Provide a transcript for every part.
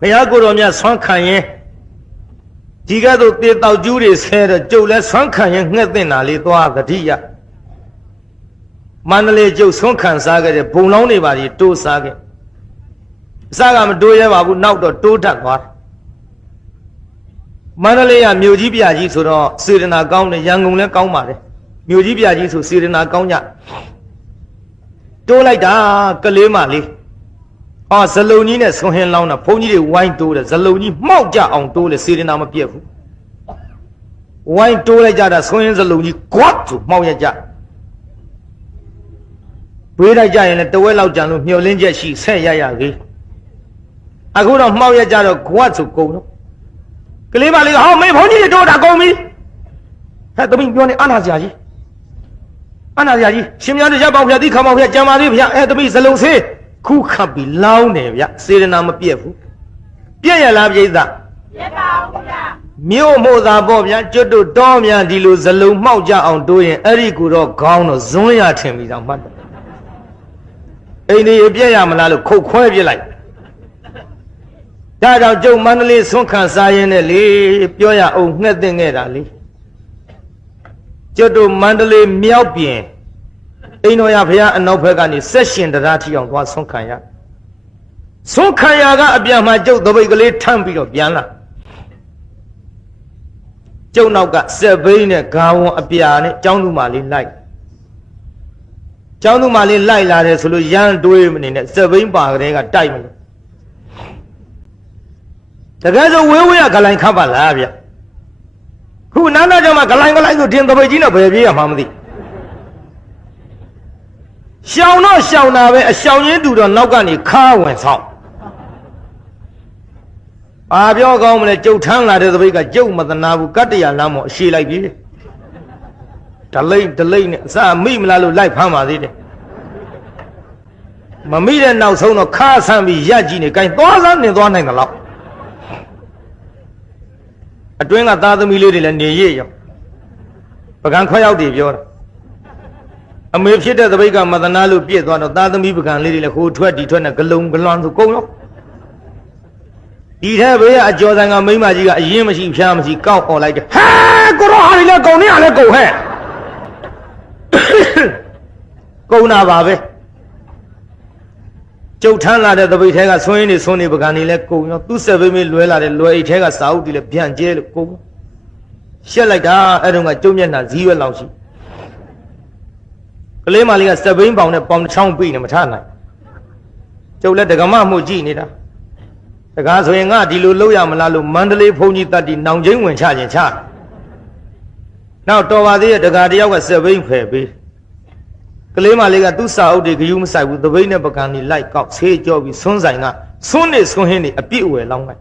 ဘုရားကိုယ်တော်မြတ်ဆွမ်းခံရင်ဒီကဲ့သို့တေတောက်ကျူးတွေဆဲတော့ကျုပ်လည်းဆွမ်းခံရင်ငှက်တင်တာလေးသွားသတိရမန္တလေးကျုပ်ဆွမ်းခံစားခဲ့တဲ့ဘုံလောင်းတွေပါကြီးတိုးစားခဲ့အစကမတိုးရဲပါဘူးနောက်တော့တိုးထပ်သွားတယ်မန္တလေးကမြို့ကြီးပြကြီးဆိုတော့စေတနာကောင်းတယ်ရန်ကုန်လည်းကောင်းပါတယ်မြို့ကြီးပြကြီးဆိုစေတနာကောင်းကြတိုးလိုက်တာကလေးမလေးဇလုံကြီးနဲ့ဆွန်ဟင်းလောင်းတာဘုန်းကြီးတွေဝိုင်းတိုးတယ်ဇလုံကြီးမှောက်ကြအောင်တိုးလေစေတနာမပြည့်ဘူးဝိုင်းတိုးလိုက်ကြတာဆွန်ဟင်းဇလုံကြီးကွတ်ဆိုမှောက်ရကြတွေးလိုက်ကြရင်လည်းတဝက်လောက်ကြံလို့မျောလင်းချက်ရှိဆက်ရရကြီးအခုတော့မှောက်ရကြတော့ကွတ်ဆိုကုန်တော့ကလေးမလေးကဟောမေဘုန်းကြီးတွေတိုးတာကုန်ပြီဟဲ့သမီးပြောနေအနာစရာကြီးရှင်များတို့ရပေါက်ဖျားတိခါမောက်ဖျားကြံပါသေးဖျားသမီးဇလုံဆေးခုခပ်ပြီးလောင်းတယ်ဗျစေတနာမပြည့်ဘူးပြည့်ရလားပြိဿပြည့်ပါဘူးဗျမြို့မို့သာပေါ့ဗျကျွတ်တို့တောများဒီလိုဇလုံမှောက်ကြအောင်တိုးရင်အဲ့ဒီကူတော့ခေါင်းတော့ဇွန်းရထင်ပြီးတော့မှတ်တယ်အိမ်ကြီးပြည့်ရမလားလို့ခုတ်ခွဲပြစ်လိုက်ဒါကြောင့်ကျုပ်မန္တလေးဆွမ်းခံစားရင်းနဲ့လေပြောရအောင်ငှက်တင်ခဲ့တာလေကျွတ်တို့မန္တလေးမြောက်ပြင်အိမ်တော်ရဘုရားအနောက်ဘက်ကနေဆက်ရှင်တရားထီအောင်သွားဆုံးခံရကအပြန်မှာကျုပ်သပိတ်ကလေးထမ်းပြီးတော့ပြန်လာကျုပ်နောက်ကစက်ဘိန်းနဲ့ဂါဝန်အပြာနဲ့ကျောင်းသူမလေးလိုက်လာတယ်ဆိုလို့ရန်တွေးမနေနဲ့စက်ဘိန်းပါကလေးကတိုက်မလို့တကယ်ဆိုဝေးရဂလိုင်းခတ်ပါလားဗျခုနားနာကြောင့်မှဂလိုင်းဆိုတင်သပိတ်ကြီးနဲ့ဘယ်ပြေးရမှာမသိရှောင်တော့ရှောင်တာပဲအရှောင်ရင်းတူတော့နောက်ကနေခါဝင်ဆောင်ဘာပြောကောင်းမလဲကျုပ်ထမ်းလာတဲ့သပိတ်ကကျုပ်မသနာဘူးကတ္တရာလမ်းပေါ်အရှိလိုက်ပြီဒလိမ့်နဲ့အစမိမလားလို့လိုက်ဖမ်းပါသေးတယ်မမိတဲ့နောက်ဆုံးတော့ခါဆန်းပြီးရက်ကြီးနေကိုင်းသွားစမ်းနေသွားနိုင်သလားအတွင်းကသားသမီးလေးတွေလည်းနေရရောပကံခွက်ရောက်တယ်ပြောတာအမေဖြစ်တဲ့သပိတ်ကမသနာလို့ပြည့်သွားတော့သားသမီးပကံလေးတွေလည်းဟိုထွက်ဒီထွက်နဲ့ဂလုံဂလွန်ဆိုကုန်ရောဒီထဲဘေးကအကျော်ဆိုင်ကမိန်းမကြီးကအရင်မရှိဖျားမရှိကောက်អော်လိုက်တယ်ဟဲကိုရောဟာတွေလည်းကုန်နေရလဲကုန်ဟဲ့ကုန်တာပါပဲကျုပ်ထမ်းလာတဲ့သပိတ်ထဲကဆွင်းနေပကံတွေလည်းကုန်ရောသူ့ဆက်ဘေးမေးလွဲလာတဲ့လွယ်အိတ်ထဲကစာအုပ်တွေလည်းဗျန့်ကျဲလို့ကုန်ရှက်လိုက်တာအဲ့တုန်းကကျုပ်မျက်နှာဇီးရွက်လောက်ရှိကလေးမလေးကစက်ဘိန်းပေါင်နဲ့ပေါင်ချောင်းပြီးနေမထနိုင်ကျုပ်လည်းဒကမမှုကြည့်နေတာတကားဆိုရင်ငါဒီလိုလုပ်ရမလားလို့မန္တလေးဘုန်းကြီးတတ်တီနောင်ချင်းဝင်ချခြင်းချနောက်တော်ပါသေးရဲ့ဒကာတယောက်ကစက်ဘိန်းဖယ်ပေးကလေးမလေးကသူ့စာအုပ်တွေဂယုမဆိုင်ဘူးသဘိန်းနဲ့ပကံကြီးလိုက်ကောက်ဆေးကြောပြီးဆွန်းဆိုင်ကဆွန်းဟင်းတွေအပြည့်အဝယ်လောင်းလိုက်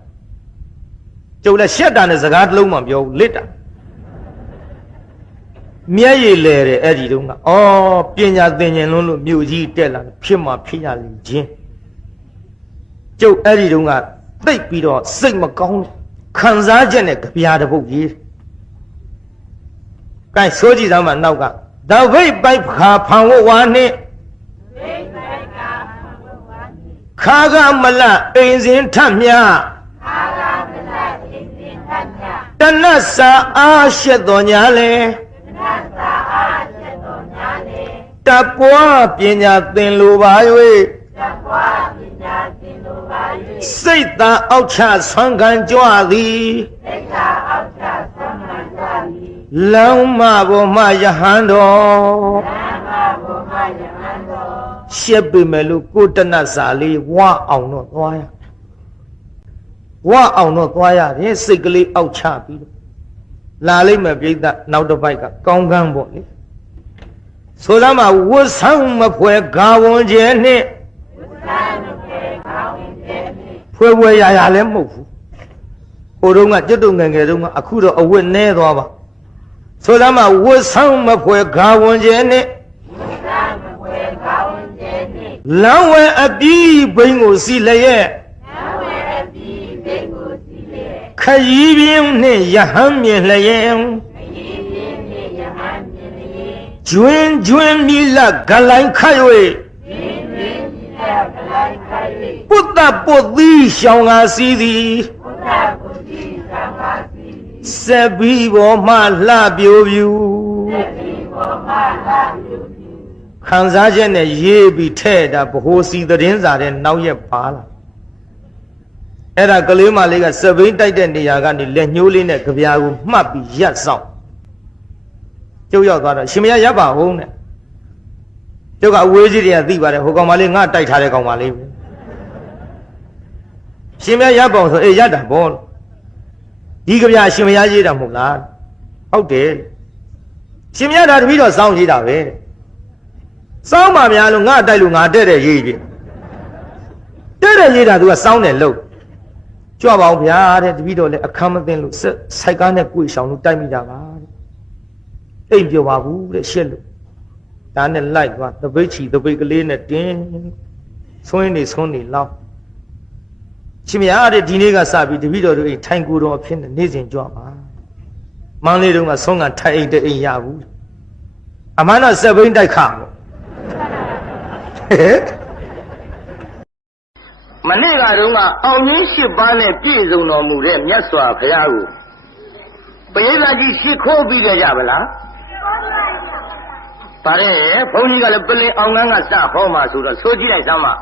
ကျုပ်လည်းရှက်တာနဲ့စကားတစ်လုံးမှပြောဘူးလစ်တာမျက်ရည်လဲတယ်အဲ့ဒီတုန်းကပညာသင်ခြင်းလုံးလို့မြို့ကြီးတက်လာဖြစ်မှဖြစ်ရလိမ့်ခြင်းကျုပ်အဲ့ဒီတုန်းကသိပ်ပြီးတော့စိတ်မကောင်းခံစားချက်နဲ့ကြပြားတစ်ပုတ်ကြီးကဲဆိုကြည့်စမ်းပါနောက်ကသဘိတ်ပိုက်ခါဖန်ဝဝါနဲ့ခါကမလအိမ်စဉ်ထမြတနတ်စာအားရှက်တော်ညာလေတပွားပညာသင်လိုပါ၍စိတ်သာအောက်ချဆွမ်းခံကြွသည်လောင်းမဘောမယဟန်တော်ရှက်ပေမဲ့လို့ကိုတနတ်စာလေးဝအောင်တော့သွားရတယ်စိတ်ကလေးအောက်ချပြီးတော့လာလိမ့်မယ်ပြိဿနောက်တစ်ပိုက်ကကောင်းကန်းပေါ့လေဆိုသားမှာဝတ်ဆောင်မဖွဲဂါဝန်ကျဲနဲ့ဖွဲရရလည်းမဟုတ်ဘူးဟိုတုန်းကကျွတ်တုံငယ်ငယ်တုန်းကအခုတော့အဝတ်နဲသွားပါဆိုသားမှာဝတ်ဆောင်မဖွဲဂါဝန်ကျဲနဲ့လမ်းဝဲအပြီးဘိန်းကိုစီလျက်ခရီးပြင်းနဲ့ယဟန်မြင်လျက်ကျွင်းမိလဂလိုင်းခတ်၍ပုတ္တ ပုတ်သီးရှောင်းကားစီးသည်စက်ဘီပေါ်မှလှပြိုပြူခံစားချက်နဲ့ရေးပြီးထဲ့တာဗဟိုစီသတင်းစာတဲ့နောက်ရက်ပါလာအဲ့ဒါကလေးမလေးကစပိန်တိုက်တဲ့နေရာကနေလက်ညှိုးလေးနဲ့ကြပြာကိုမှတ်ပြီးရက်ဆောင်ကျုပ်ရောက်သွားတော့ရှင်မရရပ်ပါဦးနဲ့ကျုပ်ကအဝေးကြီးတွေကသိပါတယ်ဟိုကောင်မလေးငါတိုက်ထားတဲ့ကောင်မလေးပဲရှင်မရရပ်ပေါ့ဆိုအေးရပ်တာပေါ့ဒီကြပြာရှင်မရရေးတာမဟုတ်လားဟုတ်တယ်ရှင်မရတာတပည့်တော်စောင်းရေးတာပဲစောင်းပါများလို့ငါတိုက်လို့ငါတဲ့ရေးပြီတဲ့ရေးတာသူကစောင်းတယ်လို့ကြွပါအောင်ဗျာတဲ့တပည့်တော်လည်းအခမ်းမသိလို့စိုက်ကားနဲ့ကိုယ်ဆောင်လို့တိုက်မိတာပါတဲ့အိမ်ပြောပါဘူးတဲ့ရှက်လို့ဒါနဲ့လိုက်သွားတပိတ်ချီတပိတ်ကလေးနဲ့တင်းဆွင်းနေလောက်ရှင်မရတဲ့ဒီနေ့ကစပြီးတပည့်တော်တို့အိမ်ထိုင်ကိုယ်တော်အဖြစ်နဲ့နေ့စဉ်ကြွပါမန်းလေးတုန်းကဆုံးကထိုင်အိမ်တဲ့အိမ်ရဘူးအမှန်တော့စက်ဘိန်းတိုက်ခါပေါ့မနေ့ကတုန်းကအောင်ရင်း၈ပါးနဲ့ပြည့်စုံတော်မူတဲ့မြတ်စွာဘုရားကိုပရိသတ်ကြီးရှိခိုးပြီးကြပါလားပါတယ်ဘုန်းကြီးကလည်းပလင်အောင်ငန်းကစဟောမှာဆိုတော့ဆိုကြည့်လိုက်စမ်းပါ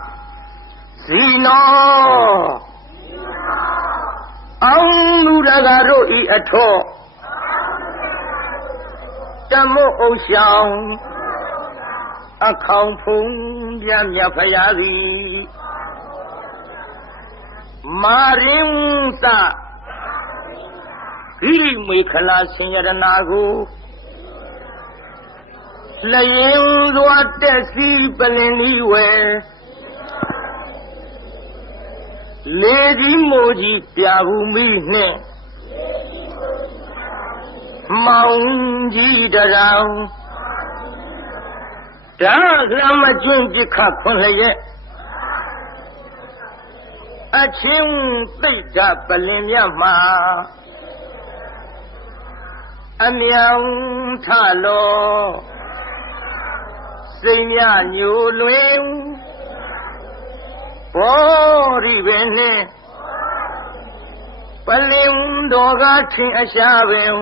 ဇီနောအောင်လူတကာတို့ဤအထောတမို့အောင်ရှောင်းအခေါင်ဖုံးပြမြတ်ဖရာသည်မာရင်သဟိမေခလာဆင်ရတနာကိုလျင်စွာတက်စီပလင်ဤဝဲလေကြီးမိုးကြီးပြဘူးမိနှင့်မောင်ကြီးတရောင်ဒါကလမကျွန်းပြခခွန်လျက်အချင်းသိတ်တာပလင်မြတ်မှာအမြောင်ထလောစိတ်ညညိုလွင်ဘောရီပင်နှင့်ပလင်တော်ကထင်အရှာပင်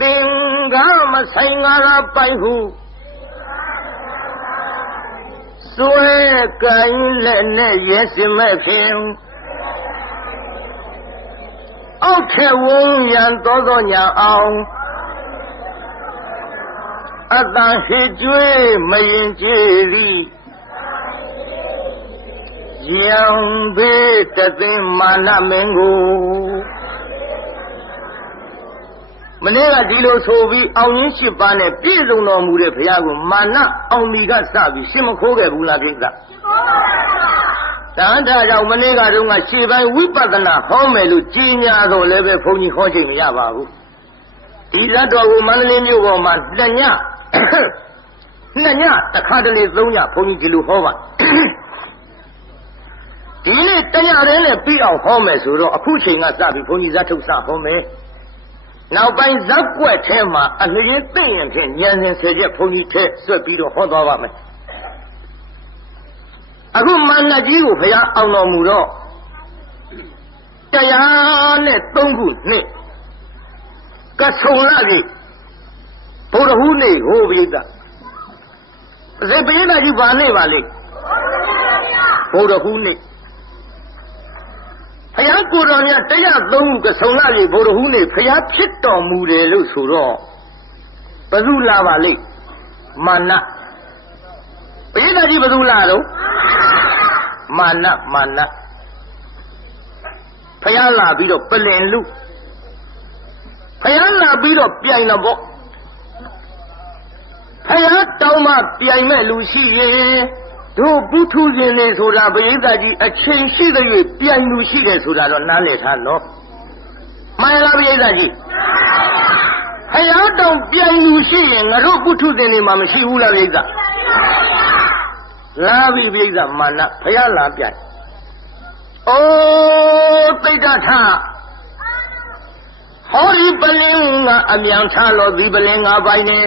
သင်္ကာမဆိုင်ငါရပိုက်ဟုစွဲကိုင်းလက်နဲ့ရဲစင်မဲ့ဖြင့်အောက်ထဲဝုံရန်သောညာအောင်အတန်ဟိကျွေးမရင်ကြည်သည်ရံဘေးတသိမာနမင်းကိုမနေ့ကဒီလိုဆိုပြီးအောင်ရင်း၈ပါးနဲ့ပြည့်စုံတော်မူတဲ့ဘုရားကိုမာနအောင်မီကစပြီးရှင်းမခိုးခဲ့ဘူးလားပြိဿဒါကြောင့်မနေ့ကတုန်းကရှေ့ပိုင်းဝိပဿနာဟောမယ်လို့ကြီးညာတော့လည်းပဲဘုန်းကြီးဟောချိန်မရပါဘူးဒီဇတ်တော်ကိုမန္တလေးမြို့ပေါ်မှာ2ညတစ်ခါတလေ3ညဘုန်းကြီးဒီလိုဟောပါဒီနေ့တညတည်းနဲ့ပြီးအောင်ဟောမယ်ဆိုတော့အခုချိန်ကစပြီးဘုန်းကြီးဇတ်ထုတ်စဟောမယ်နောက်ပိုင်းဇက်ကွက်ထဲမှာအလျင်းသိရင်ဖြင့်ဉာဏ်စဉ်10ချက်ဘုန်းကြီးထည့်ဆွတ်ပြီးတော့ဟောသွားပါမယ်အခုမန္တကြီးကိုဘုရားအောင်တော်မူတော့103ခုနှစ်ကဆုံလာပြီဘုရားဟူးနေဟိုပိဋကစေပိဋကကြီးဘာနေပါလိမ့်ဘုရားဟူးနေဘုရားကိုယ်တော်မြတ်103ခုကဆုံလာပြီဘုရားဟူးနေဘုရားဖြစ်တော်မူတယ်လို့ဆိုတော့ဘယ်သူလာပါလိမ့်မာနပိဋကကြီးဘယ်သူလာတော့မာနဖယားလာပြီးတော့ပလင်လူဖယားလာပြီးတော့ပြိုင်တော့ပေါ့ဖယားတောင်းမှပြိုင်မဲ့လူရှိရင်တို့ပုထုဇဉ်တွေဆိုတာပရိသတ်ကြီးအချိန်ရှိတဲ့၍ပြိုင်လူရှိတယ်ဆိုတာတော့နားလည်ထားနော်မှန်လားပရိသတ်ကြီးဖယားတောင်းပြိုင်လူရှိရင်ငါတို့ပုထုဇဉ်တွေမှာမရှိဘူးလားပရိသတ်လာပြီပရိသတ်မာနဖယားလာပြိုင်အိုးသိတ္တထဟောဒီပလင်ကအမြန်ထလို့ဒီပလင်၅ပိုင်းနေ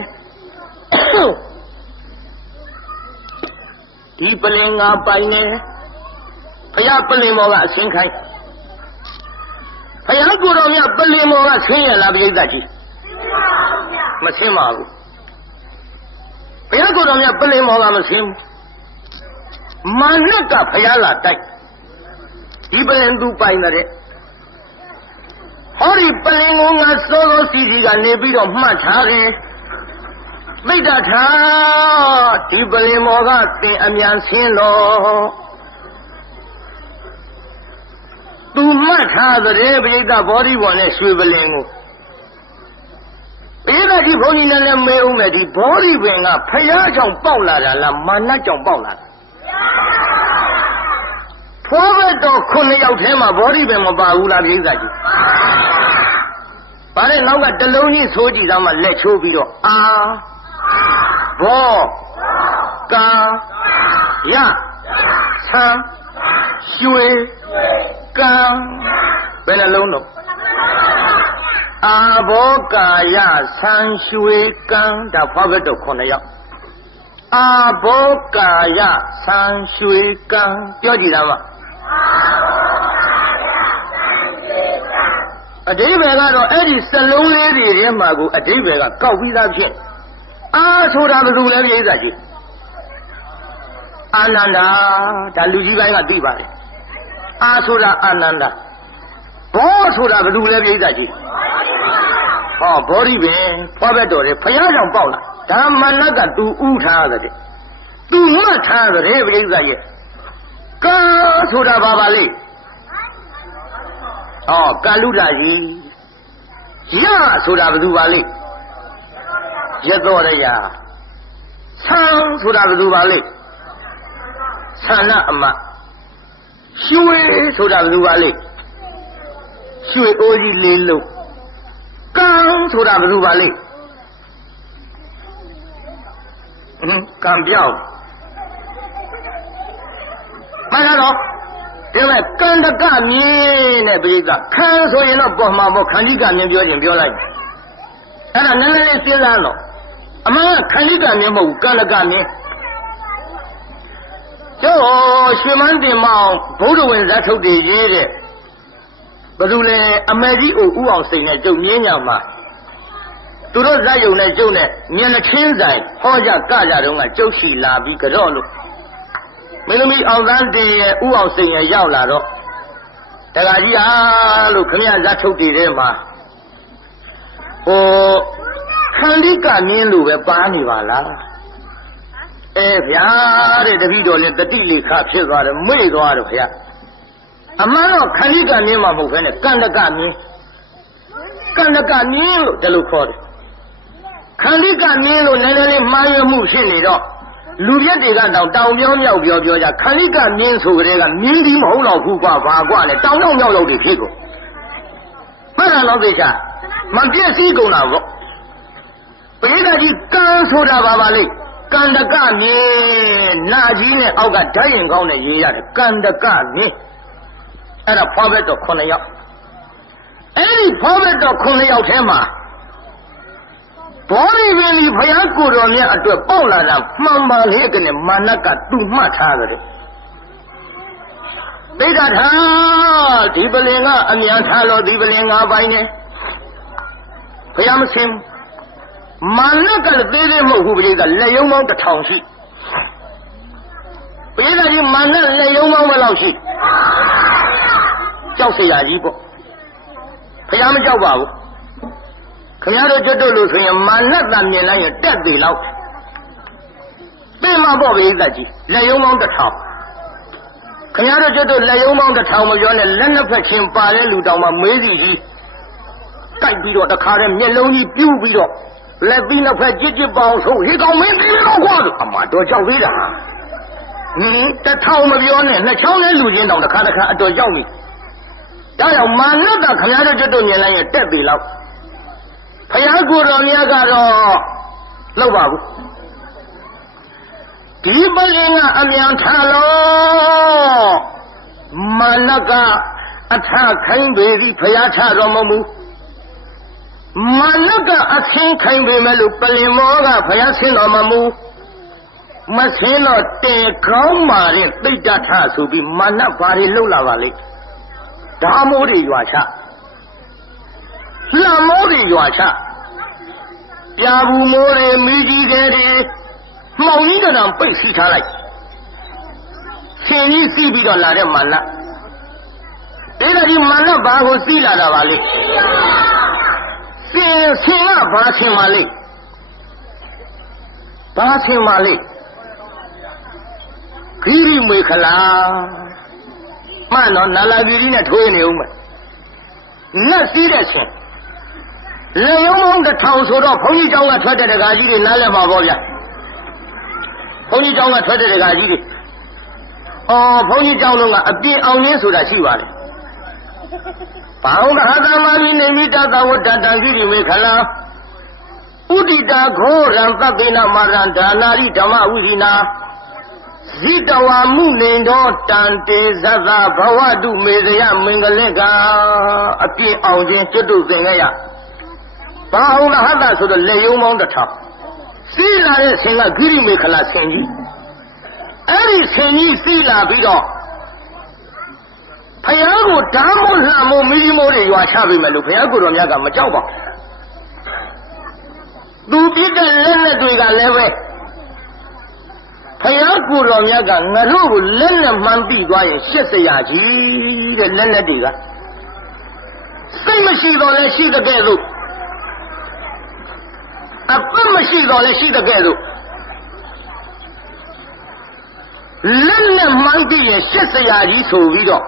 ဒီ ဒီပလင်ငါပိုင်နေဖယားပလင်မောကအစင်းခိုင်းဖယားကိုယ်တော်မြတ်ပလင်မောကဆင်းရလားပြိဿကြီးမဆင်းပါဘူးဘုရားကိုယ်တော်မြတ်ပလင်မောကမဆင်းဘူးမာနကဖယားလာတိုက်ဒီပလင်သူပိုင်တဲ့ဟောဒီပလင်ကိုငါစောစောစီစီကနေပြီးတော့မှတ်ထားတယ်မိတ္တထားဒီပလင်မောကသင်အမြန်ဆင်းလို့သူမှတ်ထားတဲ့ပြိဿဘောဓိဘောနဲ့ရွှေပလင်ကိုပိဋကကြီးဘုန်းကြီးနဲ့လည်းမေးဦးမယ်ဒီဘောဓိပင်ကဖယားကြောင့်ပေါက်လာတာလားမာနကြောင့်ပေါက်လာတာဖွားဘက်တော်9ယောက်ထဲမှာဘောဓိပင်မပါဘူးလားပိဋကကြီးပါတဲ့နောက်ကတလုံးကြီးဆိုးကြည့်သားမှလက်ချိုးပြီးတော့အာဘောကာယဆံရွှေကံဘယ်နှလုံးတော့အာဘောကာယဆံရွှေကံဒါဖွားဘက်တော်9ယောက်အာဘောကာယဆံရွှေကံပြောကြည့်သားပါအဓိပ္ပာယ်ကတော့အဲ့ဒီစလုံးလေးတွေထဲမှာကိုအဓိပ္ပာယ်ကကောက်ပြီးသားဖြစ်အာဆိုတာဘယ်လိုလဲပြိဿကြီးအာနန္ဒာဒါလူကြီးပိုင်းကသိပါတယ်အာဆိုတာအာနန္ဒာဘောဆိုတာဘယ်လိုလဲပြိဿကြီးဟောဘောဓိပင်ဖွားဘက်တော်တယ်ဖယားကြောင့်ပေါက်လာဒါမနကသူဥထားတဲ့သူမှတ်ထားတဲ့ပြိဿရဲ့ကာဆိုတာဘာပါလဲကာလုဒ္ဒကြီးရဆိုတာဘယ်သူပါလဲရသောရယဆံဆိုတာဘယ်သူပါလဲဆန္ဒအမရွှေဆိုတာဘယ်သူပါလဲရွှေအိုးကြီးလေးလုံးကံဆိုတာဘယ်သူပါလဲကံပြောင်းမှန်လားတော့ဒီမဲ့ကန္တကမြင်းနဲ့ပြိဿခံဆိုရင်တော့ပေါ်မှာပေါ့ခန္ဓိကမြင်းပြောရင်ပြောလိုက်အဲ့ဒါနည်းနည်းလေးစဉ်းစားတော့အမှန်ကခန္ဓိကမြင်းမဟုတ်ဘူးကန္တကမြင်းကျော်ရွှေမန်းတင်မောင်ဘုဒ္ဓဝင်ဇတ်ထုတ်တည်ရေးတဲ့ဘယ်သူလဲအမေကြီးအိုဦးအောင်စိန်နဲ့ကျုပ်မြင်းညောင်မှာသူတို့ဇတ်ယုံနဲ့ကျုပ်နဲ့မျက်နှချင်းဆိုင်ဟောကြကကြတော့ကကျုပ်ရှိလာပြီးကြော့လို့မင်းသမီးအောင်သန်းတင်ရဲ့ဥအောင်စိန်ရဲ့ရောက်လာတော့တခါကြီးဟာလို့ခမရဇတ်ထုတ်တည်တဲ့မှာဟိုခန္ဓိကမြင်းလို့ပဲပါနေပါလားဗျာတဲ့တပည့်တော်လည်းတတိလေခဖြစ်သွားတယ်မေ့သွားတော့ခင်ဗျအမှန်တော့ခန္ဓိကမြင်းမှာမဟုတ်ဘဲနဲ့ကန္တကမြင်းလို့ဒါလို့ခေါ်တယ်ခန္ဓိကမြင်းလို့နည်းနည်းလေးမှားရမှုဖြစ်နေတော့လူရက်တွေကတော့တောင်ပြောမြောက်ပြောကြခန္ဓိကမြင်းဆိုကြတဲ့ကမြင်းကြီးမဟုတ်တော့ဘူးကွာဘာကွာလဲတောင်မြောက်တွေဖြစ်ကုန်မှန်လားတော့သိချာမပြည့်စည်ကုန်တာပေါ့ပရိသတ်ကြီးကံဆိုတာဘာပါလဲကန္တကမြင်းနာကြီးနဲ့အောက်ကဓာတ်ရင်ကောင်းနဲ့ရေးရတယ်ကန္တကမြင်းအဲ့ဒါဖွားဘက်တော်9ယောက်အဲ့ဒီဖွားဘက်တော်9ယောက်ထဲမှာဘောဓိပင်ဒီဘုရားကိုယ်တော်မြတ်အတွက်ပေါက်လာတာမှန်ပါလေကနဲ့မာနကသူ့မှတ်ထားတယ်သိတာထားဒီပလင်ကအမြန်ထားလို့ဒီပလင်ငါပိုင်းနေဘုရားမဆင်းမာနကလည်းသေးသေးမဟုတ်ဘူးပြိဿလက်ယုံပေါင်း1000ရှိပြိဿကြီးမာနလက်ယုံပေါင်းဘယ်လောက်ရှိကြောက်เสียကြီးပေါ့ဘုရားမကြောက်ပါဘူးခင်ဗျားတို့ကျွတ်တို့လို့ဆိုရင်မာနတမြင်လိုက်ရင်တက်သေးလောက်ပြင်မှာပေါ့ပြိဿကြီးလက်ယုံပေါင်း1000ခင်ဗျားတို့ကျွတ်တို့လက်ယုံပေါင်း1000မပြောနဲ့လက်နှစ်ဖက်ချင်းပါတဲ့လူတောင်မှမေးစီကြီးတိုက်ပြီးတော့တခါတည်းမျက်လုံးကြီးပြူးပြီးတော့လက်ပြီးနှစ်ဖက်ကြစ်ပေါအောင်ဆုံးဟေးကောင်မင်းသေးတော့ကွာအမတော်ကြောက်သေးတာ1000မပြောနဲ့နှစ်ချောင်းနဲ့လူချင်းတောင်တခါအတော်ကြောက်ပြီဒါကြောင့်မာနတခင်ဗျားတို့ကျွတ်တို့မြင်လိုက်ရင်တက်သေးလောက်ဘုရားကိုယ်တော်မြတ်ကတော့လောက်ပါဘူးဒီပလင်ကအမြန်ထားလို့မာနကအထခိုင်းပေသည်ဘုရားချတော်မမူမာနကအသင်ခိုင်းပေမဲ့လို့ပလင်မောကဘုရားဆင်းတော်မမူ မဆင်းတော့တေကောင်းမာတဲ့တိတ်တထဆိုပြီးမာနဘာတွေလှုပ်လာပါလိမ့်ဓာမိုးတွေရွာချလှမိုးတွေရွာချပြာဘူးမိုးတွေမိကြီးကဲတွေမှောင်ကြီးတံပိတ်စီထားလိုက်ရှင်ကြီးစီးပြီးတော့လာတဲ့မာနဒီလိုဒီမာနဘာကိုစီးလာတာပါလိမ့်ဆင်ကဘာဆင်ပါလိမ့်ဘာဆင်ပါလိမ့်ခီရီမွေခလာမှန်တော့နာလာပြည်ကြီးနဲ့ထွေးနေဦးမယ်နတ်စီးတဲ့ဆင်လေယုံမောင်းတစ်ထောင်ဆိုတော့ဘုန်းကြီးเจ้าကထွက်တဲ့တကာကြီးတွေနားလည်မှာပေါ့ဗျာဘုန်းကြီးเจ้าကထွက်တဲ့တကာကြီးတွေဘုန်းကြီးเจ้าလုံးကအပြင်အောင်ရင်းဆိုတာရှိပါတယ်ဘောင်းကဟာသမီနေမိတသဝတ္တတံခီရီမွေခလာဥဒိတာခောရံသဗ္ဗေနမရံဒါနာရိဓမ္မဝိရိနာဇိတဝါမှုနေသောတန်တေဇဇဘဝတုမေဇယမင်္ဂလင်ကအပြည့်အောင်ခြင်းကျွတ်တုသင်ခဲ့ရဘာအောင်လဟတဆိုတော့လက်ယုံမောင်းတစ်ထောင်စီးလာတဲ့ဆင်ကဂိရိမေခလာဆင်ကြီးအဲ့ဒီဆင်ကြီးစီးလာပြီးတော့ဖယားကိုဓာမိုးလှမိုးမိကြီးမိုးတွေရွာချပေးမယ်လို့ဖယားကိုတော်မြတ်ကမကြောက်ပါသူပြစ်တဲ့လက်နဲ့တွေကလည်းပဲဖယားကိုတော်မြတ်ကငါတို့ကိုလက်နဲ့မှန်းပြီးသွားရင်ရှက်စရာကြီးတဲ့လက်နဲ့တွေကစိတ်မရှိတော့လဲရှိတဲ့ကဲ့သို့အသက်မရှိတော့လဲရှိတဲ့ကဲ့သို့လက်နဲ့မှန်းပြီးရင်ရှက်စရာကြီးဆိုပြီးတော့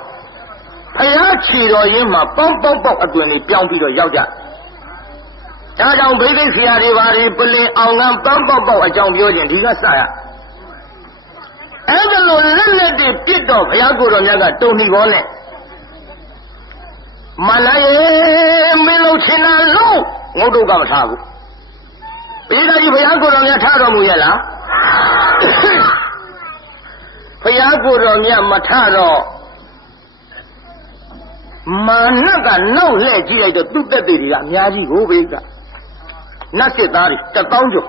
ဖယားခြေတော်ရင်းမှာပေါက်အတွင်တွေပြောင်းပြီးတော့ရောက်ကြဒါကြောင့်ဘိသိက်ဆရာတွေဘာတွေပလင်အောင်ကပေါက်အကြောင်းပြောခြင်းဒီကစရအဲ့ဒါလိုလက်လက်တွေပြစ်တော့ဘုရားကိုယ်တော်မြတ်ကတုံဏီဘောနဲ့မလာရဲ့မင်းတို့ချင်းနာလို့ငုတ်တော့ကမထားဘူးဘေးကကြီးဘုရားကိုယ်တော်မြတ်ထားတော်မူရဲ့လားဘုရားကိုယ်တော်မြတ်မထားတော့မာနကနောက်လှည့်ကြည့်လိုက်တော့သူ့တက်တွေကအများကြီးကိုဘေးကနတ်စစ်သားတွေ1000ကျော်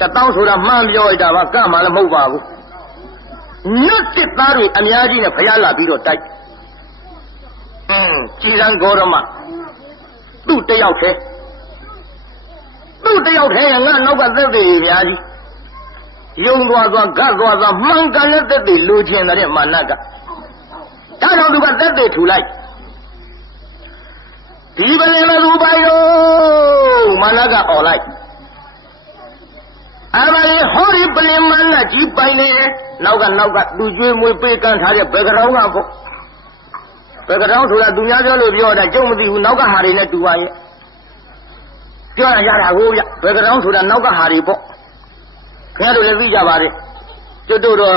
1000ဆိုတာမှန်းပြောလိုက်တာပါကမှလည်းမဟုတ်ပါဘူးနတ်စစ်သားတွေအများကြီးနဲ့ဖျားလာပြီးတော့တိုက်ကြည်ရန်ဂေါရမသူ့တယောက်တည်းငါနောက်ကသက်တွေအများကြီးယုံသွားဂတ်သွားမှန်ကန်တဲ့သက်တွေလိုချင်တဲ့မာနကဒါကြောင့်သူကသက်တွေထူလိုက်ဒီပလင်မသူပိုင်တော့မာနကអော်လိုက်အဲ့ဒါလေဟောဒီပလင်မာနကြီးပိုင်နေနောက်ကသူကျွေးမွေးပေးကမ်းထားတဲ့ဘယ်ကတော်ကပေါ့ဘယ်ကတော်ဆိုတာသူများပြောလို့ပြောတာကျုံမသိဘူးနောက်ကဟာတွေနဲ့တူပါရဲ့ပြောရတာကိုဗျဘယ်ကတော်ဆိုတာနောက်ကဟာတွေပေါ့ခင်ဗျားတို့လည်းသိကြပါလေကျွတ်တို့တော့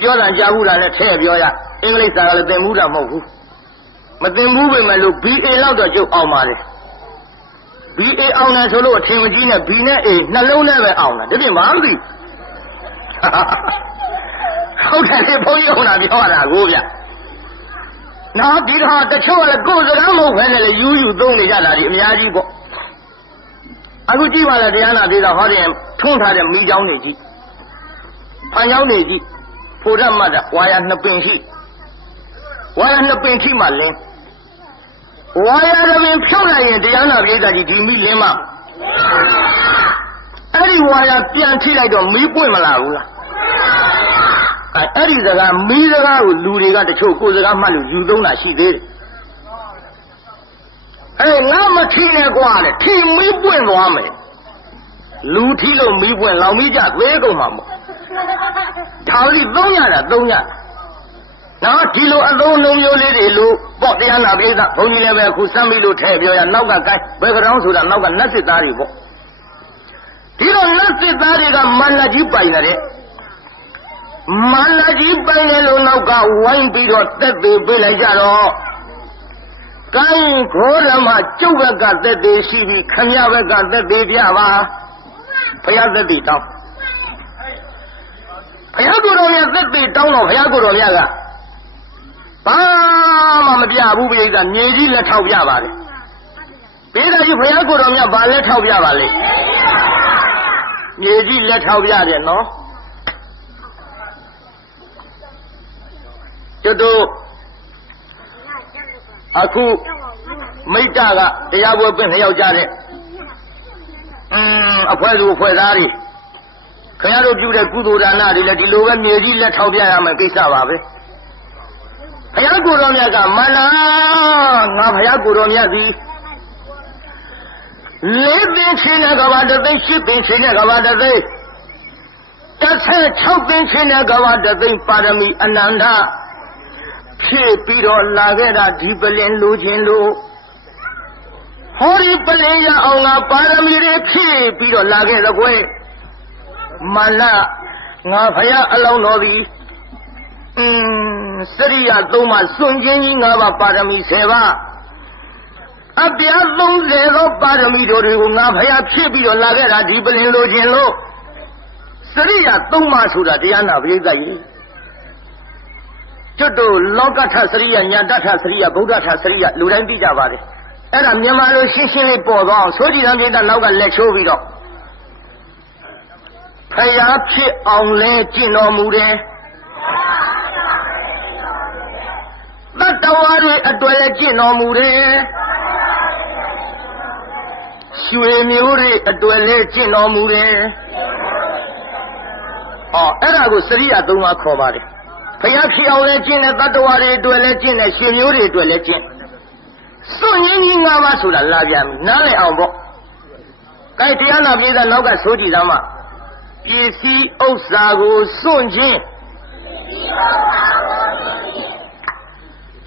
ပြောတာကြားဘူးလားနဲ့ထဲပြောရအင်္ဂလိပ်စာကလည်းသင်ဘူးတာမဟုတ်ဘူးမသင်ဘူးပဲမလို့ BA လောက်တော့ကျုပ်အောင်ပါလေ BA အောင်တယ်ဆိုလို့အထင်မကြီးနဲ့ B နဲ့ A နှလုံးနဲ့ပဲအောင်တာဒါပြင်မမသိဟုတ်တယ်လေဘုန်းကြီးအောင်တာပြောတာကိုဗျနောက်ဒီတော့တချို့ကလည်းကိုယ်စကားမဟုတ်ဘဲနဲ့လေယူသုံးနေကြတာဒီအများကြီးပေါ့အခုကြည့်ပါလားတရားနာသေးတာဟောတယ်ထွန်းထားတဲ့မိเจ้าနေကြီးဖန်เจ้าနေကြီးဖို့ရမတ်ဝါရနှစ်ပင်ရှိဝါရနှစ်ပင်ထိမှလင်းဝါရတစ်ပင်ဖြုတ်လိုက်ရင်တရားနာပြည်သားကြီးဒီမိလင်းမအဲ့ဒီဝါရပြန်ထိလိုက်တော့မီးပွင့်မလာဘူးလားအဲ့ဒီစကားမီးစကားကိုလူတွေကတချို့ကိုယ်စကားမှတ်လို့ယူသုံးတာရှိသေးတယ်ငါမထိနဲ့ကွာလေထိမီးပွင့်သွားမယ်လူထိလို့မီးပွင့်လောင်မီးကြသေးကုန်မှာမို့ဒါလေးသုံးရတာနော်ဒီလိုအသုံးလုံးမျိုးလေးတွေလို့ပေါ့တရားနာပိဋကဘုန်းကြီးလည်းပဲအခုစမ်းပြီးလို့ထည့်ပြောရနောက်ကကိုင်းဘယ်ကောင်ဆိုတာနောက်ကနတ်စစ်သားတွေပေါ့ဒီတော့နတ်စစ်သားတွေကမန္တကြီးပိုင်တယ်မန္တကြီးပိုင်တယ်လို့နောက်ကဝိုင်းပြီးတော့တက်သေးပေးလိုက်ကြတော့ကိုင်းခေါ်ရမကျုပ်ဘက်ကတက်သေးရှိပြီးခမရဘက်ကတက်သေးပြပါဘုရားတက်သေးတောင်းဘုရားကိုယ်တော်ရဲ့သက်သေတောင်းတော့ဘုရားကိုယ်တော်မြတ်ကဘာမှမပြဘူးပြိဿမြေကြီးလက်ထောက်ပြပါလေပိဿကြီးဘုရားကိုယ်တော်မြတ်ဘာလက်ထောက်ပြပါလဲမြေကြီးလက်ထောက်ပြတယ်နော် ကျွတ်တို့အခုမိတ္တကတရားပွဲပြင်လျောက်ကြတဲ့အဖွဲသူအဖွဲ့သားတွေခင်ဗျားတို့ပြုတဲ့ကုသိုလ်ဒါနတွေလည်းဒီလိုပဲမြေကြီးလက်ထောက်ပြရမယ်ကိစ္စပါပဲဘုရားကိုယ်တော်မြတ်ကမနာငါဘုရားကိုယ်တော်မြတ်သည်လေးပင်ချင်းတဲ့ကဘာတသိရှစ်ပင်ချင်းတဲ့ကဘာတသိ16ပင်ချင်းတဲ့ကဘာတသိပါရမီအနန္တဖြည့်ပြီးတော့လာခဲ့တာဒီပလင်လိုခြင်းလို့ဟောဒီပလင်ရအောင်ငါပါရမီတွေဖြည့်ပြီးတော့လာခဲ့တဲ့ကွယ်မနာငါဘုရားအလောင်းတော်သည်စရိယ3ပါးစွန့်ခြင်းကြီး5ပါးပါရမီ10ပါးအပြား30သောပါရမီတို့တွေကိုငါဘုရားဖြည့်ပြီးတော့လာခဲ့တာဒီပလင်လိုခြင်းလို့စရိယ3ပါးဆိုတာတရားနာပရိသတ်ကြီးကျွတ်တို့လောကထစရိယညာတထစရိယဗုဒ္ဓထစရိယလူတိုင်းသိကြပါတယ်အဲ့ဒါမြန်မာလိုရှင်းရှင်းလေးပေါ်သွားအောင်ဆိုကြည်တမ်းပြတဲ့နောက်ကလက်ချိုးပြီးတော့ဖယားဖြစ်အောင်လဲကျင့်တော်မူတယ်တတ္တဝါတွေအတွက်လည်းကျင့်တော်မူတယ်ရွှေမျိုးတွေအတွက်လည်းကျင့်တော်မူတယ်အဲ့ဒါကိုစရိယ3ပါးခေါ်ပါတယ်ဖယားဖြစ်အောင်လည်းကျင့်တယ်တတ္တဝါတွေအတွက်လည်းကျင့်တယ်ရွှေမျိုးတွေအတွက်လည်းကျင့်စွန့်ရင်းကြီး5ပါးဆိုတာလာပြန်ပြီနားလည်အောင်ပေါ့ကဲတရားနာပြည်သားနောက်ကဆိုကြည့်သမ်းမပစ္စည်းဥစ္စာကိုစွန့်ခြင်း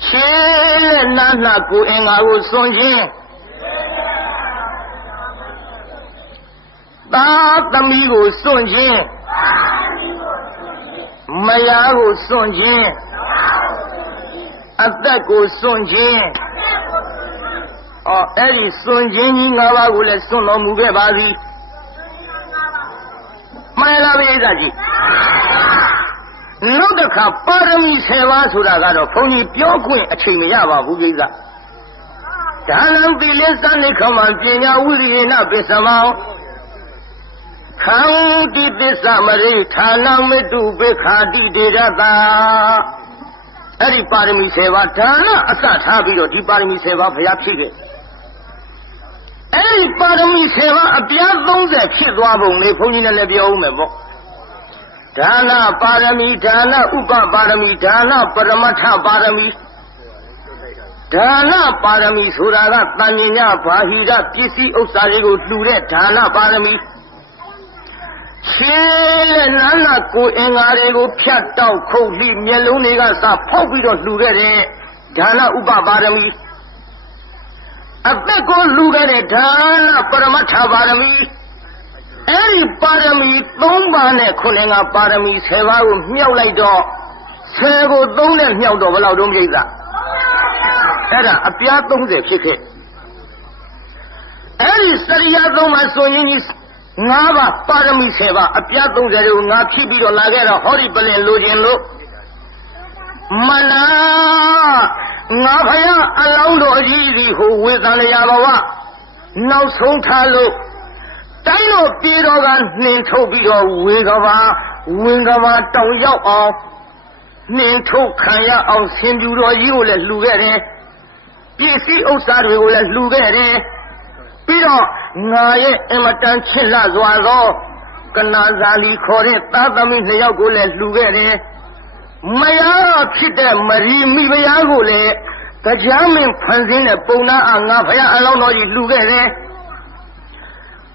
ခြေလက်နာနာကိုအင်္ဂါကိုစွန့်ခြင်းသာသမီးကိုစွန့်ခြင်းမယားကိုစွန့်ခြင်းအသက်ကိုစွန့်ခြင်းအဲ့ဒီစွန့်ခြင်းကြီး5ပါးကိုလည်းစွန့်တော်မူခဲ့ပါသည်မှန်လားဗျာကြီးနောက်တစ်ခါပါရမီ10ပါးဆိုတာကတော့ဘုန်းကြီးပြောခွင့်အချိန်မရပါဘူးကိစ္စဒါနံသီလသနိခမံပညာဝိရိယနာပစ္စမောခံတိသစ္စာမရိဌာနမေတုဘေခာတိဒေရတာအဲ့ဒီပါရမီ10ပါးဒါနအစထားပြီးတော့ဒီပါရမီ10ပါးဘုရားဖြည့်ခဲ့အဲ့ဒီပါရမီ10ပါးအပြား30ဖြစ်သွားပုံလေဘုန်းကြီးနဲ့လည်းပြောဦးမယ်ပေါ့ဒါနပါရမီဒါနဥပပါရမီဒါနပရမတ္ထပါရမီဒါနပါရမီဆိုတာကတန်မြင်ညဘာဟိရပစ္စည်းဥစ္စာတွေကိုလှူတဲ့ဒါနပါရမီခြေလက်နာနာကိုအင်္ဂါတွေကိုဖြတ်တောက်ခုတ်ပြီးမျက်လုံးတွေကစဖောက်ပြီးတော့လှူခဲ့တဲ့ဒါနဥပပါရမီအသက်ကိုလှူခဲ့တဲ့ဒါနပရမတ္ထပါရမီအဲ့ဒီပါရမီ3ပါးနဲ့ခုနှစ်ငါပါရမီ10ပါးကိုမြောက်လိုက်တော့10ကို3နဲ့မြောက်တော့ဘယ်လောက်တုံးကိစ္စအဲ့ဒါအပြား30ဖြစ်ခဲ့အဲ့ဒီစရိယ3ပါးဆိုရင်ကြီး5ပါးပါရမီ10ပါးအပြား30တွေကိုငါဖြည့်ပြီးတော့လာခဲ့တော့ဟောဒီပလင်လိုခြင်းလို့မနာငါဖယားအလောင်းတော်ကြီးဒီဟိုဝေသလျာဘဝနောက်ဆုံးထားလို့တိုင်းတော်ပြေတော်ကနှင်ထုတ်ပြီးတော့ဝင်ကဘာတောင်ရောက်အောင်နှင်ထုတ်ခံရအောင်ဆင်ပြူတော်ကြီးကိုလည်းလှူခဲ့တယ်ပစ္စည်းဥစ္စာတွေကိုလည်းလှူခဲ့တယ်ပြီးတော့ငါရဲ့အမတန်ချစ်လှစွာသောကနာဇာလီခေါ်တဲ့သားသမီး2ယောက်ကိုလည်းလှူခဲ့တယ်မယားဖြစ်တဲ့မရီမိဖုရားကိုလည်းတရားမင်းဖန်ဆင်းတဲ့ပုံနာအားငါဖယားအလောင်းတော်ကြီးလှူခဲ့တယ်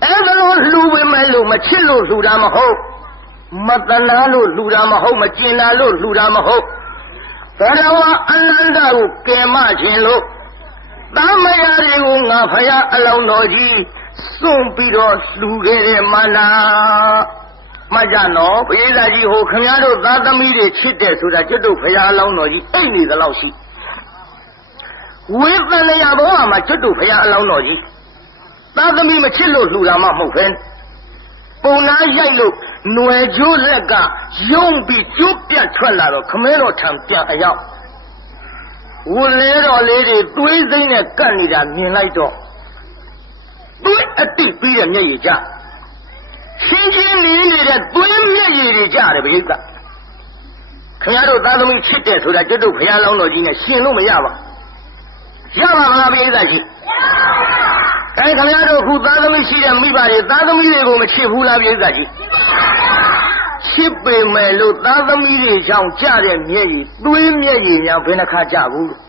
အဲ့ဒါလို့လှူဝင်မဲ့လို့မချစ်လို့လှူတာမဟုတ်မတနာလို့လှူတာမဟုတ်မကျင်နာလို့လှူတာမဟုတ်ဘဂဝါအနန္တကိုကယ်မခြင်းလို့တာမယားတွေကိုငါဖယားအလောင်းတော်ကြီးစွန့်ပြီးတော့လှူခဲ့တဲ့မနာမှတ်ကြနော်ဘုရားကြီးဟိုခင်ဗျားတို့သားသမီးတွေချစ်တယ်ဆိုတာကျွတ်တို့ဖယားအလောင်းတော်ကြီးအိတ်နေသလောက်ရှိဝေသလျာဘဝမှာကျွတ်တို့ဖယားအလောင်းတော်ကြီးသားသမီးမချစ်လို့လှူတာမှမဟုတ်ပဲပုံနာရိုက်လို့ຫນွယ်ကျိုးလက်ကယုံပြီးကျိုးပြတ်ထွက်လာတော့ခမဲတော်ထံပြန်အရောက်ဝလဲတော်လေးတွေတွေးစိမ့်နဲ့ကပ်နေတာမြင်လိုက်တော့တွေးအတိပြီးတဲ့မျက်ရည်ကြရှင်းရှင်းနေနေတဲ့တွေးမျက်ရည်တွေကြတယ်ဗျိကခ ခင်ဗျားတို့သားသမီးချစ်တယ်ဆိုတာကျွတ်တို့ဘုရားလောင်းတော်ကြီးနဲ့ရှင်လို့မရပါရပါမလားပိဋကရှိအဲခင်ဗျားတို့ခုသားသမီးရှိတဲ့မိဘတွေသားသမီးတွေကိုမချစ်ဘူးလားပိဋကကြီးချစ်ပေမဲ့လို့သားသမီးတွေကြောင့်ကြတဲ့မျက်ရည်သွေးမျက်ရည်များဘယ်နှခါကြဘူးလို့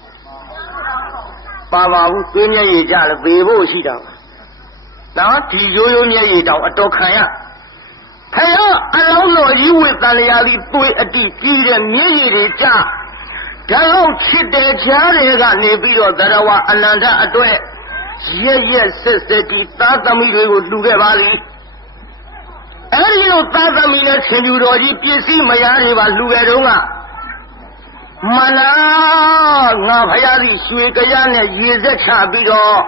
ပါဘူးသွေးမျက်ရည်ကြလို့သေဖို့ရှိတာနော်ဒီရိုးရိုးမျက်ရည်တောင်အတော်ခံရဖယားအလောင်းတော်ကြီးဝိတ္တလျာသည်သွေးအတိကြီးတဲ့မျက်ရည်တွေကြဒါတော့ချစ်တဲ့ချားတွေကနေပြီးတော့သရဝအနန္တအတွက်ရက်ဆက်တီသားသမီးတွေကိုလှူခဲ့ပါလိအဲဒီလိုသားသမီးနဲ့ဆင်ပြူတော်ကြီးပစ္စည်းမယားတွေပါလှူခဲ့တော့ကမနာငါဖယားသည်ရွှေကြရနဲ့ရေစက်ချပြီးတော့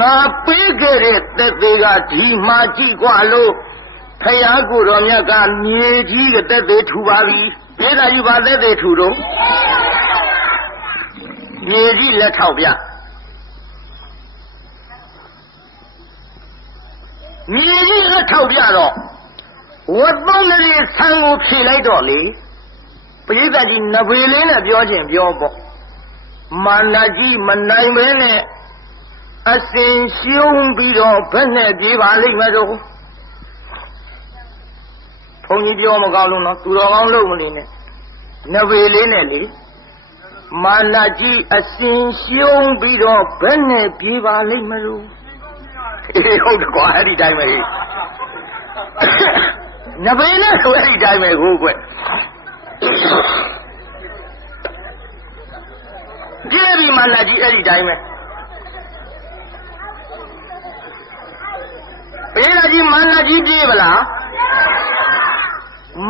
ငါပေးခဲ့တဲ့သက်သေးကဒီမှာကြည့်กว่าလို့ဖယားကိုတော်မြတ်ကမြေကြီးကသက်သေးထူပါပြီဒေသကြီးပါသက်သေးထူတော့မြေကြီးလက်ထောက်ပြမြေကြီးလက်ထောက်ပြတော့ဝတ်သုံးလေးဆံကိုဖြေလိုက်တော့လေပရိသတ်ကြီးနဘေလေးနဲ့ပြောခြင်းပြောပေါ့မာနကြီးမနိုင်ပဲနဲ့အစင်ရှုံးပြီးတော့ဘယ်နဲ့ပြေးပါလိမ့်မယ်တော့ဘုန်းကြီးပြောမကောင်းလို့နော်သူတော်ကောင်းလို့မနေနဲ့နဘေလေးနဲ့လေမာနကြီးအစင်ရှုံးပြီးတော့ဘယ်နဲ့ပြေးပါလိမ့်မလို့ဟုတ်တယ်ကွာအဲ့ဒီတိုင်းပဲနဘေနဲ့ဆိုအဲ့ဒီတိုင်းပဲကိုကွပြေးပြီးမာနကြီးအဲ့ဒီတိုင်းပဲပြေးလာကြီးမာနကြီးပြေးဗလား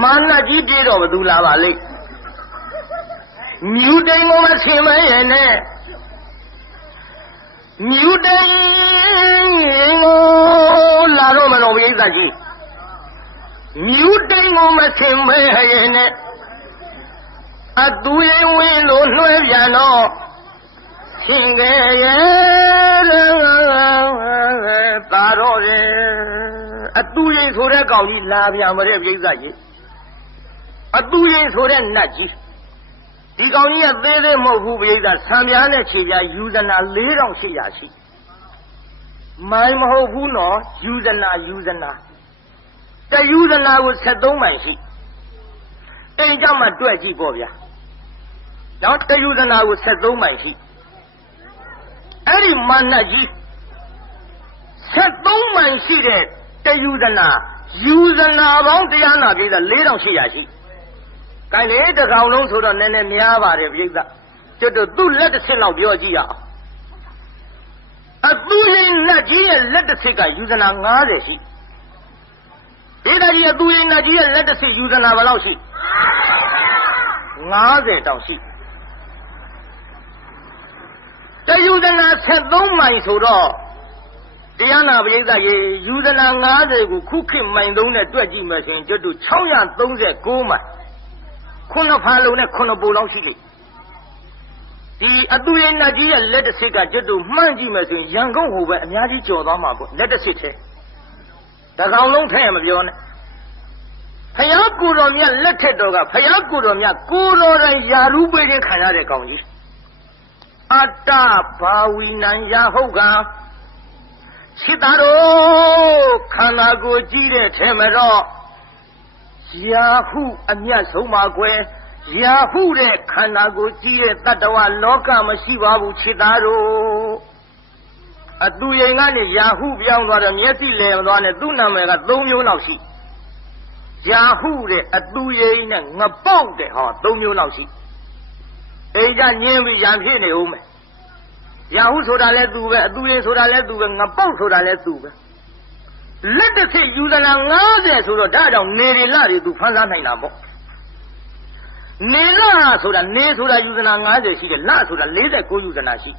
မာနကြီးပြေးတော့ဘသူလာပါလိမ့်မြူတိန်ကိုမဆင်မရဲ့နဲ့မြူတိန်ကိုလာတော့မလို့ပိဋကကြီးမြူတိန်ကိုမဆင်မရဲ့နဲ့အတူရင်ဝင်လို့နှွဲပြန်တော့ရှင်ခဲ့ရဲ့သာတော့တယ်အတူရင်ဆိုတဲ့ကောင်ကြီးလာပြန်မတဲ့ပိဋကကြီးအတူရင်ဆိုတဲ့နတ်ကြီးဒီကောင်ကြီးကသေးသေးမဟုတ်ဘူးပိဋကဆံပြားနဲ့ခြေပြားယူဇနာ4800ရှိမိုင်းမဟုတ်ဘူးနော်ယူဇနာတယူဇနာကို73မိုင်ရှိအိမ်ကြောင့်မှတွက်ကြည့်ပေါ့ဗျာနောက်တယူဇနာကို73မိုင်ရှိအဲ့ဒီမာနကြီး73မိုင်ရှိတဲ့တယူဇနာပေါင်းတရားနာပိဋက4800ရှိကိုင်လေတကောင်လုံးဆိုတော့နည်းနည်းများပါတယ်ပိဋကကျွတ်တို့သူ့လက်တစ်စစ်လောက်ပြောကြည့်ရအောင်အသူရင်နတ်ကြီးရဲ့လက်တစ်စစ်ကယူဇနာ90ရှိပိဋကကြီးအသူရင်နတ်ကြီးရဲ့လက်တစ်စစ်ယူဇနာဘယ်လောက်ရှိ90တောင်ရှိတယူဇနာ73မိုင်ဆိုတော့တရားနာပိဋကရေယူဇနာ90ကိုခုခေတ်မိုင်သုံးနဲ့တွက်ကြည့်မယ်ဆိုရင်ကျွတ်တို့639မိုင်ခုနဖာလုံးနဲ့ခုနပူလောက်ရှိလိမ့်ဒီအတူရင်နတ်ကြီးရဲ့လက်တစ်စစ်ကကျွတ်တို့မှန်းကြည့်မယ်ဆိုရင်ရန်ကုန်ဟိုပဲအများကြီးကြော်သွားမှာပေါ့လက်တစ်စစ်ထဲတကောင်လုံးထဲမပြောနဲ့ဖယားကိုတော်မြတ်လက်ထက်တော်ကဖယားကိုတော်မြတ်ကိုတော်တိုင်ယာရုပေးခြင်းခံရတဲ့ကောင်ကြီးအတ္တဘာဝီနံယာဟုတ်ကစိတ္တတော်ခန္ဓာကိုယ်ကြီးတဲ့ထဲမှာတော့ယာဟုအမြတ်ဆုံးပါကွယ်ယာဟုတဲ့ခန္ဓာကိုယ်ကြီးတဲ့တတ္တဝလောကမရှိပါဘူးခြေသားတို့အတူရင်ကနေယာဟုပြောင်းသွားတော့မျက်စိလဲသွားနဲ့သူ့နာမည်က3မျိုးလောက်ရှိယာဟုတဲ့အတူရင်နဲ့ငပေါက်တဲ့ဟော3မျိုးလောက်ရှိအိမ်ကညင်းပြီးရံဖြစ်နေဦးမယ်ယာဟုဆိုတာလဲသူပဲအတူရင်ဆိုတာလဲသူပဲငပေါက်ဆိုတာလဲသူပဲလက်တစ်ခေယူဇနာ90ဆိုတော့ဒါကြောင့်နေရလတွေသူဖန်ဆားနိုင်တာပေါ့နေလဆိုတာနေဆိုတာယူဇနာ90ရှိတယ်လဆိုတာ49ယူဇနာရှိ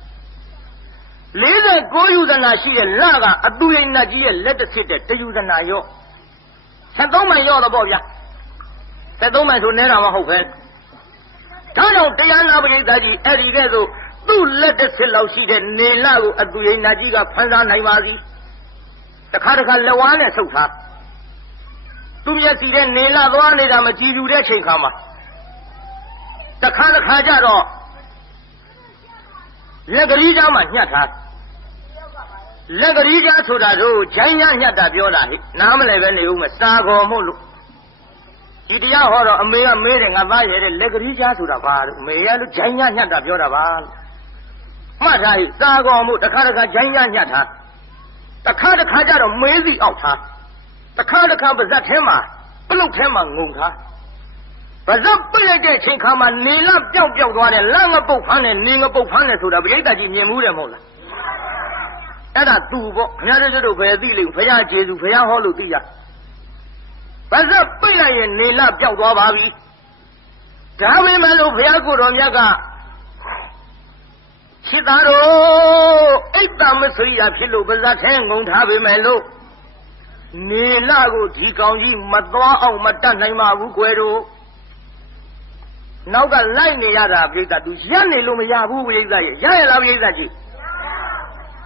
49ယူဇနာရှိတဲ့လကအတူရိနတ်ကြီးရဲ့လက်တစ်ခေတဲ့တယူဇနာရော73မိုင်ရောတော့ပေါ့ဗျာ73မိုင်ဆိုနေတာမဟုတ်ပဲဒါကြောင့်တရားနာပရိသတ်ကြီးအဲ့ဒီကဲဆိုသူ့လက်တစ်ခေလောက်ရှိတဲ့နေလကိုအတူရိနတ်ကြီးကဖန်ဆားနိုင်ပါသည်တခါလက်ဝါးနဲ့ဆုပ်ထားသူမျက်စီတဲ့နေလာသွားနေတာမကြည်ပြူတဲ့ချိန်ခါမှာ တခါကြတော့လက်ကလေးကြားမှာညှက်ထားလက်ကလေးကြားဆိုတာတို့ဂျိုင်းညညှက်တာပြောတာဟိနားမလဲပဲနေဦးမစာခေါ်မို့လို့ဒီတရားဟောတော့အမေကမေးတယ်ငါသားရဲ့လက်ကလေးကြားဆိုတာဘာလို့အမေကလို့ဂျိုင်းညညှက်တာပြောတာပါမှတ်ထားဟိစာခေါ်မို့တခါဂျိုင်းညညှက်ထားတခါကြတော့မေးစီအောက်ထားတခါပါဇက်ထဲမှာပလုတ်ထဲမှာငုံထားပါဇက်ပိတ်လိုက်တဲ့အချိန်ခါမှာနေလပျောက်သွားတယ်လက်ငပုတ်ဖမ်းတယ်နေငပုတ်ဖမ်းတယ်ဆိုတာပရိသတ်ကြီးမြင်မှုတယ်မဟုတ်လားအဲ့ဒါသူပေါ့ခင်ဗျားတို့ဘယ်သိလိမ့်ဘုရားကျေးဇူးဘုရားဟောလို့သိရပါဇက်ပိတ်လိုက်ရင်နေလပျောက်သွားပါပြီဒါပေမဲ့လို့ဘုရားကိုယ်တော်မြတ်ကစိတ်သားတို့အိတ်တမစရိယာဖြစ်လို့ပါဇက်ထဲငုံထားပေမဲ့လို့နေလကိုဒီကောင်ကြီးမသွားအောင်မတတ်နိုင်ပါဘူးကွယ်တို့နောက်ကလိုက်နေရတာပြိဿသူရက်နေလို့မရဘူးပြိဿရဲ့ရရလားပြိဿကြီး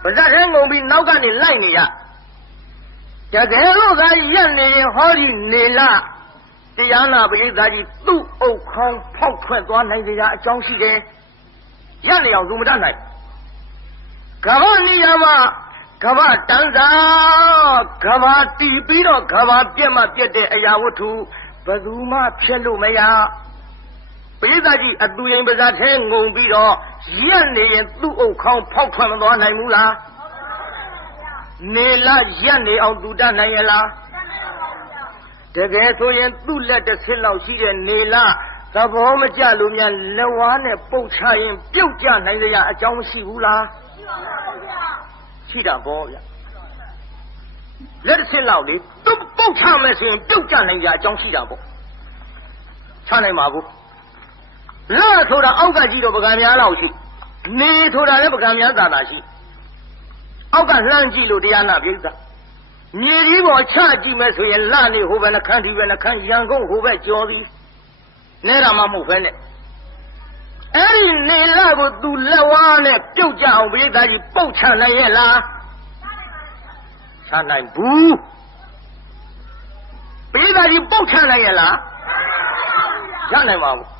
ပါဇက်ထဲငုံပြီးနောက်ကနေလိုက်နေရတကယ်လို့သာရက်နေရင်ဟောဒီနေလတရားနာပြိဿကြီးသူ့အုပ်ခေါင်းဖောက်ထွက်သွားနိုင်ကြအကြောင်းရှိတယ်ရက်နေအောင်သူမတတ်နိုင်ကမ္ဘာနေရာမှာကမ္ဘာတန်းစာကမ္ဘာတီးပြီးတော့ကမ္ဘာပြက်မှပြက်တဲ့အရာဝတ္ထုဘယ်သူမှဖြစ်လို့မရပိဿကြီးအတူရင်ပါဇက်ထဲငုံပြီးတော့ရက်နေရင်သူ့အုပ်ခေါင်းဖောက်ထွက်မသွားနိုင်ဘူးလားနေလားရက်နေအောင်သူတတ်နိုင်ရလားတကယ်ဆိုရင်သူ့လက်တစ်ဆစ်လောက်ရှိတဲ့နေလားသဘောမကျလို့များလက်ဝါးနဲ့ပုတ်ချရင်ပြုတ်ကျနိုင်ကြအကြောင်းမရှိဘူးလားရှိတာပေါ့ဗျလက်တစ်ဆစ်လောက်လေသူ့ပုတ်ချမယ်ဆိုရင်ပြုတ်ကျနိုင်ကြအကြောင်းရှိတာပေါ့ချနိုင်ပါဘူးလာဆိုတာအောက်ကကြီးတော့ပကံများလောက်ရှိနေဆိုတာလည်းပကံများသာရှိအောက်ကလှမ်းကြည့်လို့တရားနာပြိဿမြေကြီးပေါ်ချကြည့်မယ်ဆိုရင်လာနေဟိုဘက်နှခမ်းဒီဘက်နှခမ်းရန်ကုန်ဟိုဘက်ကျော်သည်နဲတာမှမဟုတ်ပဲနဲ့အဲ့ဒီနေလာကိုသူလက်ဝါးနဲ့ပြုတ်ကြအောင်ပြိဿကြီးပုတ်ချနိုင်ရဲ့လားချနိုင်ဘူးပြိဿကြီးပုတ်ချနိုင်ရဲ့လားရနိုင်ပါဘူး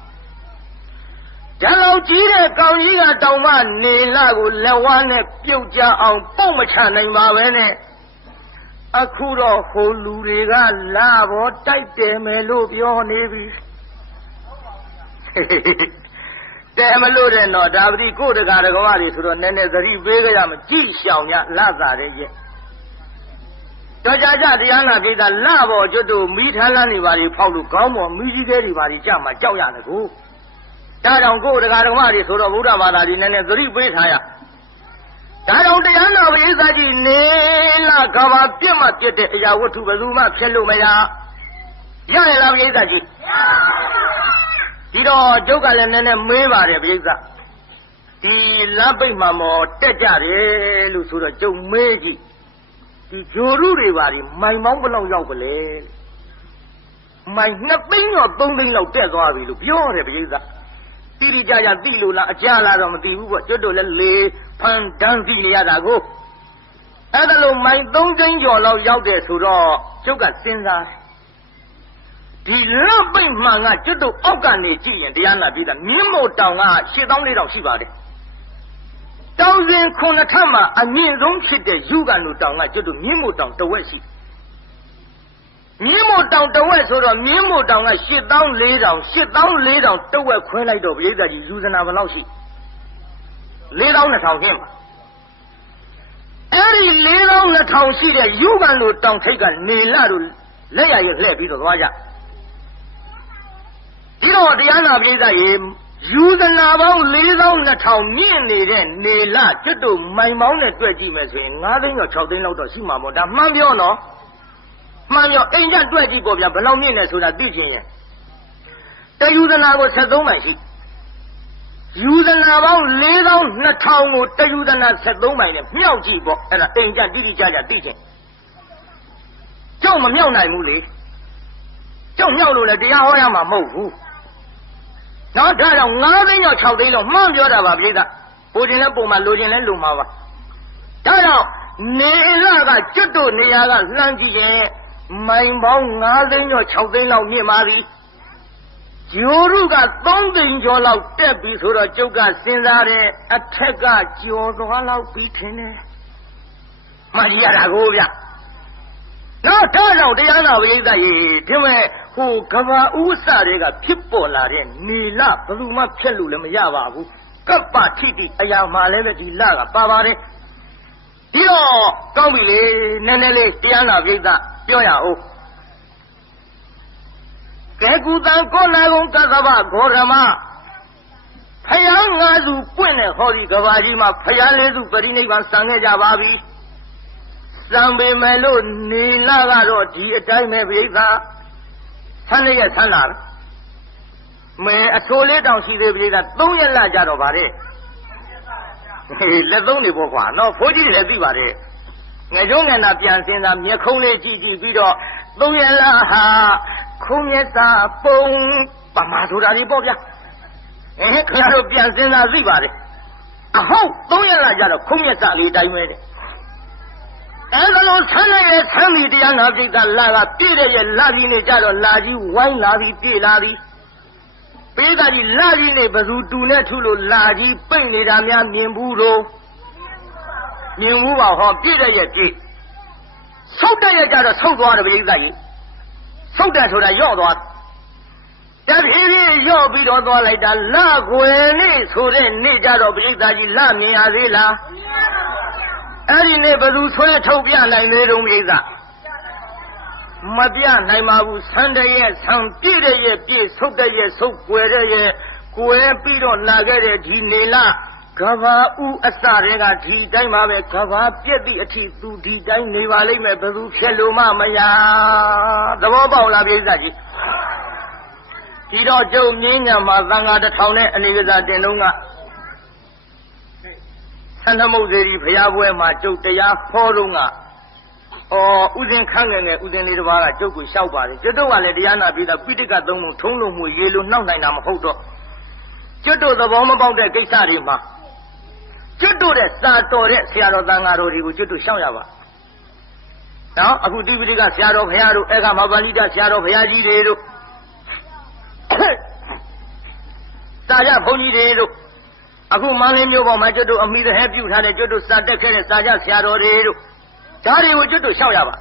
ဓာတ်လောက်ကြီးတဲ့ကောင်ကြီးကတောင်မှနေလကိုလက်ဝါးနဲ့ပြုတ်ကြအောင်ပုတ်မချနိုင်ပါပဲနဲ့အခုတော့ဟိုလူတွေကလာဘောတိုက်တယ်မယ်လို့ပြောနေပြီတဲမလို့တဲ့တော့ဒါပတိကိုတကာတကမတွေဆိုတော့နည်းနည်းသတိပေးကြရမကြည့်ရှောင်ရလာစားတဲ့ရဲ့တော်ကြတရားနာပြိဿလာဘောကျွတ်တို့မိထမ်းလန်းနေပါလေဖောက်လို့ခေါင်းပေါ်မိကြီးသေးတွေပါလေကြမှာကြောက်ရတယ်ကိုဒါကြောင့်ကိုယ်တရားဓမ္မတွေဆိုတော့ဗုဒ္ဓဘာသာတွေနည်းနည်းသတိပေးထားရဒါကြောင့်တရားနာပရိသတ်ကြီးနေလာကဘာပြစ်မှပြစ်တဲ့အရာဝတ္ထုဘယ်သူမှဖြစ်လို့မရရရလားပရိသတ်ကြီးဒီတော့ကျုပ်ကလည်းနည်းနည်းမေးပါတယ်ပရိသတ်ဒီလမ်းပိတ်မှမော်တက်ကြတယ်လို့ဆိုတော့ကျုပ်မေးကြည့်ဒီဂျိုရုတွေပါဒီမိုင်မောင်းဘယ်လောက်ရောက်ပလဲမိုင်2သိန်းတော့3သိန်းလောက်တက်သွားပြီလို့ပြောတယ်ပရိသတ်တိတိကျကျသိလို့လားအကြလားတော့မသိဘူးပေါ့ကျွတ်တို့လည်းလေဖန်တန်းသိနေရတာကိုအဲ့ဒါလို့မိုင်3သိန်းကျော်လောက်ရောက်တယ်ဆိုတော့ကျုပ်ကစဉ်းစားဒီလက်ပိတ်မှန်ကကျွတ်တို့အောက်ကနေကြည့်ရင်တရားနာပြီးတာမြင်းမို့တောင်က8400ရှိပါတယ်တောင်စဉ်9ထပ်မှာအမြင့်ဆုံးဖြစ်တဲ့ယူကန်တို့တောင်ကကျွတ်တို့မြင်းမို့တောင်တဝက်ရှိမြင်းမို့တောင်တဝက်ဆိုတော့မြင်းမို့တောင်က8400တဝက်ခွဲလိုက်တော့ပရိသတ်ကြီးယူဇနာဘယ်လောက်ရှိ4200ချင်းပါအဲ့ဒီ4200ရှိတဲ့ယူကန်တို့တောင်ထိပ်ကနေလတို့လက်ရရလှည့်ပြီးတော့သွားကြဒီတော့တရားနာပရိသတ်ကြီးယူဇနာပေါင်း4200မြင့်နေတဲ့နေလကျွတ်တို့မိုင်ပေါင်းနဲ့တွက်ကြည့်မယ်ဆိုရင်9သိန်းကျော်6သိန်းလောက်တော့ရှိမှာပေါ့ဒါမှန်ပြောနော်မှန်ပြောအိမ်ကျတွက်ကြည့်ပေါ့ဗျာဘယ်လောက်မြင့်နေဆိုတာသိချင်ရင်တယူဇနာကို73မိုင်ရှိယူဇနာပေါင်း4200ကိုတယူဇနာ73မိုင်နဲ့မြောက်ကြည့်ပေါ့အဲ့ဒါအိမ်ကျတိတိကျကျသိချင်ကျုပ်မမြောက်နိုင်ဘူးလေကျုပ်မြောက်လို့လည်းတရားဟောရမှာမဟုတ်ဘူးနော်ဒါကြောင့်9သိန်းကျော်6သိန်းလောက်မှန်ပြောတာပါပြိဿပိုခြင်းလဲပုံမှန်လိုခြင်းလဲလိုမှာပါဒါကြောင့်နေလကကျွတ်တို့နေရာကလှမ်းကြည့်ရင်မိုင်ပေါင်း9သိန်းကျော်6သိန်းလောက်မြင့်ပါပြီ ဂျိုရုက3သိန်းကျော်လောက်တက်ပြီဆိုတော့ကျုပ်ကစဉ်းစားတယ်အထက်ကကျော်သွားလောက်ပြီးထင်တယ်မှန်ရတာကိုဗျနော်ဒါကြောင့်တရားနာပရိသတ်ရေဒီမဲ့ဟိုကဘာဥစ္စာတွေကဖြစ်ပေါ်လာတဲ့နေလဘယ်သူမှဖြတ်လို့လည်းမရပါဘူးကပ္ပထိတိအရာမှလည်းပဲဒီလကပါပါတယ်ဒီတော့ကောင်းပြီလေနည်းနည်းလေးတရားနာပရိသတ်ပြောရအောင်ကဲကူတံကိုနာကုံကသဗ္ဗဂေါရမဖယားငါးစုပွင့်တဲ့ဟောဒီကဘာကြီးမှာဖယားလေးစုပရိနိဗ္ဗာန်စံခဲ့ကြပါပြီစံပေမဲ့လို့နေလာကတော့ဒီအတိုင်းပဲပြိဿဆန်းရဲ့ဆန်းလာမဲအထိုးလေးတောင်ရှိသေးပြိဿ3ရက်လာကြတော့ဗါတဲ့လက်သုံးနေပေါ့ကွာနော်ဖိုးကြီးလည်းသိပါတယ်ငယ်ကျုံးငယ်နာပြန်စင်းတာမျက်ခုံးလေးကြည့်ကြည့်ပြီးတော့3ရက်လာဟာခုံးမျက်စာပုံပမာဆိုတာဒီပေါ့ဗျာခင်ဗျားတို့ပြန်စင်းတာသိပါတယ်အဟုတ်3ရက်လာကြတော့ခုံးမျက်စာလေးတိုင်းပဲတဲ့အဲ့လိုဆန်းရဲ့ဆန်းဒီတရားနာပိဋကလာကပြည့်တဲ့ရဲ့လာကြီးနေကြတော့လာကြီးဝိုင်းလာပြီးပြည့်လာပြီးပိဋကကြီးလာကြီးနေဘသူတူနဲ့ထုလို့လာကြီးပိတ်နေတာများမြင်ဘူးတော့မြင်ဘူးပါဟောပြည့်တဲ့ရဲ့ပြည့်ဆုတ်တဲ့ရဲ့ကြတော့ဆုတ်သွားတယ်ပိဋကကြီးဆုတ်တယ်ဆိုတာယော့သွားတဖြည်းဖြည်းယော့ပြီးတော့သွားလိုက်တာလာခွေနေ့ဆိုတဲ့နေ့ကြတော့ပိဋကကြီးလာမြင်ရသေးလားအဲ့ဒီနေ့ဘယ်သူဆွဲထုတ်ပြနိုင်လေတုံးမိသားမပြနိုင်ပါဘူးဆန်းတဲ့ရဲ့ဆန်းပြည့်တဲ့ရဲ့ပြည့်ဆုတ်တဲ့ရဲ့ဆုတ်ွယ်တဲ့ရဲ့ကွယ်ပြီးတော့လာခဲ့တဲ့ဒီနေလကဘာဥအစတွေကဒီတိုင်းပါပဲကဘာပြည့်သည့်အထိသူဒီတိုင်းနေပါလိမ့်မယ်ဘယ်သူဖြစ်လို့မှမရသဘောပေါက်လားပြိဿကြီးဒီတော့ကျုပ်မြင်းညာမှာသံဃာ1000နဲ့အနေကစားတင်တော့ကဆန္ဒမုတ်စေရီဘုရားပွဲမှာကျုပ်တရားဟောတော့ကဥစဉ်ခန့်ငယ်ငယ်ဥစဉ်လေးတစ်ပါးကကျုပ်ကိုလျှောက်ပါတယ်ကျွတ်တို့ကလည်းတရားနာပြီးတော့ပိဋကသုံးပုံထုံးလို့မှုရေလို့နှောက်နိုင်တာမဟုတ်တော့ကျွတ်တို့သဘောမပေါက်တဲ့ကိစ္စတွေမှာကျွတ်တို့တဲ့စာတော်တဲ့ဆရာတော်သံဃာတော်တွေကိုကျွတ်တို့လျှောက်ရပါနော်အခုဒီပိဋကဆရာတော်ဘုရားတို့အေကမပါဠိတဆရာတော်ဘုရားကြီးတွေတို့စာရဘုန်းကြီးတွေတို့အခုမန္တလေးမြို့ပေါ်မှာကျွတ်တို့အမိလည်းပြုထားတဲ့ကျွတ်တို့စာတက်ခဲ့တဲ့စာကြဆရာတော်တွေတို့ဓာတ်တွေကိုကျွတ်တို့လျှောက်ရပါ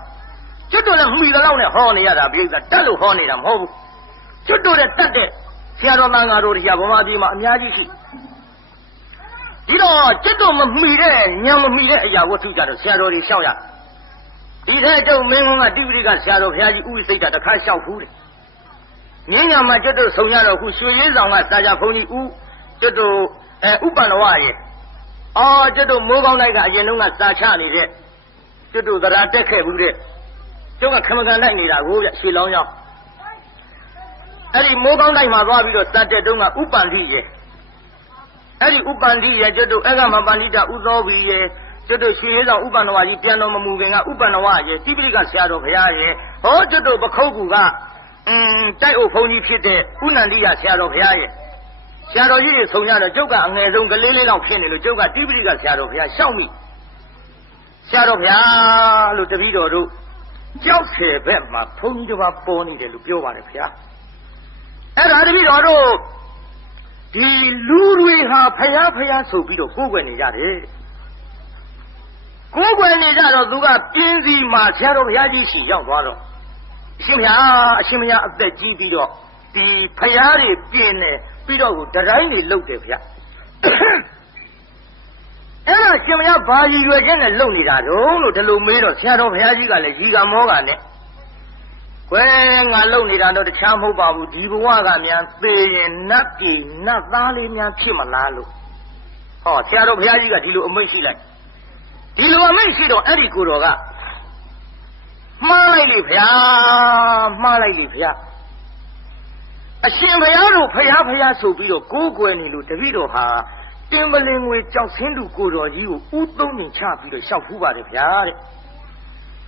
ကျွတ်တို့လည်းမိသလောက်နဲ့ဟောနေရတာပြိဿတက်လို့ဟောနေတာမဟုတ်ဘူးကျွတ်တို့တဲ့တက်တဲ့ဆရာတော်သံဃာတော်တွေကဗမာပြည်မှာအများကြီးရှိဒီတော့ကျွတ်တို့မမိတဲ့ညံမမိတဲ့အရာဝတ္ထုကြတော့ဆရာတော်တွေလျှောက်ရဒီထဲကျုပ်မင်းကုန်းကတိပတိကဆရာတော်ဘုရားကြီးဥဝိစိတ်တာတခါလျှောက်ဘူးတဲ့မြင်းညာမှာကျွတ်တို့ဆုံရတော့ခုရွှေရင်းဆောင်ကစာကြဘုန်းကြီးကျွတ်တို့ဥပ္ပန္နဝရေကျွတ်တို့မိုးကောင်းလိုက်ကအရင်တုန်းကစာချနေတဲ့ကျွတ်တို့သရာတက်ခဲ့ဘူးတဲ့ကျုပ်ကခမကန်လိုက်နေတာကိုဗျရွှေလောင်းရောက်အဲ့ဒီမိုးကောင်းလိုက်မှာသွားပြီးတော့စာတက်တုန်းကဥပ္ပန္တိရေအဲ့ဒီဥပ္ပန္တိရေကျွတ်တို့အေကမပန္တိတဥသောဘီရေကျွတ်တို့ရွှေရင်းဆောင်ဥပ္ပန္နဝကြီးပြန်တော်မမူခင်ကဥပ္ပန္နဝရေတိပိဋကဆရာတော်ဘုရားရေဟောကျွတ်တို့ပခုတ်ကူကတိုက်အုပ်ဘုန်းကြီးဖြစ်တဲ့ဥနန္တိယဆရာတော်ဘုရားရေဆရာတော်ကြီးဆုံရတော့ကျုပ်ကအငယ်ဆုံးကလေးလေးလောက်ဖြစ်နေလို့ကျုပ်ကတိပတိကဆရာတော်ဘုရားရှောက်မိဆရာတော်ဘုရားလို့တပည့်တော်တို့ကြောက်ဆယ်ဘက်မှာဘုန်းကြီးတစ်ပါးပေါ်နေတယ်လို့ပြောပါတယ်ဘုရားအဲ့ဒါတပည့်တော်တို့ဒီလူတွေဟာဘုရားဆိုပြီးတော့ကိုးကွယ်နေကြတယ်ကိုးကွယ်နေကြတော့သူကပြင်းစီမှာဆရာတော်ဘုရားကြီးရှိရောက်သွားတော့အရှင်ဘုရားအသက်ကြီးပြီးတော့ဒီဘုရားတွေပြင်းနေပြီးတော့ကိုတတိုင်းတွေလုတ်တယ်ဗျအဲ့ဒါရှင်မရဘာရည်ရွယ်ချက်နဲ့လုတ်နေတာတော့လို့ဒီလိုမေးတော့ဆရာတော်ဘုရားကြီးကလည်းရီကမောကနဲ့ကွယ်ငါလုတ်နေတာတော့တခြားမဟုတ်ပါဘူးဒီဘဝကများသေရင်နတ်ပြည်နတ်သားလေးများဖြစ်မလားလို့ဟောဆရာတော်ဘုရားကြီးကဒီလိုအမိန့်ရှိလိုက်ဒီလိုအမိန့်ရှိတော့အဲ့ဒီကိုတော်ကမှားလိုက်လေဗျာမှားလိုက်လေဗျာအရှင်ဘုရားတို့ဘုရားဆိုပြီးတော့ကိုးကွယ်နေလို့တပည့်တော်ဟာတင်ပလင်ငွေကြောက်ဆင်းသူကိုတော်ကြီးကိုဥသုံးမြင်ချပြီးတော့ရှောက်ဖူးပါတယ်ဗျာတဲ့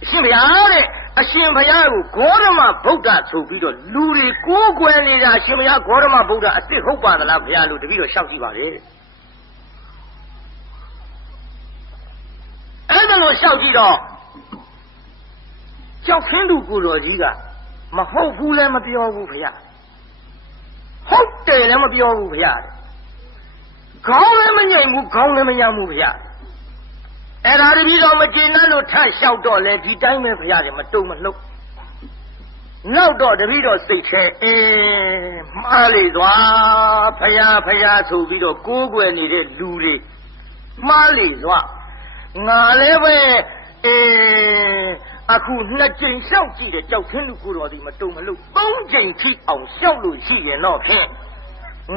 အရှင်ဘုရားတဲ့အရှင်ဘုရားကိုဂေါရမဗုဒ္ဓဆိုပြီးတော့လူတွေကိုးကွယ်နေတာအရှင်ဘုရားဂေါရမဗုဒ္ဓအစ်စ်ဟုတ်ပါသလားဘုရားလို့တပည့်တော်ရှောက်ကြည့်ပါတယ်အဲ့ဒါလို့ရှောက်ကြည့်တော့ကြောက်ဆင်းသူကိုတော်ကြီးကမဟုတ်ဘူးလည်းမပြောဘူးဘုရား ဟုတ်တယ်လည်းမပြောဘူးဗျာခေါင်းလည်းမငြိမ်ဘူးခေါင်းလည်းမညံ့ဘူးဗျာအဲ့ဒါတပည့်တော်မကျေနပ်လို့ထလျှောက်တော့လေဒီတိုင်းပဲဗျာမတုံမလှုပ်နောက်တော့တပည့်တော်စိတ်ထဲမှားလေသွားဖယားဆိုပြီးတော့ကိုးကွယ်နေတဲ့လူတွေမှားလေသွားငါလည်းပဲအခု2ကြိမ်လျှောက်ကြည့်တယ်ကြောက်ခင်းလူကိုတော်ဒီမတုံမလို့3ကြိမ်ထိအောင်လျှောက်လို့ရှိရင်တော့ဖြင့်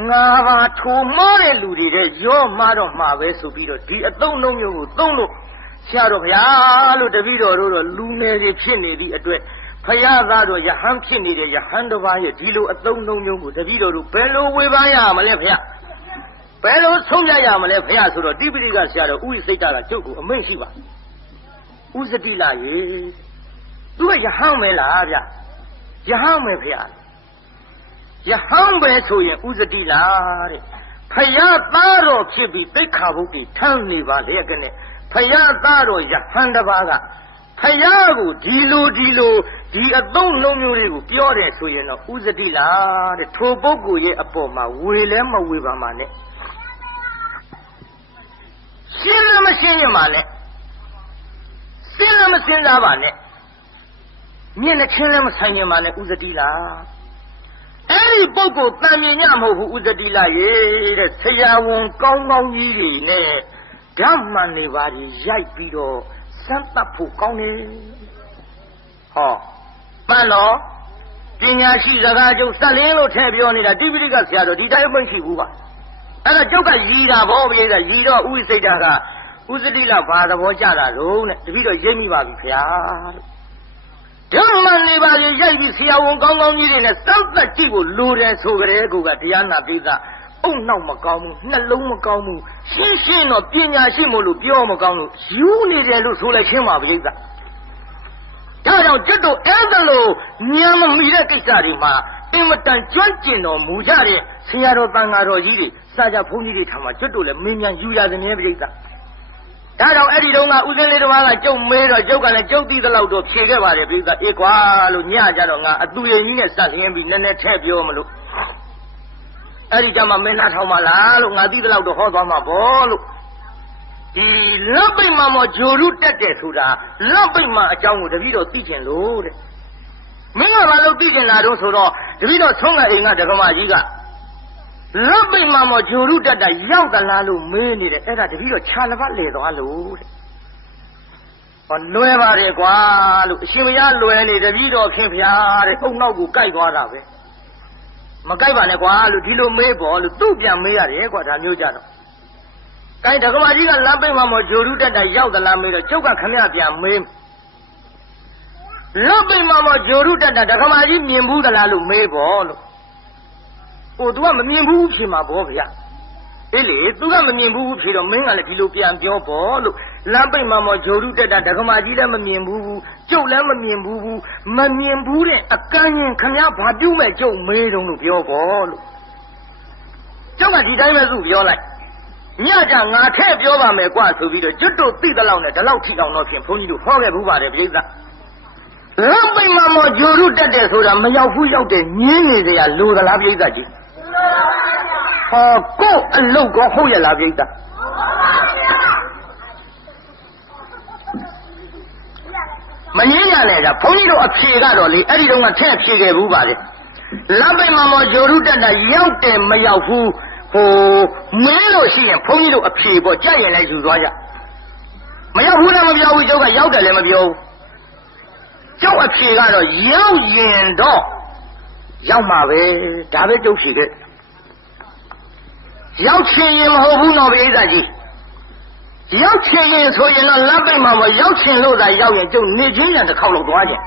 ငါပါထိုမောတဲ့လူတွေတဲ့ရောမှားတော့မှာပဲဆိုပြီးတော့ဒီအသုံးနှုန်းမျိုးကိုသုံးလို့ဆရာတော်ဘုရားလို့တပည့်တော်တို့တော့လူငယ်တွေဖြစ်နေသည့်အတွက်ဖယားသားတော်ယဟန်ဖြစ်နေတဲ့ယဟန်တစ်ပါးရဲ့ဒီလိုအသုံးနှုန်းမျိုးကိုတပည့်တော်တို့ဘယ်လိုဝေဖန်ရမလဲဘုရားဘယ်လိုဆုံးဖြတ်ရမလဲဘုရားဆိုတော့တိပိဋကဆရာတော်ဥိစိတ်တာကကျုပ်ကိုအမိန့်ရှိပါဥစတိလာရေသူကယဟန်ပဲလားဗျယဟန်ပဲဖေရယဟန်ပဲဆိုရင်ဥစတိလာတဲ့ဖယားသားတော်ဖြစ်ပြီးသိက္ခာပုဒ်တွေထမ်းနေပါလေကနဲ့ဖယားသားတော်ယဟန်တစ်ပါးကဖယားကိုဒီလိုဒီအသုံးလုံးမျိုးတွေကိုပြောတယ်ဆိုရင်တော့ဥစတိလာတဲ့ထိုပုဂ္ဂိုလ်ရဲ့အပေါ်မှာဝေလဲမဝေပါမှာနဲ့ရှင်းလည်းမရှင်းရင်ပါနဲ့စဉ်းလည်းမစဉ်းစားပါနဲ့မြင်နဲ့ချင်းလည်းမဆိုင်ရင်ပါနဲ့ဥစတိလာအဲ့ဒီပုဂ္ဂိုလ်တန်မြင်ညမဟုတ်ဘူးဥစတိလာရေတဲ့ဆရာဝန်ကောင်းကြီးတွေနဲ့ဓမ္မန်တွေပါရိုက်ပြီးတော့စမ်းသပ်ဖို့ကောင်းတယ်ဟောမှန်တော့ပညာရှိစကားကျုပ်စက်လင်းလို့ထည့်ပြောနေတာတိပိဋကဆရာတော်ဒီတိုင်းမရှိဘူးပါအဲ့ဒါကျုပ်ကရည်တာဗောပြေကရည်တော့ဥစိတ်တာကဥစတိလဘာသဘောကျတာတော့နဲ့တပည့်တော်ရိပ်မိပါပြီခင်ဗျာဓမ္မနေပါလေရိုက်ပြီးဆရာဝန်ကောင်းကြီးတွေနဲ့စမ်းသပ်ကြည့်ဖို့လိုတယ်ဆိုကြတဲ့ကိုကတရားနာပိသအုံနောက်မကောင်းဘူးနှလုံးမကောင်းဘူးရှင်းတော့ပညာရှိမို့လို့ပြောမကောင်းလို့ယူနေတယ်လို့ဆိုလိုက်ချင်းပါပိသဒါကြောင့်ကျွတ်တို့အဲ့ဒါလို့ဉာဏ်မမီတဲ့ကိစ္စတွေမှာအင်မတန်ကျွမ်းကျင်တော်မူကြတဲ့ဆရာတော်တန်ဃာတော်ကြီးတွေစာကြဘုန်းကြီးတွေထံမှာကျွတ်တို့လည်းမင်းမြန်ယူရသမြဲပိသဒါကြောင့်အဲ့ဒီတုန်းကဦးစင်းလေးတစ်ပါးကကျုပ်မေးတော့ကျုပ်ကလည်းကျုပ်သိသလောက်တော့ဖြေခဲ့ပါတယ်ပြိဿအေးကွာလို့ညကြတော့ငါအတူရင်ကြီးနဲ့စက်လျင်းပြီးနည်းနည်းထည့်ပြောမလို့အဲ့ဒီကြမှာမင်းနားထောင်ပါလားလို့ငါသိသလောက်တော့ဟောသွားမှာပေါ့လို့ဒီလက်ပိတ်မှမောဂျိုရုတက်တယ်ဆိုတာလက်ပိတ်မှအကြောင်းကိုတပည့်တော်သိကျင်လို့တဲ့မင်းကဘာလို့သိကျင်တာတော့ဆိုတော့တပည့်တော်ဆုံးကအိမ်ကဒကမကြီးကလက်ပိတ်မှမောဂျိုရုတက်တာရောက်သလားလို့မေးနေတယ်အဲ့ဒါတပည့်တော်ခြာလပတ်လေသွားလို့တဲ့ဟောလွယ်ပါတယ်ကွာလို့အရှင်ဘုရားလွယ်နေတပည့်တော်ခင်ဗျာတဲ့အုံနောက်ကိုကြိုက်သွားတာပဲမကြိုက်ပါနဲ့ကွာလို့ဒီလိုမေးပေါ်လို့သူ့ပြန်မေးရတယ်ကွာဒါမျိုးကြတော့ကိုင်းဒကမကြီးကလမ်းပိတ်မှမောဂျိုရုတက်တာရောက်သလားမေးတော့ကျုပ်ကခမရပြန်မေးလက်ပိတ်မှမောဂျိုရုတက်တာဒကမကြီးမြင်ဘူးသလားလို့မေးပေါ်လို့ဟို तू ကမမြင်ဘူးဖြေမှာဗောဗျာအေးလေ तू ကမမြင်ဘူးဖြေတော့မင်းကလည်းဒီလိုပြန်ပြောပေါ်လို့လမ်းပိတ်မှမောဂျိုရုတက်တာဒကမကြီးလည်းမမြင်ဘူးကျုပ်လည်းမမြင်ဘူးမမြင်ဘူးတဲ့အကန့်ရင်ခမရဘာပြုမဲ့ကျုပ်မေးတော့လို့ပြောပေါ်လို့ကျုပ်ကဒီတိုင်းပဲသူ့ပြောလိုက်ညကြငါထဲ့ပြောပါမယ်ကွာဆိုပြီးတော့ကျွတ်တို့သိတဲ့လောက်နဲ့ဒီလောက်ထိအောင်တော့ဖြင့်ဘုန်းကြီးတို့ဟောခဲ့ဘူးပါတယ်ပြိဿလမ်းပိတ်မှမောဂျိုရုတက်တယ်ဆိုတာမရောက်ဘူးရောက်တယ်ညင်းနေစရာလိုသလားပြိဿကြီးဟောကို့အလုတ်ကောဟုတ်ရလားပြိဿမငင်းရနဲ့ကဘုန်းကြီးတို့အဖြေကတော့လေအဲ့ဒီတုန်းကထည့်ဖြေခဲ့ဘူးပါလေလမ်းပိတ်မှမောဂျိုရုတက်တာရောက်တယ်မရောက်ဘူးဟိုမင်းလို့ရှိရင်ဘုန်းကြီးတို့အဖြေပေါ့ကြက်ရင်လည်းယူသွားကြမရောက်ဘူးလည်းမပြောဘူးကျုပ်ကရောက်တယ်လည်းမပြောဘူးကျုပ်အဖြေကတော့ရောက်ရင်တော့ရောက်မှာပဲဒါပဲကျုပ်ဖြေခဲ့ရောက်ချင်ရင်မဟုတ်ဘူးနော်ပိဿကြီးရောက်ချင်ရင်ဆိုရင်တော့လက်ပိတ်မှာပေါ့ရောက်ချင်လို့သာရောက်ရင်ကျုပ်နေချင်းရံတစ်ခေါက်လောက်သွားခြင်း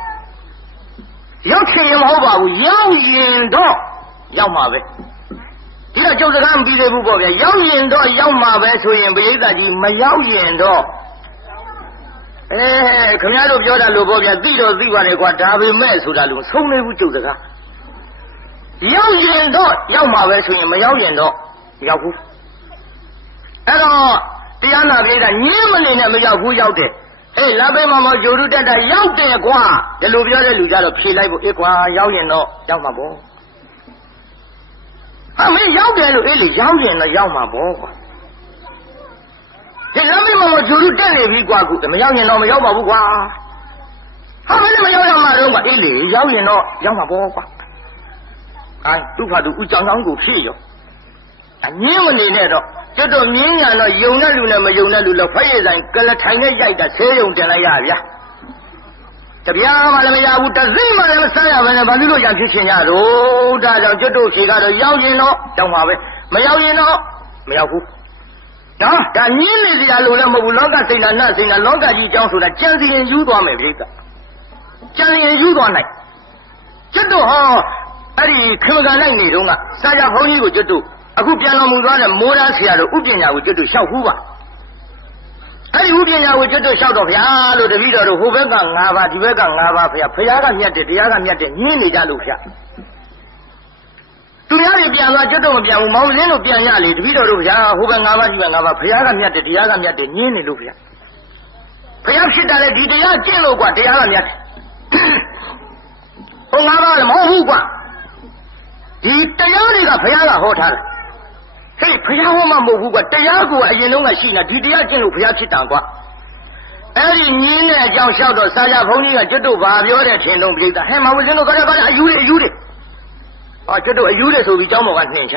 ရောက်ချင်ရင်မဟုတ်ပါဘူးရောက်ရင်တော့ရောက်မှာပဲဒီတော့ကျုပ်စကားမပြီးသေးဘူးပေါ့ဗျာရောက်ရင်တော့ရောက်မှာပဲဆိုရင်ပိဿကြီးမရောက်ရင်တော့ခင်ဗျားတို့ပြောတာလို့ပေါ့ဗျာသိတော့သိပါတယ်ကွာဒါပေမဲ့ဆိုတာလို့ဆုံးနေဘူးကျုပ်စကားရောက်ရင်တော့ရောက်မှာပဲဆိုရင်မရောက်ရင်တော့ရောက်ဘူးအဲ့တော့တရားနာပြေးတာညင်းမနေနဲ့မရောက်ဘူးရောက်တယ်အေးလက်ပိတ်မှမောဂျိုရုတက်တာရောက်တယ်ကွာဒီလိုပြောတဲ့လူကြတော့ဖြေလိုက်ဖို့အေးကွာရောက်ရင်တော့ရောက်မှာပေါ့ ဟာမင်းရောက်တယ်လို့အေးလေရောက်ရင်တော့ရောက်မှာပေါ့ကွာဒီလမ်းမမောင်ကျူလူတက်နေပြီကွာကူမရောက်ရင်တော့မရောက်ပါဘူးကွာဟာမင်းမရောက်ရမှာတော့ကွာအေးလေရောက်ရင်တော့ရောက်မှာပေါ့ကွာအဲသူ့ဖာသူဦးကြောင်ကိုဖြည့်ရောအငင်းမနေနဲ့တော့ကျွတ်တော့မြင်းညာတော့ယုံတဲ့လူနဲ့မယုံတဲ့လူတော့ဖက်ရည်ဆိုင်ကလထိုင်နဲ့ရိုက်တာဆေးရုံတင်လိုက်ရဗျာတပြားမှလည်းမရဘူးတသိမှလည်းမဆန်းရဘဲနဲ့ဘာလို့ရဖြစ်ချင်ရတော့ဒါကြောင့်ကျွတ်တို့ဖြေကတော့ရောက်ရင်တော့ရောက်မှာပဲမရောက်ရင်တော့မရောက်ဘူးနော်ဒါညင်းနေစရာလိုလည်းမဟုတ်ဘူးလောကစိတ်နာနတ်စိတ်နာလောကကြီးအကြောင်းဆိုတာကြံစီရင်ယူသွားမယ်ပြိဿကြံစီရင်ယူသွားနိုင်ကျွတ်တို့ဟောအဲ့ဒီခေမကလိုက်နေတော့ကစာကြဘုန်းကြီးကိုကျွတ်တို့အခုပြန်တော်မူသွားတဲ့မိုးသားဆရာတို့ဥပညာကိုကျွတ်တို့လျှောက်ဖူးပါအဲ့ဒီဥပညာကိုကျွတ်တို့လျှောက်တော့ဗျာလို့တပည့်တော်တို့ဟိုဘက်က9ပါးဒီဘက်က9ပါးဗျာဖရာကမြတ်တယ်တရားကမြတ်တယ်ညင်းနေကြလို့ဗျာသူများတွေပြန်သွားကျွတ်တို့မပြန်ဘူးမောင်လင်းတို့ပြန်ရလေတပည့်တော်တို့ဗျာဟိုဘက်9ပါးဒီဘက်9ပါးဖရာကမြတ်တယ်တရားကမြတ်တယ်ညင်းနေလို့ဗျာဖရာဖြစ်တာလေဒီတရားကျင့်လို့ကွာတရားကမြတ်တယ်ဟို9ပါးလည်းမဟုတ်ဘူးကွာဒီတရားတွေကဖရာကဟောထားတယ်ဟေးဖရာဟောမှမဟုတ်ဘူးကွာတရားကိုအရင်လုံးကရှိနေတာဒီတရားကျင့်လို့ဖရာဖြစ်တာကွာအဲ့ဒီညင်းတဲ့အကြောင်းလျှောက်တော့စာကြဘုန်းကြီးကကျွတ်တို့ဘာပြောတယ်ထင်တော့ပြိဿဟဲ့မဝစင်းတို့ကအယူတွေဟောကျွတ်တို့အယူတွေဆိုပြီးကျောင်းပေါ်ကနှင်ချ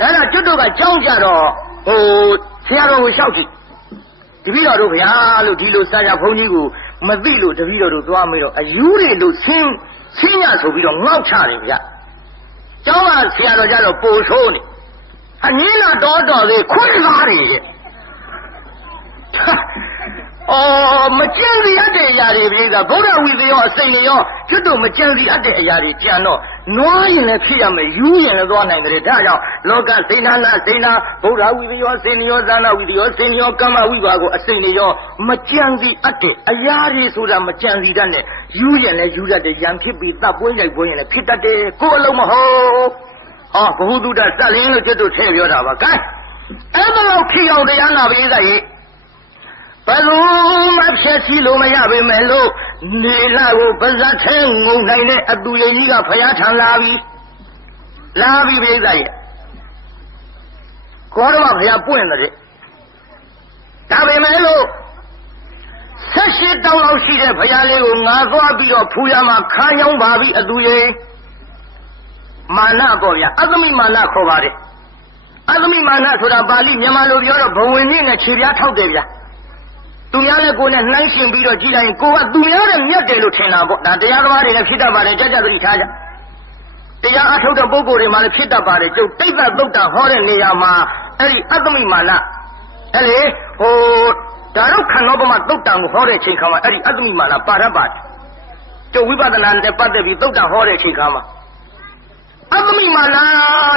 အဲ့ဒါကျွတ်တို့ကကျောင်းကြတော့ဟိုဆရာတော်ကိုလျှောက်ကြည့်တပည့်တော်တို့ဗျာလို့ဒီလိုစာကြဘုန်းကြီးကိုမသိလို့တပည့်တော်တို့သွားမေးတော့အယူတွေလို့ဆင်းရဆိုပြီးတော့ငေါက်ချတယ်ဗျကျောင်းကဆရာတော်ကြတော့ပိုဆိုးနေအငင်းလာတော်သေးခွင့်ကားတွေရဲ့အော်မကြံစီရတဲ့အရာတွေပြည်သာဗုဒ္ဓဝိသေရောအစိမ့်တွေရောကျွတ်တို့မကြံစီရတဲ့အရာတွေကြံတော့နွားရင်လည်းဖြစ်ရမယ်ယူရင်လည်းသွားနိုင်တယ်ဒါကြောင့်လောကစိဏနာစိဏဗုဒ္ဓဝိသေရောစိဏရောသာနာဝိသေရောစိဏရောကမ္မဝိပါကိုအစိမ့်တွေရောမကြံစီအပ်တဲ့အရာတွေဆိုတာမကြံစီတတ်နဲ့ယူရင်လည်းယူတတ်တယ်ရံဖြစ်ပြီးတပ်ပွဲရိုက်ပွဲရင်လည်းဖြစ်တတ်တယ်ကိုယ်အလုံးမဟုတ်ဟောဘုဟုတုတ္တစက်လင်းလို့ကျွတ်တို့ထည့်ပြောတာပါကဲအဲ့ဒါတော့ခီအောင်တရားနာပိဿရဲ့ဘယ်လိုမှဖြည့်စည်းလို့မရပေမဲ့လို့နေလာကိုပါဇတ်ထဲငုံနိုင်တဲ့အတူရကြီးကဖျားထံလာပြီပြိဿရဲ့ကောရမဖျားပွင့်တယ်ဒါပေမဲ့လို့18တောင်းလောက်ရှိတဲ့ဖျားလေးကိုငါသွားပြီးတော့ဖူရမှာခါရောက်ပါပြီအတူရမာနပေါ့ဗျာအသမိမာနခေါ်ပါတယ်အသမိမာနဆိုတာပါဠိမြန်မာလိုပြောတော့ဘဝင်နည်းနဲ့ခြေပြားထောက်တယ်ဗျာသူများနဲ့ကိုယ်နဲ့နှိုင်းရှင်ပြီးတော့ကြည်လိုက်ရင်ကိုကသူများနဲ့မြတ်တယ်လို့ထင်တာပေါ့ဒါတရားသမားတွေလည်းဖြစ်တတ်ပါတယ်ကြကြသတိထားကြတရားအထုတ်တဲ့ပုဂ္ဂိုလ်တွေမှလည်းဖြစ်တတ်ပါတယ်ကျုပ်တိတ်သက်သုတ်တဟောတဲ့နေရာမှာအဲ့ဒီအသမိမာနအဲ့လေဟိုဒါတော့ခန္ဓာပမသုတ်တံကိုဟောတဲ့ချိန်ခါမှာအဲ့ဒီအသမိမာနပါရပါတယ်ကျုပ်ဝိပဿနာနဲ့ပတ်သက်ပြီးသုတ်တံဟောတဲ့ချိန်ခါမှာအသမိမာန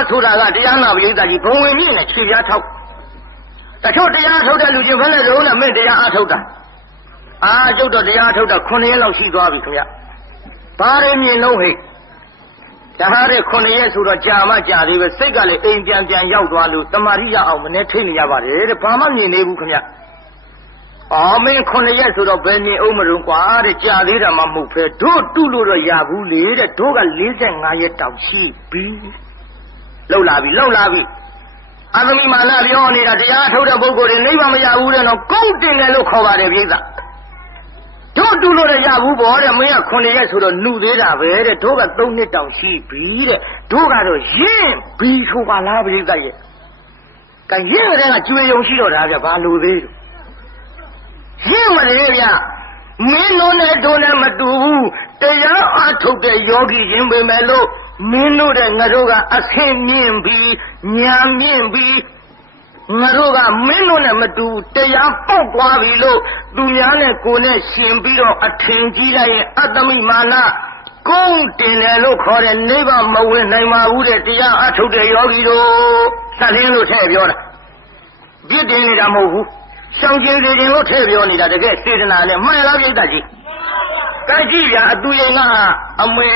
ဆိုတာကတရားနာပရိသတ်ကြီးဘုံဝင်မြင့်နဲ့ခြေပြားထောက်တချို့တရားထုတ်တဲ့လူချင်းဘယ်နဲ့လုံးနဲ့မင်းတရားအထုတ်တာကျုပ်တော့တရားထုတ်တာ9ရက်လောက်ရှိသွားပြီခင်ဗျဘာတွေမြင်လုံးဟိတ်ဒါဟာတဲ့9ရက်ဆိုတော့ကြာမှကြာသေးပဲစိတ်ကလည်းအိမ်ပြန်ရောက်သွားလို့တမာရိရအောင်မနဲ့ထိနေရပါတယ်တဲ့ဘာမှမြင်နေဘူးခင်ဗျမင်း9ရက်ဆိုတော့ဘယ်မြင်အောင်မလို့ကွာတဲ့ကြာသေးတာမှမဟုတ်ပဲတို့တုလို့တော့ရဘူးလေတဲ့တို့က45ရက်တောင်ရှိပြီလှုပ်လာပြီအသမိမာနပြောနေတာတရားထုတ်တဲ့ပုဂ္ဂိုလ်တွေနိဗ္ဗာန်မရဘူးတဲ့နော်ကုန်းတင်တယ်လို့ခေါ်ပါတယ်ပြိဿတို့တူလို့ရဘူးပေါ့တဲ့မင်းက9ရက်ဆိုတော့နှုသေးတာပဲတဲ့တို့က3နှစ်တောင်ရှိပြီတဲ့တို့ကတော့ရင့်ပြီးဆိုပါလားပြိဿရဲ့ကဲရင့်တဲ့ကကျွေယုံရှိတော့တာဗျဘာလို့သေးလို့ရင့်မလဲဗျမင်းတို့နဲ့တို့နဲ့မတူဘူးတရားအထုတ်တဲ့ယောဂီရင်ပေမဲ့လို့မင်းတို့တဲ့ငါတို့ကအဆင်မြင့်ပြီးညာမြင့်ပြီးငါတို့ကမင်းတို့နဲ့မတူတရားပေါက်သွားပြီလို့သူများနဲ့ကိုယ်နဲ့ရှင်ပြီးတော့အထင်ကြီးလိုက်ရင်အတ္တမိမာနကုန်းတင်တယ်လို့ခေါ်တဲ့နိဗ္ဗာန်မဝင်နိုင်ပါဘူးတဲ့တရားအထုတ်တဲ့ယောဂီတို့စလင်းလို့ထည့်ပြောတာပြစ်တင်နေတာမဟုတ်ဘူးရှောင်ကျင်စေခြင်းလို့ထည့်ပြောနေတာတကယ်စေတနာနဲ့မှန်လားပြိဿကြီးကဲကြည့်ဗျာအတူရင်ကအမေ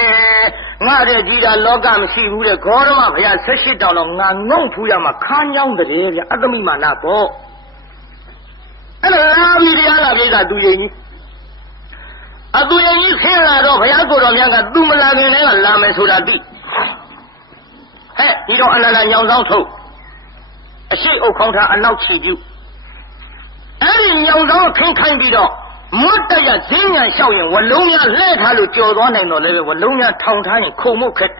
ငါတဲ့ကြီးတာလောကမရှိဘူးတဲ့ဂေါရမဘုရား18တောင်တော့ငါငုံဖူးရမှာခါးညောင်းတယ်ဗျအတ္တမိမာနပေါ့အဲ့ဒါလာပြီတရားလာပြီကသူရင်ကြီးအတူရင်ကြီးဆင်းလာတော့ဘုရားကိုယ်တော်မြတ်ကသူမလာခင်တည်းကလာမယ်ဆိုတာသိ ဒီတော့အနန္တညောင်ဆောင်ထုတ်အရှိအုပ်ခေါင်းထားအနောက်ချီပြုအဲ့ဒီညောင်ဆောင်ခင်းခိုင်းပြီးတော့မွတ်တရဈဉ္ညာလျှောက်ရင်ဝလုံးများလှဲထားလို့ကြော်သွားနိုင်တော့လည်းဝလုံးများထောင်ထားရင်ခုံမှုခက်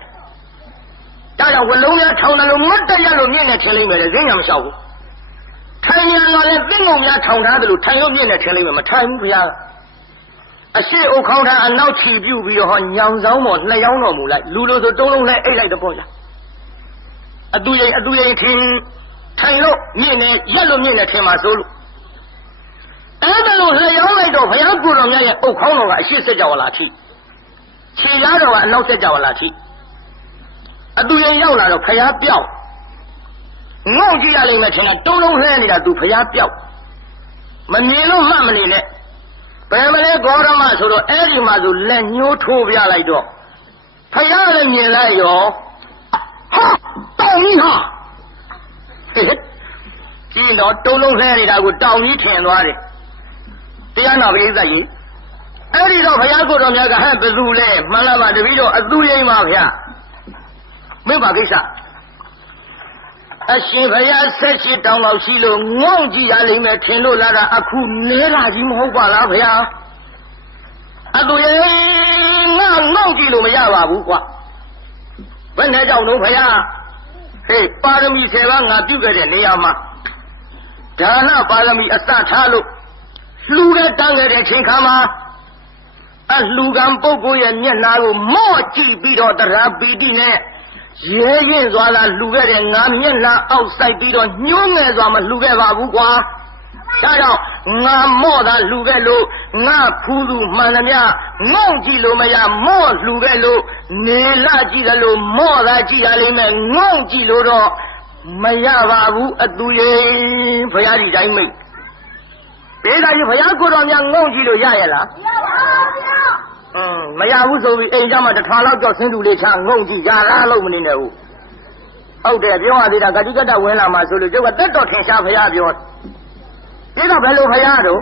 ဒါကြောင့်ဝလုံးများထောင်တယ်လို့မွတ်တရလို့မြင့်နေထင်လိမ့်မယ်ဈဉ္ညာမလျှောက်ဘူးထိုင်ရတော့လည်းသင်္ကုံများထောင်ထားတယ်လို့ထိုင်လို့မြင့်နေထင်လိမ့်မယ်မထိုင်ဘူးဗျာအရှိအုပ်ခေါင်းထားအနောက်ချီပြုပြီးတော့ညောင်ဆောင်ပေါ်နှစ်ယောင်းတော်မူလိုက်လူလိုဆိုတုံးလုံးလဲအိတ်လိုက်တော့ပေါ့ဗျာအတူရင်ထင်ထိုင်လို့မြင့်နေရက်လို့မြင့်နေထင်မှာဆိုလို့အဲ့ဒါလို့လျောင်းလိုက်တော့ဘုရားကိုယ်တော်မြတ်ရဲ့အုတ်ခေါင်းတော်ကအရှိစက်ကြဝဠာထိခြေရားတော်ကအနောက်စက်ကြဝဠာထိအတူရင်ရောက်လာတော့ဘုရားပြောက်ငုံကြည့်ရလိမ့်မယ်ထင်တာတုံးလုံးလှဲနေတာသူဘုရားပြောက်မမြင်လို့မှတ်မနေနဲ့ဘယ်မလဲဂေါရမဆိုတော့အဲ့ဒီမှာဆိုလက်ညှိုးထိုးပြလိုက်တော့ဘုရားလည်းမြင်လိုက်ရောဟာတောင်းကြီးဟာကြည့်တော့တုံးလုံးလှဲနေတာကိုတောင်းကြီးထင်သွားတယ်တရားနာပရိသတ်ကြီးအဲ့ဒီတော့ဘုရားကိုယ်တော်များကဟဲ့ဘယ်သူလဲမှန်လားပါတပည့်တော်အသူရိမ်ပါဗျာမင်းပါကိစ္စအရှင်ဘုရား78တောင်လောက်ရှိလို့ငုံကြည့်ရလိမ့်မယ်ထင်လို့လာတာအခုနဲလာကြီးမဟုတ်ပါလားဗျာအသူရိမ်ငါငုံကြည့်လို့မရပါဘူးကွာဘယ်နဲ့ကြောင့်တော့ဘုရားဟေးပါရမီ10ပါးငါပြုခဲ့တဲ့နေရာမှာဒါနပါရမီအစထားလို့လှူတဲ့တန်းခဲ့တဲ့ချိန်ခါမှာအလှူကံပုဂ္ဂိုလ်ရဲ့မျက်နှာကိုမော့ကြည့်ပြီးတော့တရားပီတိနဲ့ရဲရင်စွာလာလှူခဲ့တဲ့ငါမျက်နှာအောက်ဆိုင်ပြီးတော့ညှိုးငယ်စွာမလှူခဲ့ပါဘူးကွာဒါကြောင့်ငါမော့တာလှူခဲ့လို့ငါဖူးသူမှန်သမျှငုံကြည့်လို့မရမော့လှူခဲ့လို့နေလာကြည့်တယ်လို့မော့တာကြည့်ရလိမ့်မယ်ငုံကြည့်လို့တော့မရပါဘူးအတူရင်ဘုရားကြီးတိုင်းမိတ်ဒေသကြီးဘုရားကိုယ်တော်များငုံကြည့်လို့ရရလားမရပါဘူးဗျာမရဘူးဆိုပြီးအိမ်ကျမှ1000လောက်ကြောက်ဆင်းသူလေးချငုံကြည့်ကြလားလို့မနေနဲ့ဘူးဟုတ်တယ်ပြောရသေးတာဂတိကတ္တဝင်လာမှဆိုလို့ကျုပ်ကတက်တော်ထင်ရှားဘုရားပြောဒီကဘယ်လိုဘုရားတော့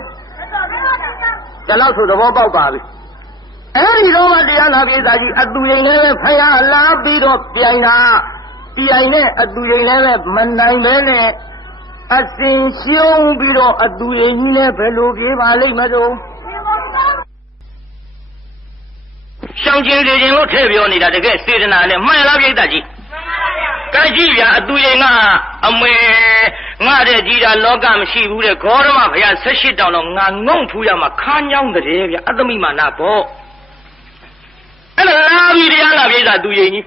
ဒီလောက်ဆိုသဘောပေါက်ပါပြီအဲ့ဒီတော့မှတရားနာပြေသာကြီးအတူရင်လည်းဘုရားလာပြီးတော့ပြိုင်တာပြိုင်နဲ့အတူရင်လည်းမနိုင်ပဲနဲ့အစင်ရှုံးပြီးတော့အတူရင်ကြီးလည်းဘယ်လိုပြေးပါလိမ့်မလို့ရှောင်းချင်းလေးချင်းလို့ထည့်ပြောနေတာတကယ်စေတနာနဲ့မှန်လားပြိတ္တကြီးမှန်ပါဗျာကြည့်ဗျာအတူရင်ကအမေငါတဲ့ကြီးတာလောကမရှိဘူးတဲ့ဂေါရမဘုရား78တောင်တော့ငါငုံဖူးရမှာခါညောင်းတဲ့ဗျာအသမီမာနာပေါ့အဲ့ဒါလာပြီးတရားနာပြိတ္တအတူရင်ကြီး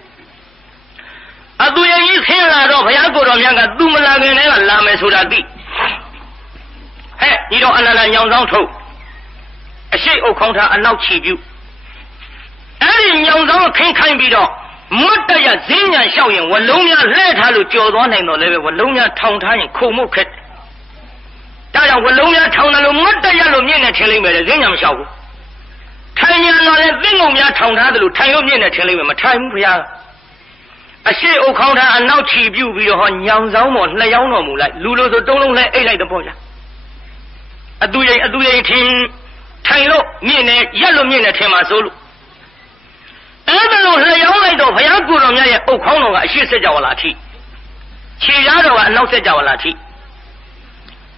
အတူရင်ကြီးဆင်းလာတော့ဘုရားကိုယ်တော်မြတ်ကသူမလာခင်တည်းကလာမယ်ဆိုတာသိဟဲ့ဒီတော့အနန္တညောင်ဆောင်ထုတ်အရှိအုပ်ခေါင်းထားအနောက်ချီပြုအဲ့ဒီညောင်ဆောင်ခင်းခိုင်းပြီးတော့မွတ်တရဈဉ္ညာလျှောက်ရင်ဝလုံးများလှဲထားလို့ကြော်သွားနိုင်တော့လည်းဝလုံးများထောင်ထားရင်ခုံမှုခက်ဒါကြောင့်ဝလုံးများထောင်တယ်လို့မွတ်တရလို့မြင့်နေထင်လိမ့်မယ်ဈဉ္ညာမလျှောက်ဘူးထိုင်ရတော့လည်းသင်္ကုံများထောင်ထားတယ်လို့ထိုင်လို့မြင့်နေထင်လိမ့်မယ်မထိုင်ဘူးဘုရားအရှိအုပ်ခေါင်းထားအနောက်ချီပြုပြီးတော့ညောင်ဆောင်ပေါ်နှစ်ယောင်းတော်မူလိုက်လူလိုဆိုတုံးလုံးလဲအိတ်လိုက်တော့ပေါ့ဗျာအတူရင်ထင်ထိုင်လို့မြင့်နေရက်လို့မြင့်နေထင်မှာဆိုလို့အဲ့ဒါလို့လျောင်းလိုက်တော့ဘုရားကိုယ်တော်မြတ်ရဲ့အုတ်ခေါင်းတော်ကအရှိစက်ကြဝဠာထိခြေရားတော်ကအနောက်စက်ကြဝဠာထိ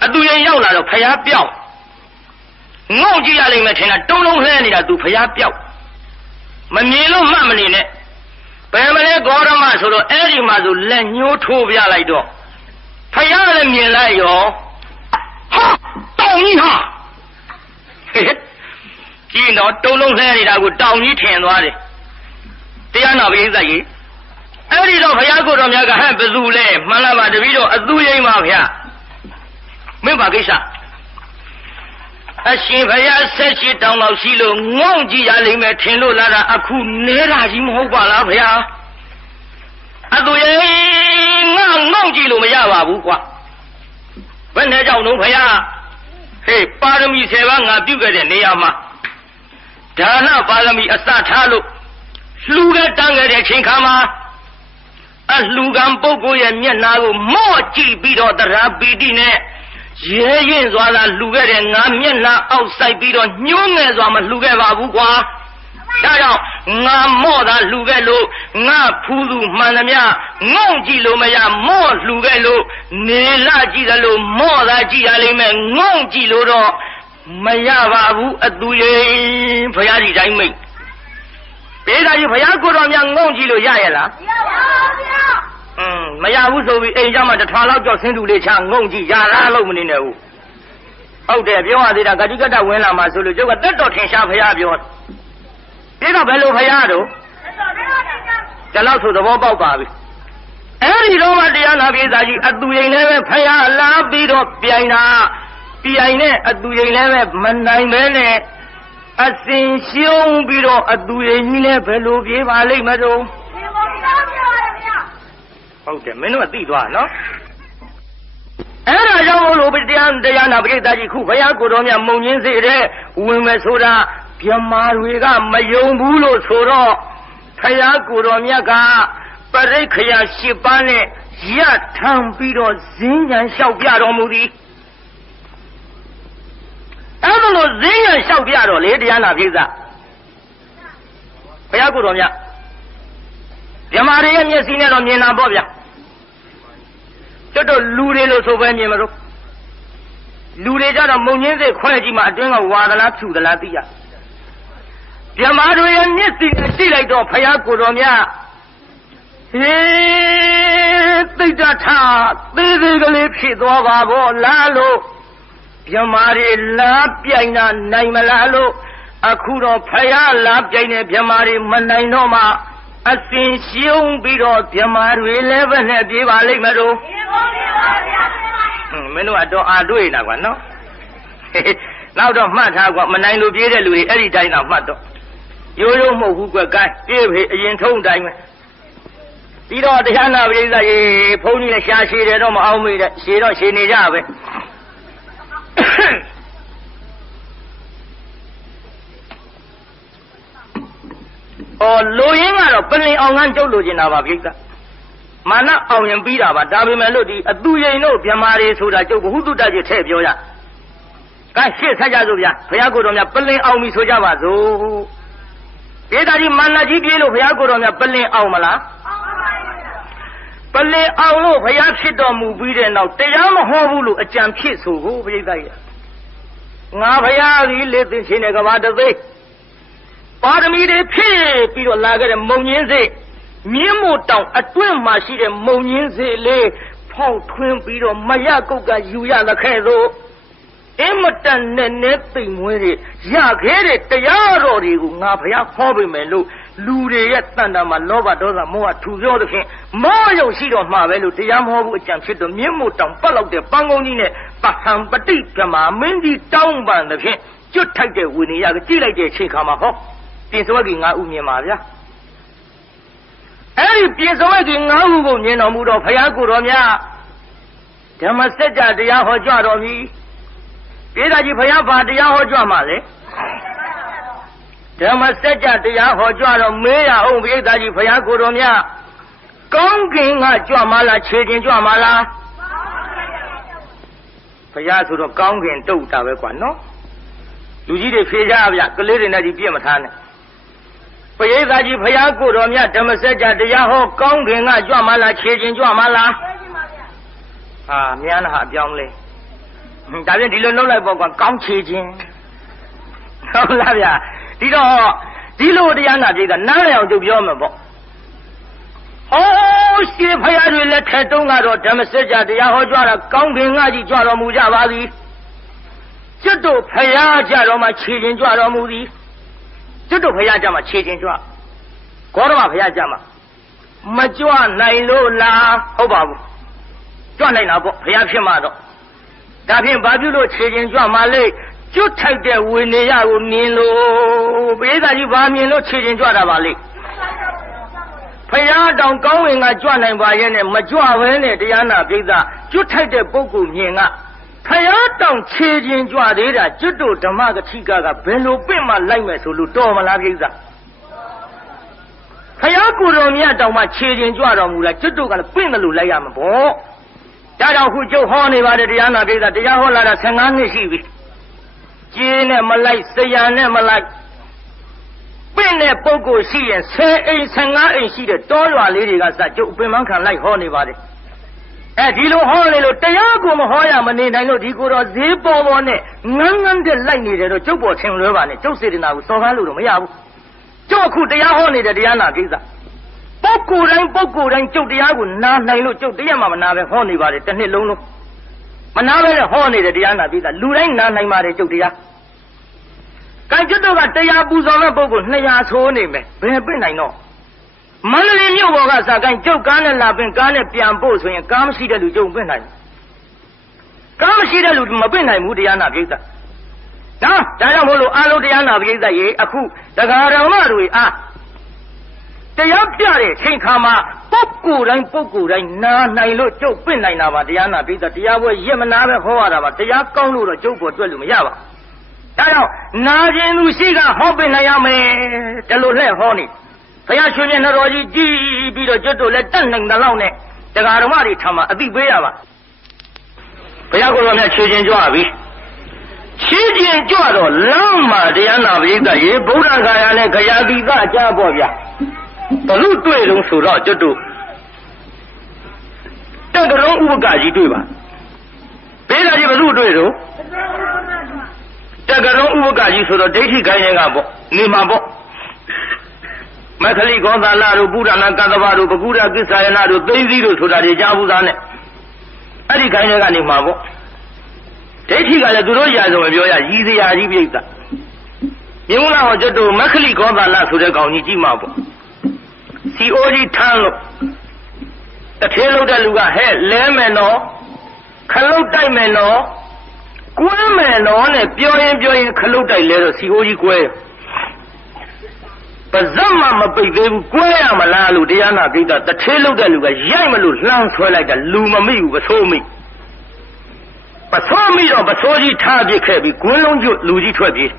အတူရင်ရောက်လာတော့ဘုရားပြောက်ငုံကြည့်ရလိမ့်မယ်ထင်တာတုံးလုံးလှဲနေတာသူဘုရားပြောက်မမြင်လို့မှတ်မနေနဲ့ဘယ်မလဲဂေါရမဆိုတော့အဲ့ဒီမှာဆိုလက်ညှိုးထိုးပြလိုက်တော့ဘုရားလည်းမြင်လိုက်ရောဟာတောင်းကြီးဟာကြည့်တော့တုံးလုံးလှဲနေတာကိုတောင်းကြီးထင်သွားတယ်တရားနာပရိသတ်ကြီးအဲ့ဒီတော့ဘုရားကိုယ်တော်များကဟဲ့ဘယ်သူလဲမှန်လားပါတပည့်တော်အသူရိမ်ပါဗျာမင်းပါကိစ္စအရှင်ဘုရား78တောင်လောက်ရှိလို့ငုံကြည့်ရလိမ့်မယ်ထင်လို့လာတာအခုနဲတာကြီးမဟုတ်ပါလားဗျာအသူရိမ်ငါငုံကြည့်လို့မရပါဘူးကွာဘယ်နဲ့ကြောင့်တော့ဘုရားဟေးပါရမီ10ပါးငါပြုခဲ့တဲ့နေရာမှာဒါနပါရမီအစထားလို့လှူတဲ့တန်းခဲ့တဲ့ချိန်ခါမှာအလှူကံပုဂ္ဂိုလ်ရဲ့မျက်နှာကိုမော့ကြည့်ပြီးတော့တရားပီတိနဲ့ရဲရင်စွာသာလှူခဲ့တဲ့ငါမျက်နှာအောက်ဆိုင်ပြီးတော့ညှိုးငယ်စွာမလှူခဲ့ပါဘူးကွာ ဒါကြောင့်ငါမော့တာလှူခဲ့လို့ငါဖူးသူမှန်သမျှငုံကြည့်လို့မရမော့လှူခဲ့လို့နေလာကြည့်တယ်လို့မော့တာကြည့်ရလိမ့်မယ်ငုံကြည့်လို့တော့မရပါဘူးအသူရင်ဘုရားကြီးတိုင်းမိတ်ဘေးသားကြီးဘုရားကိုတော်များငုံကြည့်လို့ရရဲ့လားမရပါဘူးဗျာမရဘူးဆိုပြီးအိမ်เจ้าမှာတစ်ထွာလောက်ကြောက်ဆင်းသူလေးချငုံကြည့်ရလားလို့မနေနဲ့ဘူးဟုတ်တယ်ပြောရသေးတာဂတိကတ္တဝင်လာမှာဆိုလို့ကျုပ်ကတက်တော်ထင်ရှားဘုရားပြောဒီတော့ဘယ်လိုဘုရားတို့ဒီလောက်ဆိုသဘောပေါက်ပါပြီအဲ့ဒီတော့မှတရားနာပြေးသားကြီးအသူရင်လည်းပဲဘုရားလာပြီးတော့ပြိုင်တာပြိုင်နဲ့အသူရင်လည်းပဲမနိုင်ပဲနဲ့အစင်ရှုံးပြီးတော့အသူရင်ကြီးလည်းဘယ်လိုပြေးပါလိမ့်မလို့ဟုတ်တယ်မင်းတို့ကသိသွားနော်အဲ့ဒါကြောင့်မို့လို့တရားနာပရိသတ်ကြီးခုဘုရားကိုတော်မြတ်မုံညင်းစေတဲ့ဝင်မယ်ဆိုတာဗြဟ္မာတွေကမယုံဘူးလို့ဆိုတော့ဘုရားကိုတော်မြတ်ကပရိက္ခယာ7ပါးနဲ့ရထမ်းပြီးတော့ဇင်းညာလျှောက်ပြတော်မူသည်အဲ့ဒါလို့ဇင်းညာလျှောက်ပြတော့လေတရားနာပရိသတ်ဘုရားကိုတော်မြတ်ဗြဟ္မာတွေရဲ့မျက်စိနဲ့တော့မြင်တာပေါ့ဗျာကျွတ်တို့လူတွေလို့ဆိုပဲမြင်မလို့လူတွေကြတော့မုံညင်းစိတ်ခွဲကြည့်မှအတွင်းကဝါသလားဖြူသလားသိရဗြဟ္မာတွေရဲ့မျက်စိနဲ့ကြည့်လိုက်တော့ဘုရားကိုတော်မြတ်ဟေးသိတ္တထသေးသေးကလေးဖြစ်သွားပါဘောလားလို့ဗြဟ္မာတွေလာပြိုင်တာနိုင်မလားလို့အခုတော့ဘုရားလာပြိုင်တဲ့ဗြဟ္မာတွေမနိုင်တော့မှအစင်ရှုံးပြီးတော့ဗြဟ္မာတွေလည်းပဲနဲ့ပြေးပါလိမ့်မယ်တို့မင်းတို့ကတော့အာတွေ့နေတာကွာနော်နောက်တော့မှတ်ထားကွာမနိုင်လို့ပြေးတဲ့လူတွေအဲ့ဒီတိုင်းတော့မှတ်တော့ရိုးရိုးမဟုတ်ဘူးကွာကိုင်းပြေးဖေးအရင်ထုံးတိုင်းပဲပြီးတော့တရားနာပရိသတ်ရေဘုန်းကြီးလည်းရှားရှည်တယ်တော့မအောင်မေးတဲ့ရှည်တော့ရှည်နေကြပဲလိုရင်းကတော့ပလင်အောင်ကန်းကျုပ်လိုချင်တာပါပြိဿမာနအောင်ရင်ပြီးတာပါဒါပေမဲ့လို့ဒီအသူရင်တို့ဗြဟ္မာတွေဆိုတာကျုပ်ဘုဟုတ္တကြီးထည့်ပြောရကဲရှေ့ဆက်ကြစို့ဗျာဘုရားကိုယ်တော်များပလင်အောင်ပြီဆိုကြပါစို့ဒေတာကြီးမာနကြီးပြေးလို့ဘုရားကိုယ်တော်များပလင်အောင်မလားပလင်အောင်လို့ဘုရားဖြစ်တော်မူပြီးတဲ့နောက်တရားမဟောဘူးလို့အကြံဖြစ်ဆိုကိုပြိဿကြီးငါဘုရားကြီးလေသိချင်းတဲ့ကဘာတသိပါရမီတွေဖြည့်ပြီးတော့လာခဲ့တဲ့မုံညင်းစေမြင်းမို့တောင်အတွင်းမှာရှိတဲ့မုံညင်းစေလေးဖောက်ထွင်းပြီးတော့မရကုတ်ကယူရသခဲ့သို့အင်မတန်နဲ့သိမ်မွေးတွေရခဲ့တဲ့တရားတော်တွေကိုငါဘုရားဟောပေးမယ်လို့လူတွေရဲ့တန်တာမှာလောဘဒေါသမောဟထူပြောသဖြင့်မောယုံရှိတော့မှာပဲလို့တရားမဟောဘူးအကြံဖြစ်တော့မြင်းမို့တောင်ပတ်လောက်တဲ့ပန်းကုန်းကြီးနဲ့ပဟံပတိဗြဟ္မာမင်းကြီးတောင်းပန်သဖြင့်ကျွတ်ထိုက်တဲ့ဝိနည်းကကြည့်လိုက်တဲ့အချိန်ခါမှာဟောပြင်စောကြီး9ဦးမြင်ပါဗျာအဲ့ဒီပြင်စောကြီး9ဦးကိုမြင်တော်မူတော့ဘုရားကိုယ်တော်များဓမ္မစကြာတရားဟောကြတော်မူပြေတာကြီးဘုရားဘာတရားဟောကြမှာလဲဓမ္မစကြာတရားဟောကြတော့မေးရအောင်ပြေတာကြီးဘုရားကိုယ်တော်များကောင်းကင်ကကြွမှာလားခြေချင်းကြွမှာလားဘုရားဆိုတော့ကောင်းကင်တုတ်တာပဲကွာနော်လူကြီးတွေဖြေကြဗျကလေးတွေနဲ့ကြီးပြည့်မထားနဲ့ပရိသတ်ကြီးဘုရားကိုယ်တော်မြတ်ဓမ္မစကြာတရားဟောကောင်းကင်ကကြွမှာလားခြေချင်းကြွမှာလားဟာမြန်တာအပြောင်းလဲဒါပြန်ဒီလိုလုပ်လိုက်ပေါ့ကွာကောင်းခြေချင်းဟုတ်လားဗျာဒီတော့ဒီလိုတရားနာပြေကနားလည်အောင်ကြုတ်ပြောမှာပေါ့ဟောရှင်ဘုရားတွေလက်ထက်တုန်းကတော့ဓမ္မစကြာတရားဟောကြတာကောင်းကင်ကကြီးကြွတော်မူကြပါသည်ကျွတ်တို့ဖရာကြတော့မှခြေချင်းကြွတော်မူသည်ကျွတ်တို့ဖရာကြမှာခြေချင်းကြွကောရမဖရာကြမှာမကြွနိုင်လို့လားဟုတ်ပါဘူးကြွနိုင်တာပေါ့ဖရာဖြစ်မှာတော့ဒါဖြင့်ဘာပြုလို့ခြေချင်းကြွမှာလဲကျွတ်ထိုက်တဲ့ဝိနည်းကိုမြင်လို့ပိဋကကြီးဘာမြင်လို့ခြေချင်းကြွတာပါလဲဖရာတောင်ကောင်းဝင်ကကြွနိုင်ပါရဲ့နဲ့မကြွဘဲနဲ့တရားနာပိဋကကျွတ်ထိုက်တဲ့ပုဂ္ဂိုလ်မြင်ကဖရာတောင်ခြေချင်းကြွသေးတာကျွတ်တို့ဓမ္မကတိကဘယ်လိုပြင့်မှလိုက်မယ်ဆိုလို့တော်မလားပိဋကဖရာကိုယ်တော်မြတ်တောင်မှခြေချင်းကြွတော်မူတာကျွတ်တို့ကလည်းပြင့်တယ်လို့လိုက်ရမှာပေါ့ဒါကြောင့်ခုကျုပ်ဟောနေပါတယ်တရားနာပိဋကတရားဟောလာတာ15နှစ်ရှိပြီကျေးနဲ့မလိုက်ဆရာနဲ့မလိုက်ပြင့် နဲ့ပုဂ္ဂိုလ်ရှိရင်10အိမ်15အိမ်ရှိတဲ့တောရွာလေးတွေကစကျုပ်အပင်မခံလိုက်ဟောနေပါတယ်ဒီလိုဟောနေလို့တရားကိုမဟောရမနေနိုင်လို့ဒီကိုတော့ဈေးပေါ်ပေါ်နဲ့ငန်းငန်းတဲ့လိုက်နေတယ်တော့ကျုပ်ပေါ်ထင်လွဲပါနဲ့ကျုပ်စေတနာကိုစော်ကားလို့တော့မရဘူးကျုပ်အခုတရားဟောနေတဲ့တရားနာကိစ္စပုဂ္ဂိုလ်တိုင်းကျုပ်တရားကိုနားနိုင်လို့ကျုပ်တရားမှမနာပဲဟောနေပါတယ်တစ်နှစ်လုံးလုံးမနာပဲနဲ့ဟောနေတဲ့တရားနာကိစ္စလူတိုင်းနားနိုင်ပါတယ်ကျုပ်တရားကံကျွတ်တော့ကတရားပူဇော်မဲ့ပုဂ္ဂိုလ်200ဆိုးနေမယ်ဘယ်ပြစ်နိုင်တော့မန္တလေးမြို့ပေါ်ကစကိုင်းကျုပ်ကားနဲ့လာပင်ကားနဲ့ပြန်ဖို့ဆိုရင်ကားမရှိတဲ့လူကျုပ်ပြစ်နိုင်ကားမရှိတဲ့လူမပြစ်နိုင်ဘူးတရားနာပိဋကနော်ဒါကြောင့်မို့လို့အားလုံးတရားနာပိဋကရေအခုတရားတော်မတွေအားတရားပြတဲ့ချိန်ခါမှာပုဂ္ဂိုလ်တိုင်းနာနိုင်လို့ကျုပ်ပြစ်နိုင်တာပါတရားနာပိဋကတရားပွဲရက်မနာပဲဟောရတာပါတရားကောင်းလို့တော့ကျုပ်ပေါ်တွက်လို့မရပါဒါကြောင့်နာခြင်းသူရှိကဟောပြနိုင်ရမယ်ဒီလိုလှည့်ဟောနေဘုရားရှင်မြတ်တော်ကြီးကြည်ပြီးတော့ကျွတ်တို့လည်းတတ်နိုင်တဲ့လောက်နဲ့တရားဓမ္မတွေထမ်းမှာအသိပေးရပါဘုရားကိုယ်တော်မြတ်ခြေချင်းကြွပြီခြေချင်းကြွတော့လမ်းမှာတရားနာပရိသတ်ရေဗုဒ္ဓဂါယာနဲ့ခရာတိကကြားပေါ့ဗျာဘလို့တွေ့လုံးဆိုတော့ကျွတ်တို့တက္ကရုံဥပကကြီးတွေ့ပါဘေးလာကြီးဘလို့တွေ့တော့တက္ကရုံဥပကကြီးဆိုတော့ဒိဋ္ဌိခိုင်းရင်ကပေါ့နေမှာပေါ့မခလိကောသလတို့ပုဒ္ဒနာကသဗ္ဗတို့ပကုဒကိစ္ဆာယနာတို့သိသိတို့ဆိုတာတွေကြားဘူးသားနဲ့အဲ့ဒီခိုင်းတဲ့ကနေမှာပေါ့ဒိဋ္ဌိကလည်းသူတို့ရာဇဝင်ပြောရရည်စရာကြီးပြိဿမြင်လားဟောကျွတ်တို့မခလိကောသလဆိုတဲ့ကောင်ကြီးကြည့်မှာပေါ့စီအိုကြီးထမ်းလို့တထေးလို့တဲ့လူကဟဲ့လဲမယ်နော်ခလုတ်တိုက်မယ်နော်ကွဲမယ်နော်နဲ့ပြောရင်ခလုတ်တိုက်လဲတော့စီအိုကြီးကွဲပဇတ်မှမပိတ်သေးဘူးကွဲရမလားလို့တရားနာပိဋကတထေးလို့တဲ့လူကရိုက်မလို့လှမ်းဆွဲလိုက်တာလူမမိဘူးပစိုးမိတော့ပစိုးကြီးထားပြစ်ခဲ့ပြီးကွင်းလုံးကျွတ်လူကြီးထွက်ပြေး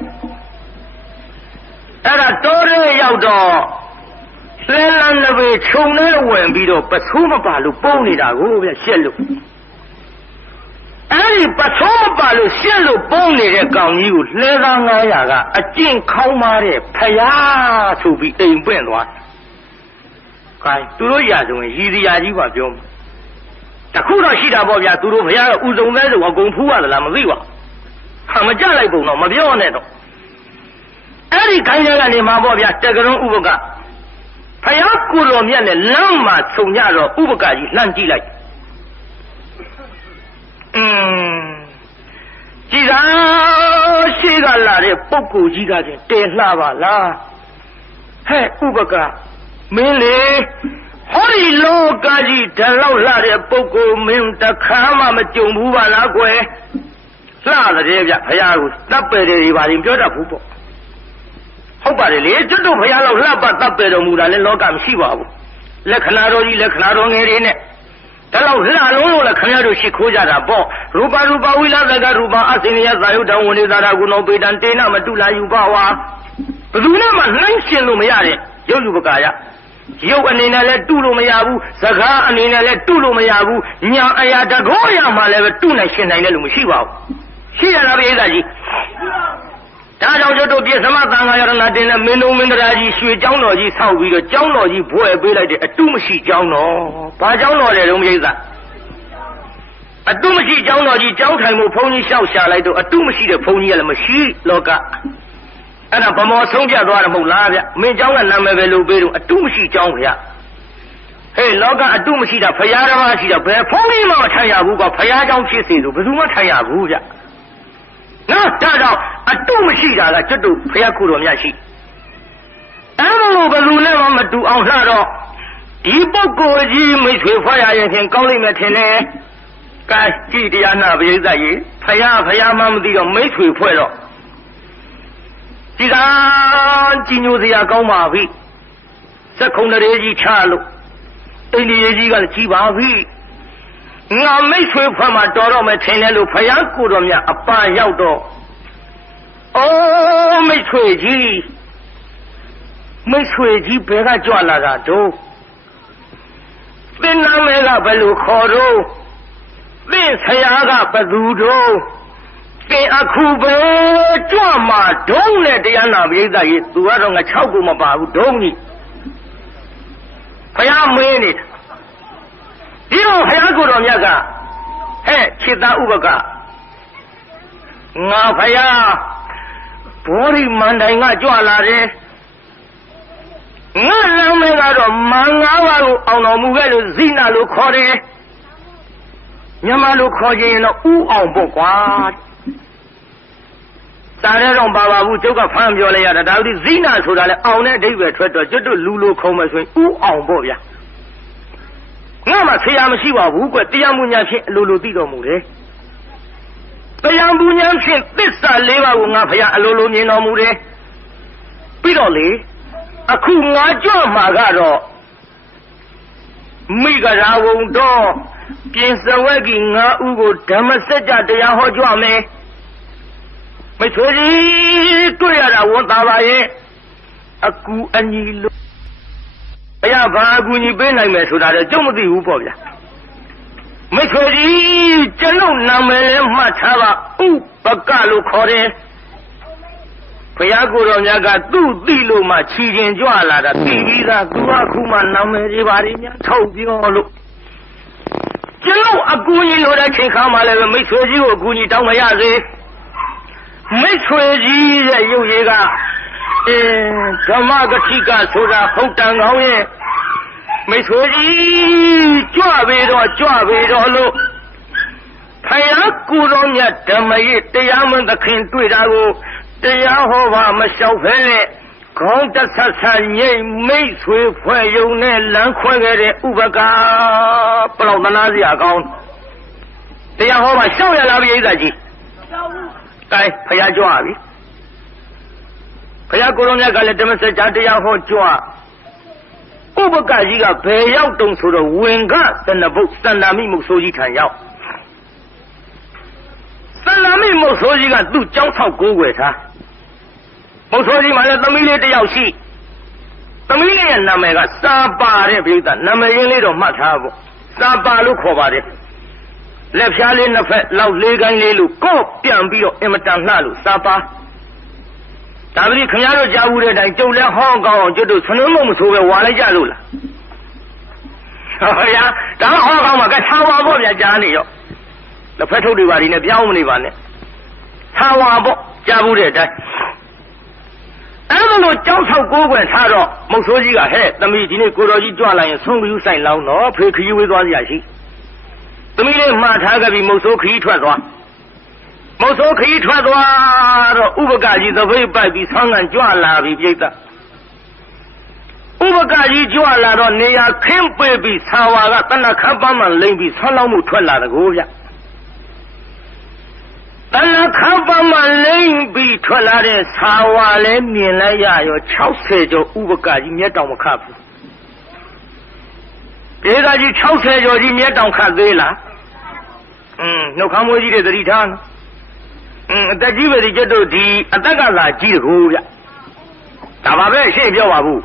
အဲ့ဒါတောရဲရောက်တော့လှဲလန်းနဘေခြုံနဲ့ဝင်ပြီးတော့ပစိုးမပါလို့ပုံနေတာကိုဗျရှက်လို့အဲ့ဒီပစိုးမပါလို့ရှက်လို့ပုံနေတဲ့ကောင်ကြီးကိုလှဲသား900ကအကျင့်ခေါင်းမာတဲ့ဖယားဆိုပြီးအိမ်ပွင့်သွားခိုင်းသူတို့ရာဇဝင်ရည်စရာကြီးပါပြောမှာတခုတော့ရှိတာပေါ့ဗျာသူတို့ဘုရားကဥစုံလဲဆိုအကုန်ဖူးရသလားမသိပါဟာမကြလိုက်ပုံတော့မပြောနဲ့တော့အဲ့ဒီခိုင်းရကနေမှာပေါ့ဗျာတက္ကရုံဥပကဖယားကိုတော်မြတ်နဲ့လမ်းမှာခြုံကြတော့ဥပကကြီးလှမ်းကြည့်လိုက်ကြည်သာရှိကလာတဲ့ပုဂ္ဂိုလ်ကြီးကချင်းတဲလှပါလားဟဲ့ဥပကမင်းလေဟောဒီလောကကြီးတလောက်လှတဲ့ပုဂ္ဂိုလ်မင်းတခါမှမကြုံဘူးပါလားကွယ်လှတဲ့ဗျဘုရားကိုတပ်ပယ်တယ်တွေပါရင်ပြောတတ်ဘူးပေါ့ဟုတ်ပါတယ်လေကျွတ်တို့ဘုရားလောက်လှပတပ်ပယ်တော်မူတာလဲလောကမရှိပါဘူးလက္ခဏာတော်ကြီးလက္ခဏာတော်ငယ်တွေနဲ့ဒါလောက်လှလုံးလို့လည်းခင်ဗျားတို့ရှိခိုးကြတာပေါ့ရူပဝိလာသကရူပအစင်ယသာယုတံဝိနေသာရကုနောပေတံတေနမတုလာယူပါဝါဘယ်သူနဲ့မှနှိုင်းရှင်လို့မရတဲ့ရုပ်ယူပကာယရုပ်အနေနဲ့လည်းတုလို့မရဘူးစကားအနေနဲ့လည်းတုလို့မရဘူးညာအရာတကောရမှလည်းပဲတုနိုင်ရှင်နိုင်တဲ့လူမရှိပါဘူးရှိရတာပဲအဲ့ဒါကြီးဒါကြောင့်တို့ပြသမသံဃာယရဏတင်နဲ့မင်းတို့မင်းတရားကြီးရွှေเจ้าတော်ကြီးဆောက်ပြီးတော့เจ้าတော်ကြီးဘွဲ့ပေးလိုက်တဲ့အတုမရှိเจ้าတော်ဘာเจ้าတော်လဲတော့မိစ္ဆာအတုမရှိเจ้าတော်ကြီးเจ้าထိုင်မှုဘုန်းကြီးလျှောက်ရှာလိုက်တော့အတုမရှိတဲ့ဘုန်းကြီးကလည်းမရှိလောကအဲ့ဒါဗမောဆုံးပြသွားတယ်မဟုတ်လားဗျမင်းเจ้าကနာမည်ပဲလို့ပေးတော့အတုမရှိเจ้าဗျဟေးလောကအတုမရှိတာဖရာဓမ္မရှိတာဘယ်ဘုန်းကြီးမှမထိုင်ရဘူးကဖရာเจ้าဖြစ်စေလို့ဘယ်သူမှထိုင်ရဘူးဗျနော်ဒါကြောင့်အတုမရှိတာကကျွတ်တို့ဖျက်ခုတော်များရှိအဲ့လိုဘယ်သူနဲ့မှမတူအောင်လှတော့ဒီပုဂ္ဂိုလ်ကြီးမိတ်ဆွေဖွဲ့ရရင်ဖြင့်ကောင်းလိမ့်မယ်ထင်တယ်။ကဲကြည်တရားနာပရိသတ်ကြီးဖယားမှမသိတော့မိတ်ဆွေဖွဲ့တော့ဒီကကြီးညိုစရာကောင်းပါပြီ။စက်ခုံတရေကြီးချလို့အိန္ဒိယကြီးကလည်းကြီးပါပြီ။ငါမိတ်ဆွေဖွဲ့မှာတော်တော့မယ်ထင်တယ်လို့ဖယားကိုတော်မြတ်အပရောက်တော့အိုးမိတ်ဆွေကြီးဘယ်ကကြွလာတာတို့သင်နာမဲကဘယ်လိုခေါ်တော့သင်ဆရာကဘယ်သူတို့ ကဲအခုပဲကြွမှာဒုံးနဲ့တရားနာပိဋကကြီးသူကတော့ငါ6ခုမပါဘူးဒုံးကြီးဘုရားမင်းနေတာဒီတော့ဘုရားကိုယ်တော်မြတ်ကဟဲ့ခြေသားဥပကငါဘုရားဘောဓိမန္တိုင်ကကြွလာတယ်ငါလမ်းမကတော့မန်၅ပါးကိုအောင်တော်မူခဲ့လို့ဇိနာလို့ခေါ်တယ်မြန်မာလိုခေါ်ခြင်းတော့ဥအောင်ပေါ့ကွာတားရတော့ပါပါဘူးကျုပ်ကဖမ်းပြောလိုက်ရတာဒါဥဒီဇိနာဆိုတာလဲအောင်တဲ့အဓိပ္ပာယ်ထွက်တော့ကျွတ်တို့လူလိုခုံမယ်ဆိုရင်ဥအောင်ပေါ့ဗျာငါမှဆရာမရှိပါဘူးကွတရားမှုညာဖြင့်အလိုလိုသိတော်မူတယ်တရားမှုညာဖြင့်သစ္စာ၄ပါးကိုငါဖရာအလိုလိုမြင်တော်မူတယ်ပြီးတော့လေအခုငါကြွမှာကတော့မိဂရာဝုံတော်ပြင်စဝက်ကြီးငါဥကိုဓမ္မစကြာတရားဟောကြွမယ်မဆွေကြီးတွေ့ရတာဝန်သားပါရဲ့အကူအညီလို့ဘုရားဘာအကူအညီပေးနိုင်မယ်ဆိုတာတော့ကျုပ်မသိဘူးပေါ့ဗျာမိတ်ဆွေကြီးကျွန်ုပ်နာမည်လည်းမှတ်ထားပါဥပကလို့ခေါ်တယ်ဘုရားကိုယ်တော်မြတ်ကသူ့သိလို့မှခြီးကျင်ကြွလာတာသိပြီးသားသူကခုမှနာမည်တွေပါရင်းများထုတ်ပြောလို့ကျွန်ုပ်အကူအညီလိုတဲ့ချိန်ခါမှလည်းမိတ်ဆွေကြီးကိုအကူအညီတောင်းမရစေမိတ်ဆွေကြီးရဲ့ရုပ်ရည်ကဓမ္မဂတိကဆိုတာဟုတ်တန်ကောင်းရဲ့မိတ်ဆွေကြီးကြွပေတော့လို့ဖယားကိုယ်တော်မြတ်ဓမ္မရဲ့တရားမင်းသခင်တွေ့တာကိုတရားဟောပါမလျှောက်ဖဲနဲ့ခေါင်းတဆက်ဆံငိမ့်မိတ်ဆွေဖွဲ့ယုံနဲ့လမ်းခွဲခဲ့တဲ့ဥပကပလောက်သနာစရာကောင်းတရားဟောပါလျှောက်ရလားပိဋကကြီးလျှောက်ဘူးကဲဖယားကြွပြီဘုရားကိုယ်တော်မြတ်ကလည်းဓမ္မစကြာတရားဟောကြွဥပကကြီးကဘယ်ရောက်တုံဆိုတော့ဝင်ကသနဘုတ်သန္တာမိမုတ်ဆိုးကြီးထံရောက်သန္တာမိမုတ်ဆိုးကြီးကသူ့ကြောင်းထောက်ကိုးွယ်ထားမုတ်ဆိုးကြီးမှလည်းသမီးလေးတစ်ယောက်ရှိသမီးလေးရဲ့နာမည်ကစာပါတဲ့ပြိဿနာမည်ရင်းလေးတော့မှတ်ထားဖို့စာပါလို့ခေါ်ပါတယ်လက်ဖြားလေးနှစ်ဖက်လောက်လေးကိုင်းလေးလို့ကော့ပြန်ပြီးတော့အင်မတန်လှလို့စာပါဒါပေမဲ့ခင်ဗျားတို့ကြားဘူးတဲ့အတိုင်းကျုပ်လည်းဟောင်းကောင်းအောင်ကျွတ်တို့ဆနုံးမဆိုးပဲဝါလိုက်ကြလို့လားဟောရဒါဟောင်းကောင်းမှာကထားဝါပေါ့ဗျာကြားနေရောလက်ဖက်ထုတ်တွေပါဒီနဲ့ပြောင်းမနေပါနဲ့ထားဝါပေါ့ကြားဘူးတဲ့အတိုင်းအဲ့ဒါလို့ကြောက်ဆောက်ကိုးကွယ်ထားတော့မုတ်ဆိုးကြီးကဟဲ့သမီးဒီနေ့ကိုတော်ကြီးကြွလာရင်ဆုံးပြီးဆိုင်လောင်းတော့ဖေခရီးဝေးသွားစရာရှိသမီးလေးမှားထားခဲ့ပြီးမုတ်ဆိုးခရီးထွက်သွားမုတ်ဆိုးခရီးထွက်သွားတော့ဥပကကြီးသပိတ်ပိုက်ပြီးဆောင်းကန်ကြွလာပြီပြိဿဥပကကြီးကြွလာတော့နေရာခင်းပေးပြီးဆာဝါကတဏ္ဍခမ်းပန်းမှလိမ့်ပြီးဆောင်းလောင်းမှုထွက်လာတကောဗျတဏ္ဍခမ်းပန်းမှလိမ့်ပြီးထွက်လာတဲ့ဆာဝါလဲမြင်လိုက်ရရော60ကျော်ဥပကကြီးမျက်တောင်မခတ်ဘူးဒေသကြီး60ကျော်ကြီးမျက်တောင်ခတ်သေးလားနှုတ်ခမ်းမွေးကြီးတဲ့သတိထားနော်အသက်ကြီးပဲဒီကျက်တို့ဒီအသက်ကသာကြီးတကူဗျဒါပါပဲရှင်းပြောပါဘူး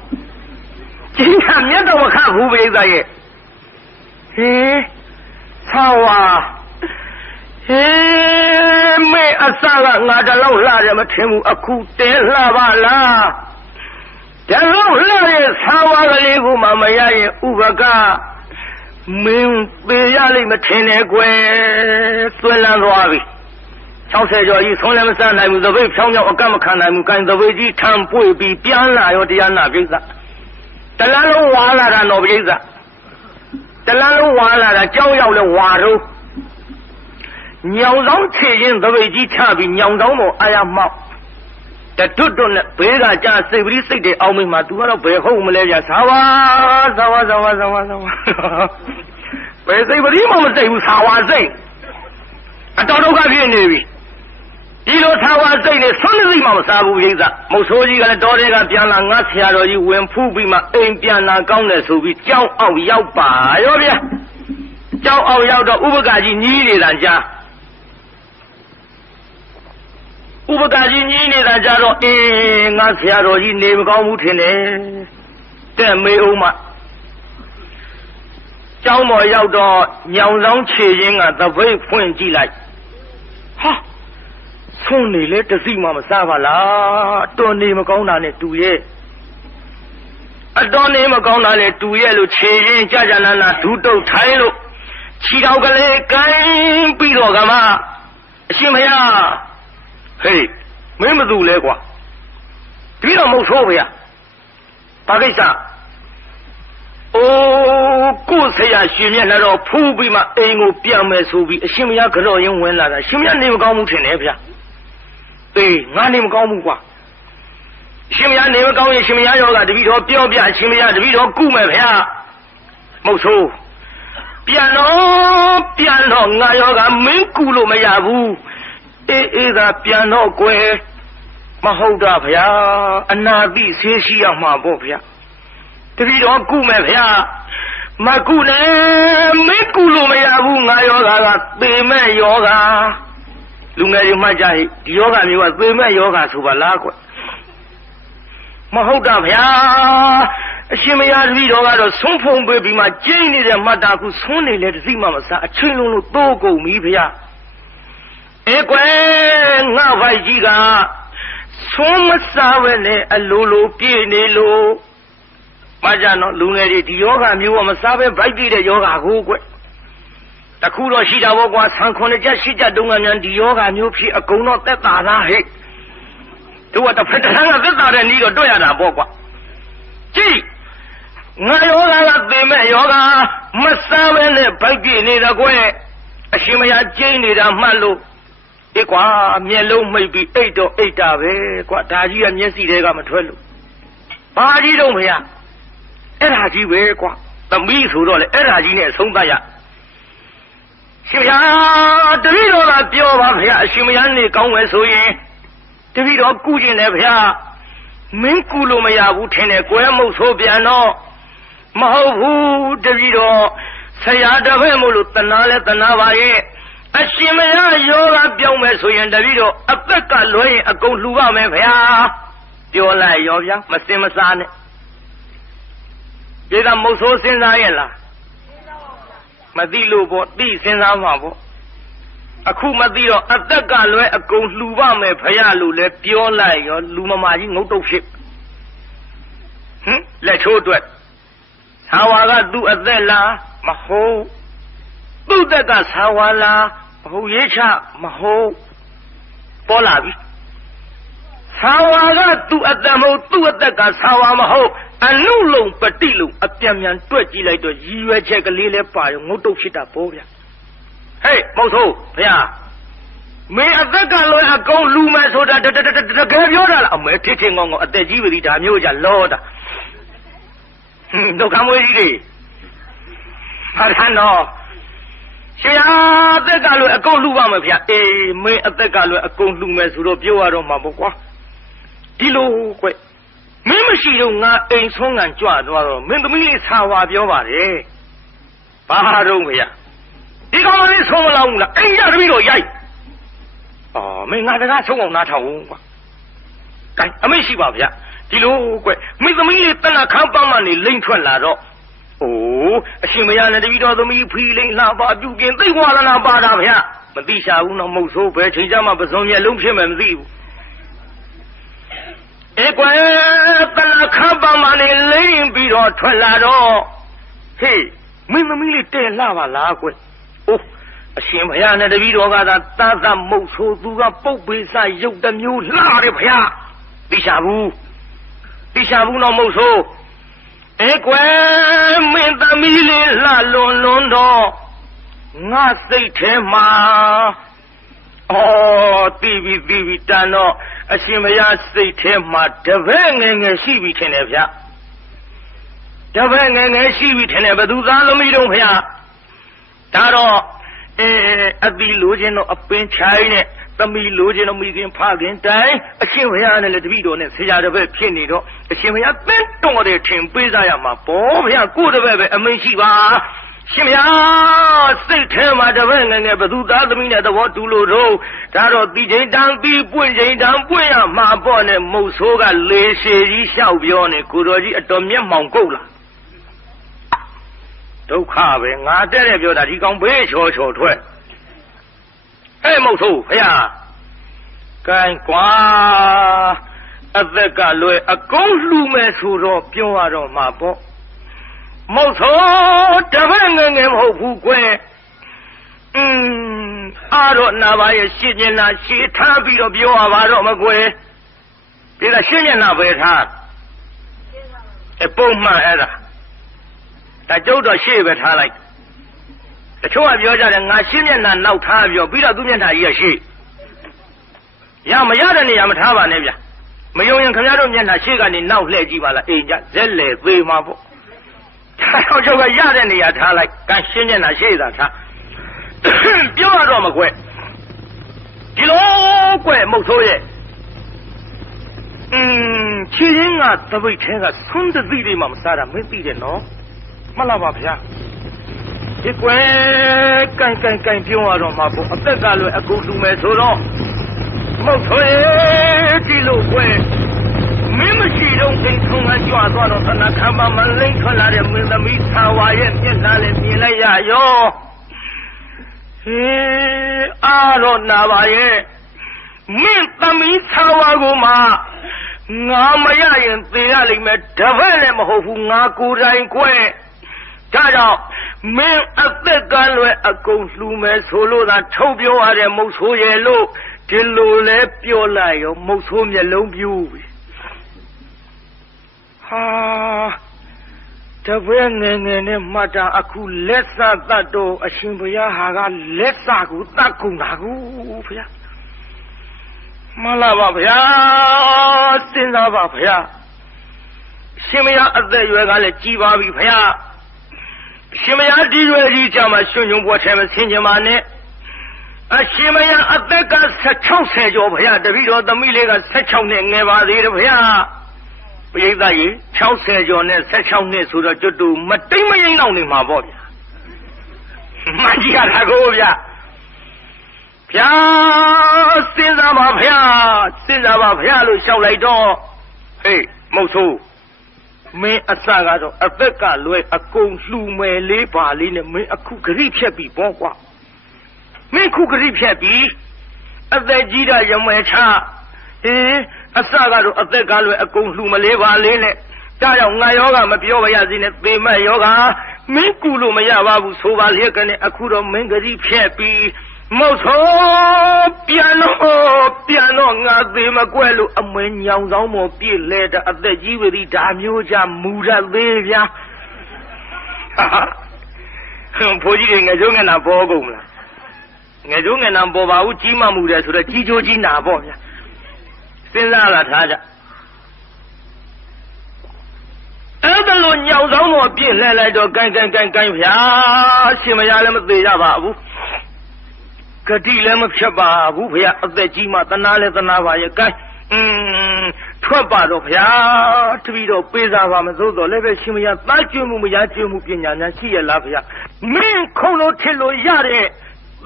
ကြီးကမျက်တော့မခတ်ဘူးပိဿရဲ့ဟေးသာဝါဟေးမေအစကငါတလောက်လှတယ်မထင်ဘူးအခုတဲလှပါလားဒါလို့လှရဲ့သာဝါကလေးကိုမှမရရင်ဥပကမင်းပေးရလိမ့်မထင်နဲ့ကွယ်သွင်းလန်းသွားပြီ60ကျော်ကြီးဆုံးလည်းမစနိုင်ဘူးသပိတ်ဖြောင်းဖြောင်းအကန့်မခံနိုင်ဘူးကိုင်သပိတ်ကြီးထမ်းပွေပြီးပြန်လာရောတရားနာပြိဿတလန်းလုံးဝါလာတာတော့ပြိဿတလန်းလုံးဝါလာတာကြောက်ရောက်လဲဝါတော့ညောင်ဆောင်ခြေရင်သပိတ်ကြီးချပြီးညောင်ဆောင်ပေါ်အာရမောက်တတွတ်တွတ်နဲ့ဘေးကကြာစိတ်ပရိစိတ်တွေအောင်းမိမှာ तू ကတော့ဘယ်ဟုတ်မလဲဗျာသာဝါဘယ်စိတ်ပရိမှမစိတ်ဘူးသာဝါစိတ်အတော်ဒုက္ခဖြစ်နေပြီဒီလိုသာဝါစိတ်နဲ့ဆွမ်းစိတ်မှမစားဘူးပြိဿမုတ်ဆိုးကြီးကလည်းတော်တွေကပြန်လာငါဆရာတော်ကြီးဝင်ဖူးပြီးမှအိမ်ပြန်လာကောင်းတယ်ဆိုပြီးကြောင်းအောင်ရောက်ပါရောဗျာကြောင်းအောင်ရောက်တော့ဥပကကြီးညီးနေတာကြားဥပကကြီးညီးနေတာကြားတော့ငါဆရာတော်ကြီးနေမကောင်းဘူးထင်တယ်တဲ့မေအောင်မကျောင်းပေါ်ရောက်တော့ညောင်ဆောင်ခြေရင်းကသပိတ်ဖွင့်ကြည့်လိုက်ဟာ ဆုံးနေလေတစိမှမစားပါလားတော်နေမကောင်းတာနဲ့တူရဲ့အတော်နေမကောင်းတာနဲ့တူရဲ့လို့ခြေရင်ကြကြနာနာဒူးတုတ်ထိုင်းလို့ခြေတော်ကလေးကိုင်းပြီးတော့ကမှအရှင်ဘုရားဟေးမင်းမသူလဲကွာပြီးတော့မဟုတ်ဆိုးဘုရားဘာကိစ္စအိုးကိုယ်ဆရာရှင်မျက်နှာတော့ဖူးပြီးမှအိမ်ကိုပြန်မယ်ဆိုပြီးအရှင်ဘုရားကြော်ရင်ဝင်လာတာရှင်ဘုရားနေမကောင်းဘူးထင်တယ်ဗျာအေးငါနေမကောင်းဘူးကွာရှင်ဘုရားနေမကောင်းရင်ရှင်ဘုရားယောဂတပည့်တော်ပြောပြရှင်ဘုရားတပည့်တော်ကုမယ်ဗျာမဟုတ်ဆိုးပြန်တော့ငါယောဂမင်းကုလို့မရဘူးအေးသာပြန်တော့ကွယ်မဟုတ်တာဗျာအနာတိဆေးရှိရမှာပေါ့ဗျာတပည့်တော်ကုမယ်ဗျာမကုနဲ့မင်းကုလို့မရဘူးငါယောဂကသေမဲ့ယောဂလူငယ်တွေမှကြဟိဒီယောဂမျိုးကသေမဲ့ယောဂဆိုပါလားကွမဟုတ်တာဗျာအရှင်မယားတပည့်တော်ကတော့ဆုံးဖုံပေးပြီးမှကျင်းနေတဲ့မတ်တာခုဆုံးနေလေတစိမှမစားအချင်းလုံးလို့သိုးကုန်ပြီဗျာကွယ်ငါဖိုက်ကြီးကဆုံးမစားပဲနဲ့အလိုလိုပြေးနေလို့မကြတော့လူငယ်တွေဒီယောဂမျိုးကမစားပဲဗိုက်ပြေးတဲ့ယောဂကိုကွတခုတော့ရှိတာပေါ့ကွာဆံ9ချက်10ချက်တုံးကမြန်ဒီယောဂမျိုးဖြစ်အကုန်တော့သက်သာလားဟဲ့တို့ကတစ်ဖက်တစ်ဆန်းကသက်သာတဲ့နည်းတော့တွေ့ရတာပေါ့ကွာကြည့်ငါယောဂကသေမဲ့ယောဂမစားပဲနဲ့ဗိုက်ပြေးနေတာကွအရှင်မယားကျင်းနေတာမှတ်လို့ကွာမျက်လုံးမိတ်ပြီးအိတ်တော့အိတ်တာပဲကွာဒါကြီးကမျက်စိတွေကမထွက်လို့ဘာကြီးတော့မရအဲ့ဒါကြီးပဲကွာသမီးဆိုတော့လေအဲ့ဒါကြီးနဲ့အဆုံးသတ်ရရှင်ဗျာတပည့်တော်ကပြောပါဗျာအရှင်မယားနေကောင်းမယ်ဆိုရင်တပည့်တော်ကုကျင်တယ်ဗျာမင်းကုလို့မရဘူးထင်တယ်ကွယ်မုတ်ဆိုပြန်တော့မဟုတ်ဘူးတပည့်တော်ဆရာတပည့်မို့လို့တနာလဲတနာပါရဲ့အရှင်မယားယောဂပြောင်းမယ်ဆိုရင်တပည့်တော်အသက်ကလွှဲရင်အကုန်လှူပါမယ်ဗျာပြောလိုက်ရောဗျာမစင်မစားနဲ့ဒီကမုတ်ဆိုးစဉ်းစားရဲ့လားမသိလို့ပေါ့သိစဉ်းစားမှာပေါ့အခုမသိတော့အသက်ကလွှဲအကုန်လှူပါမယ်ဗျာလို့လဲပြောလိုက်ရောလူမမာကြီးငုတ်တုတ်ဖြစ်လက်ချိုးအတွက်သာဝါကသူ့အသက်လားမဟုတ်သူ့တက်ကသာဝါလားမဟုတ်ရေးချမဟုတ်ပေါ်လာပြီသာဝါကသူ့အသက်မဟုတ်သူ့အသက်ကသာဝါမဟုတ်အနုလုံပတိလုံအပြန်ပြန်တွက်ကြည့်လိုက်တော့ရည်ရွယ်ချက်ကလေးလဲပါရောငုတ်တုတ်ဖြစ်တာပေါ့ဗျာဟေးမဟုတ်ဆိုဗျာမင်းအသက်ကလွယ်အကုန်လူမယ်ဆိုတာတကယ်ပြောတာလားအမေထစ်ထင်ငေါငေါအသက်ကြီးပြီဒါမျိုးကြလောတာဒုက္ခမွေးကြီးတွေဟာထန်တော့ရှင်အသက်ကလွယ်အကုန်လူပါမယ်ဗျာအေးမင်းအသက်ကလွယ်အကုန်လူမယ်ဆိုတော့ပြောရတော့မှာပေါ့ကွာဒီလိုကွမင်းမရှိတော့ငါအိမ်ဆုံးကန်ကြွသွားတော့မင်းသမီးလေးဆာဝါပြောပါတယ်ဘာတော့ဗျာဒီကောင်လေးဆုံးမလောက်ဘူးလားအိမ်ရတပြီးတော့ရိုက်မင်းငါတကားဆုံးအောင်နားထောင်ဦးကွာကဲအမေရှိပါဗျာဒီလိုကွမင်းသမီးလေးတဏ္ဍခမ်းပန်းမနေလိမ့်ထွက်လာတော့အရှင်မယားနဲ့တပည့်တော်သမီးဖီလိမ့်လှပါပြုကင်သိဝါလနာပါတာဗျာမသိရှာဘူးတော့မဟုတ်ဆိုးပဲချိန်ကြမှာပစုံမျက်လုံးဖြစ်မယ်မသိဘူးကွယ်တဏ္ဍခမ်းပန်းမနေလိမ့်ပြီးတော့ထွက်လာတော့ဟေးမင်းသမီးလေးတဲ့လှပါလားကွအရှင်ဘုရားနဲ့တပည့်တော်ကသာသာသမုတ်ဆိုသူကပုတ်ပေးစရုပ်တစ်မျိုးလှတယ်ဘုရားသိရှာဘူးတော့မဟုတ်ဆိုကွယ်မင်းသမီးလေးလှလွန်တော့ငါစိတ်ထဲမှာသိပြီတန်တော့အရှင်ဘုရားစိတ်ထဲမှာတပည့်ငယ်ရှိပြီထင်တယ်ဗျာတပည့်ငယ်ရှိပြီထင်တယ်ဘယ်သူသားသမီးတော့ဘုရားဒါတော့အတိလိုခြင်းတော့အပင်ချိုင်းနဲ့သမီးလိုခြင်းတော့မိခင်ဖခင်တိုင်အရှင်ဘုရားနဲ့လည်းတပည့်တော်နဲ့ဆရာတစ်ပည့်ဖြစ်နေတော့အရှင်ဘုရားသင်တော်တယ်ထင်ပေးစားရမှာပေါ့ဘုရားကိုယ်တစ်ပည့်ပဲအမိန့်ရှိပါရှင်ဘုရားစိတ်ထဲမှာတပည့်ငယ်ဘသူသားသမီးနဲ့သဘောတူလို့တော့ဒါတော့တီချိန်တန်းပြီးပွင့်ချိန်တန်းပွင့်ရမှာပေါ့နဲ့မုတ်ဆိုးကလေရှည်ကြီးလျှောက်ပြောနေကိုတော်ကြီးအတော်မျက်မှောင်ကုတ်လာဒုက္ခပဲငါတဲ့ပြောတာဒီကောင်ဘေးချောထွက်မဟုတ်ဆိုဘုရား Cái quá tất cả lời công lưu mẹ số đó biểu hòa đó mà bỏ một số trở về người hậu phụ quê đó là bài xin nhân là xin tha bị đó biểu hòa đó mà quê bây giờ xin nhân là về tha cái bông mà hết à tại chỗ đó xin về tha lại cái chỗ biểu ra là ngài xin nhân là nào tha biểu bây giờ tôi nhân là gì xin ya mà ya này ya mà tha vào này bây mà dùng những cái đó nhân là xin cái này nào lệ gì mà là ý ra dễ lệ về mà bộ sao cho cái ya này ya tha lại cái xin nhân là xin ra tha biểu hòa đó mà quê đi lô quê một số vậy chỉ riêng à tao bị thế là không được gì mà sao là mới bị thế nó mà là bao nhiêu cái quê cái biểu hòa đó mà bộ tất cả luôn ở công ty số đó một số đi lô quê mình mà chỉ đông kinh thông anh chọn đó nó thành khám mà mình lên khởi lại để mình làm ít sao vậy nhận ra để mình lấy ra yo đó là vậy mình làm ít sao vậy mà ngã mà ya yên tiền là mình đập lên mà hậu phụ ngã cú ra quê cha đó mình tất cả luôn ở công ty mình số lô là thâu biểu à để một số嘢lô cái lô lẽ biểu lại yo một số嘢lô biểu đập lên nghe mà ta aku lết ra ta đồ ở xin bây giờ hà lết ra cú ta cùng hà cú phải mà là bảo phải xin ra bảo phải xin bây giờ ở đây vừa cái là chi bảo bị phải xin bây giờ đi rồi đi cho mà xin chúng bộ xem xin cho mà nè xin bây giờ ở đây cái sát chau xe cho phải đặc biệt là tụi mình lấy cái sát chau này nghe vào đi đó phải bây giờ gì chau xe cho này sát chau này số đó cho tụi mà tính mấy anh nào này mà bỏ mà chỉ cả thằng cô vậy xin ra bà phá lui sau lại đó một số mấy ở xa cái đó ở tất cả lui ở công lu mê lấy bà lấy này mấy ở khu cái gì bị bỏ qua mấy khu cái gì bị ở đây chỉ là giống mấy cha ở xa cái đó ở tất cả lui ở công lu mê lấy bà lấy này cha dòng ngay yoga mà biểu bây giờ gì này về mà yoga mấy cụ lu mà ya bà bu số bà lấy cái này ở khu đó mấy cái gì bị một số piano ngã về mà quay luôn âm mình nhau giống một biển lệ đã ở đây chỉ về đi đám yêu cha mù ra về nha phố chỉ để ngày trước ngày nào bỏ cùng là ngày trước ngày nào bỏ vào chỉ mà mù ra rồi chỉ cho chỉ nào bỏ nha xin ra là thà ra ở đây luôn nhau giống một biển lệ lại rồi canh phải xin mà ra lên mà về ra bảo cái đi lên mà phải bảo vũ phải ở đây chỉ mà tân lên tân vào cái thoát bảo rồi phải thì đó bây giờ vào mà rồi lấy về xin mà ta chưa mua tiền nhà chỉ là phải mình không nói thế rồi ra đấy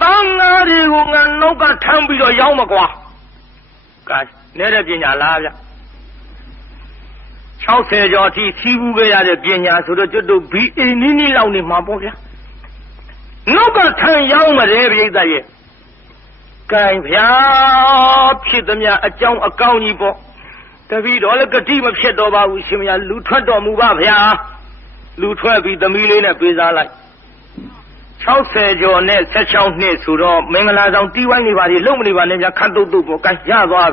đang ở đây cũng nó cả thằng bây giờ giàu mà quá cái này là tiền nhà là vậy sau xe cho thì siêu cái ra được tiền nhà rồi cho tôi bị ní lâu này mà bao vậy nó cả thằng giàu mà đấy bây giờ vậy cái phải tụi nhà ở trong ở cao như bộ, tại vì đó là cái gì mà phải đó bao nhiêu mà lũ thoát đó mua bao phải, lũ thoát vì tụi mình lên là bây giờ lại, sau xe cho nên sẽ sau này số đó mình là trong tiêu anh đi vào thì lúc mình đi vào nên là khăn tụt bộ cái giá đó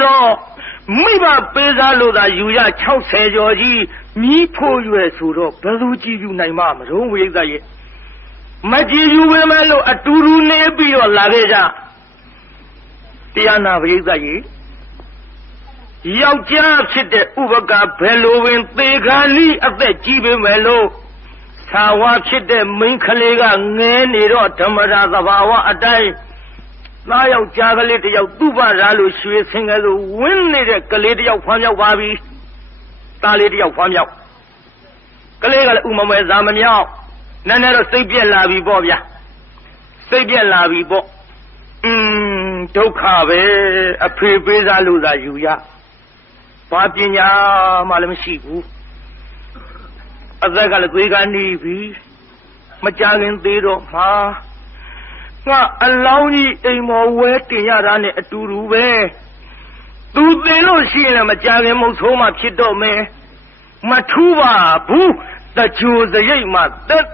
đó mấy bà bây giờ lúc đó dù là sau xe cho gì mi phô về số đó bao nhiêu chi dù này mà không biết gì mà chỉ dù về mà lo ở tu ru này bị rồi là cái gì tiền nào biết gì yêu chaဖြစ်တဲ့ဥပကဘယ်လိုဝင်သေခါလိအသက်ကြီးပေမဲ့လို့သာဝဖြစ်တဲ့မိန်းကလေးကငဲနေတော့ဓမ္မရာသဘာဝအတိုင်းသားယောက်ျားကလေးတစ်ယောက်သူ့ဘာသာလို့ရွှေဆင်းကလေးဝင်းနေတဲ့ကလေးတစ်ယောက်ဖွားမြောက်ပါပြီသားလေးတစ်ယောက်ဖွားမြောက်ကလေးကလည်းဥမမဲဇာမမြောက်နည်းနည်းတော့စိတ်ပြက်လာပြီပေါ့ဗျာစိတ်ပြက်လာပြီပေါ့ဒုက္ခပဲအဖေပေးစားလို့သာယူရဘာပညာမှလည်းမရှိဘူးအသက်ကလည်းသွေးကနေပြီမကြခင်သေးတော့မှာ ငါအလောင်းကြီးအိမ်မော်ဝဲတင်ရတာနဲ့အတူတူပဲသူသင်လို့ရှိရင်လည်းမကြခင်မဟုတ်ဆိုးမှဖြစ်တော့မယ်မထူးပါဘူးတကြိုစရိတ်မှသက်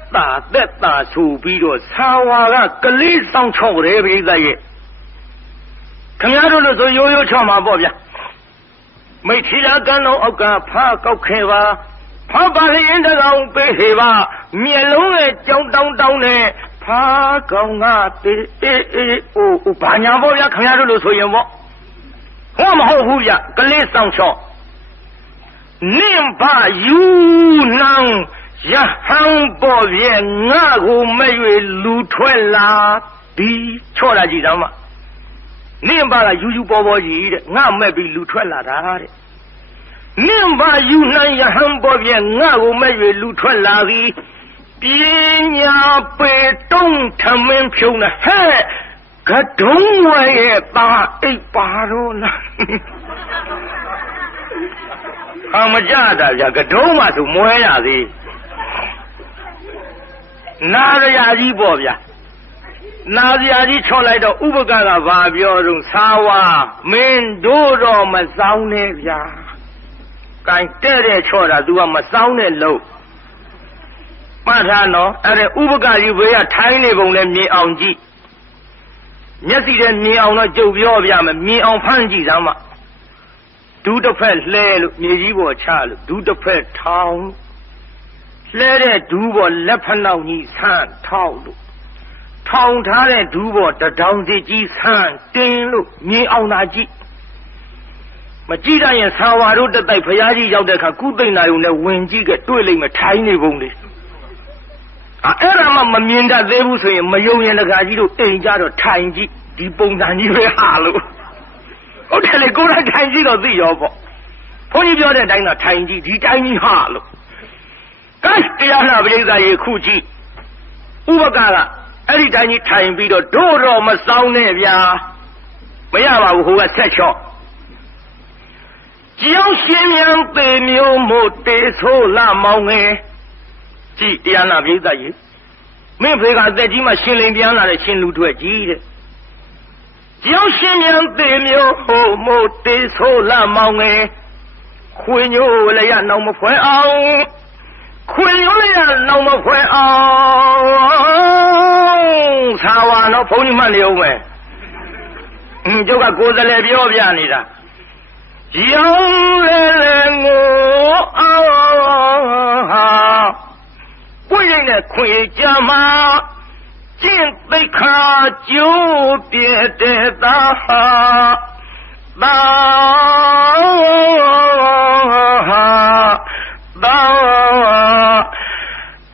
တာဆိုပြီးတော့ဆာဝါကကလေးဆောင်ချောက်တယ်ပြိဿရဲ့ခင်ဗျားတို့လို့ဆိုရိုးရိုးချောက်မှာပေါ့ဗျာမိထီလာကန်းတော်အောက်ကဖားကောက်ခဲပါဖားပါလေရင်တကောင်ပေးဟေပါမျက်လုံးရဲ့ကြောင်းတောင်းနဲ့ဖားကောင်ကတေးအိုးဘာညာပေါ့ဗျာခင်ဗျားတို့လို့ဆိုရင်ပေါ့ဟောမဟုတ်ဘူးဗျကလေးဆောင်ချောက်နင့်ဘာယူနံရဟန်းပေါ်ပြေငါကိုမဲ့၍လူထွက်လာဒီချော့လာကြည့်သားမနင့်ဘာကယူပေါ်ကြီးတဲ့ငါမဲ့ပြီးလူထွက်လာတာတဲ့နင့်ဘာယူနံရဟန်းပေါ်ပြေငါကိုမဲ့၍လူထွက်လာသည်ပညာပေတုံးထမင်းဖြုံးနဲ့ဟဲ့ကတုံးဝဲရဲ့ပါအိပ်ပါတော့လားမကြတာဗျာကတုံးမှဆိုမွဲရသေးနာရယာကြီးပေါ့ဗျာနာရယာကြီးချော့လိုက်တော့ဥပကကဘာပြောတော့သာဝါမင်းတို့တော့မဆောင်နဲ့ဗျာကိုင်တဲ့ချော့တာ तू ကမဆောင်နဲ့လို့မှတ်ထားနော်အဲ့ဒါဥပကကြီးဘေးကထိုင်းနေပုံနဲ့မြင်အောင်ကြည့်မျက်စိနဲ့မြင်အောင်တော့ကြုတ်ပြောပြမယ်မြင်အောင်ဖမ်းကြည့်စမ်းမဒူးတစ်ဖက်လှဲလို့မြေကြီးပေါ်ချလို့ဒူးတစ်ဖက်ထောင်းလှဲတဲ့ဒူးပေါ်လက်ဖက်နောက်ကြီးဆန်းထောက်လို့ထောင်ထားတဲ့ဒူးပေါ်တထောင်စီကြီးဆန်းတင်းလို့မြင်အောင်သာကြည့်မကြည့်တတ်ရင်သာဝါတို့တက်တိုက်ဖရာကြီးရောက်တဲ့အခါကုသိမ့်နာယုံနဲ့ဝင်ကြည့်ကတွေ့လိမ့်မယ်ထိုင်းနေပုံလေးအဲ့ဒါမှမမြင်တတ်သေးဘူးဆိုရင်မယုံရင်တခါကြီးတို့အိမ်ကြတော့ထိုင်ကြည့်ဒီပုံစံကြီးပဲဟာလို့ဟုတ်တယ်လေကိုယ်တိုင်ထိုင်ကြည့်တော့သိရောပေါ့ဘုန်းကြီးပြောတဲ့အတိုင်းတော့ထိုင်ကြည့်ဒီတိုင်းကြီးဟာလို့ကဲတရားနာပရိသတ်ရေခုကြည့်ဥပကအဲ့ဒီတိုင်းကြီးထိုင်ပြီးတော့တို့တော့မဆောင်နဲ့ဗျာမရပါဘူးဟိုကဆက်ချော့ကြောင်းရှင်မြန်ပေမျိုးမို့တေဆိုးလာမောင်းငယ်ကြည့်တရားနာပရိသတ်ရေမင်းဖေကအသက်ကြီးမှရှင်လိန်ပြန်လာတဲ့ရှင်လူတွေကြီးတဲ့ကြောင်းရှင်မြန်ပေမျိုးဟိုမို့တေဆိုးလာမောင်းငယ်ခွေညိုးလည်းရနောက်မဖွဲအောင်ခွေညိုးလည်းရနောက်မဖွဲအောင်သာဝါတော့ဘုန်းကြီးမှနေအောင်မယ်ကျုပ်ကကိုယ်စလဲပြောပြနေတာရောင်းလေငိုအောင်ဟာပွင့်ရင်နဲ့ခွေကြမှာကျင့်သိခါကျိုးပြတဲ့သားဟာ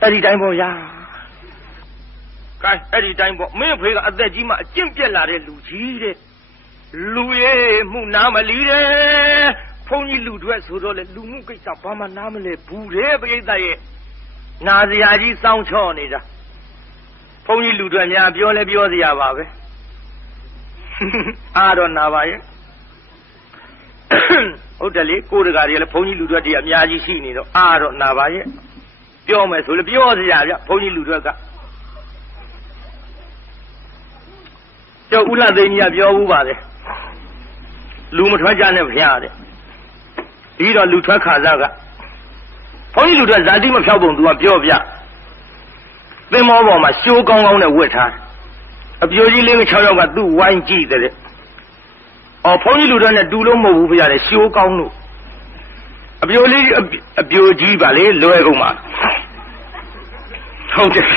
အဲ့ဒီတိုင်းပေါ့ဗျာကဲအဲ့ဒီတိုင်းပေါ့မင်းဖေကအသက်ကြီးမှအကျင့်ပြက်လာတဲ့လူကြီးတဲ့လူရဲ့မှုနာမလီတဲ့ဘုန်းကြီးလူတွေဆိုတော့လေလူမှုကိစ္စဘာမှနားမလဲဘူးတဲ့ပြိဿရဲ့နာစရာကြီးစောင်းချော့နေတာဘုန်းကြီးလူတွေများပြောလဲပြောစရာပါပဲအားတော့နာပါရဲ့ဟုတ်တယ်လေကိုယ်တကာတွေလည်းဘုန်းကြီးလူတွေတည်းအများကြီးရှိနေတော့အားတော့နာပါရဲ့ပြောမယ်ဆိုလည်းပြောစရာဗျဘုန်းကြီးလူတွေကကျော်ဦးလာသိန်းကြီးကပြောဘူးပါလေလူမထွက်ကြနဲ့ဖျားတဲ့ဒီတော့လူထွက်ခါစားကဘုန်းကြီးလူတွေဇာတိမဖြောက်ပုံသူကပြောပြသင်္ဘောပေါ်မှာရှိုးကောင်းကောင်းနဲ့ဝတ်ထားအပြိုကြီးလေး6ယောက်ကသူ့ဝိုင်းကြည့်တဲ့အော်ဘုန်းကြီးလူတွေနဲ့တူလို့မဟုတ်ဘူးဖျားတဲ့ရှိုးကောင်းလို့အပြိုလေးအပြိုကြီးပါလေလွယ်ကုန်ပါဟုတ်တယ်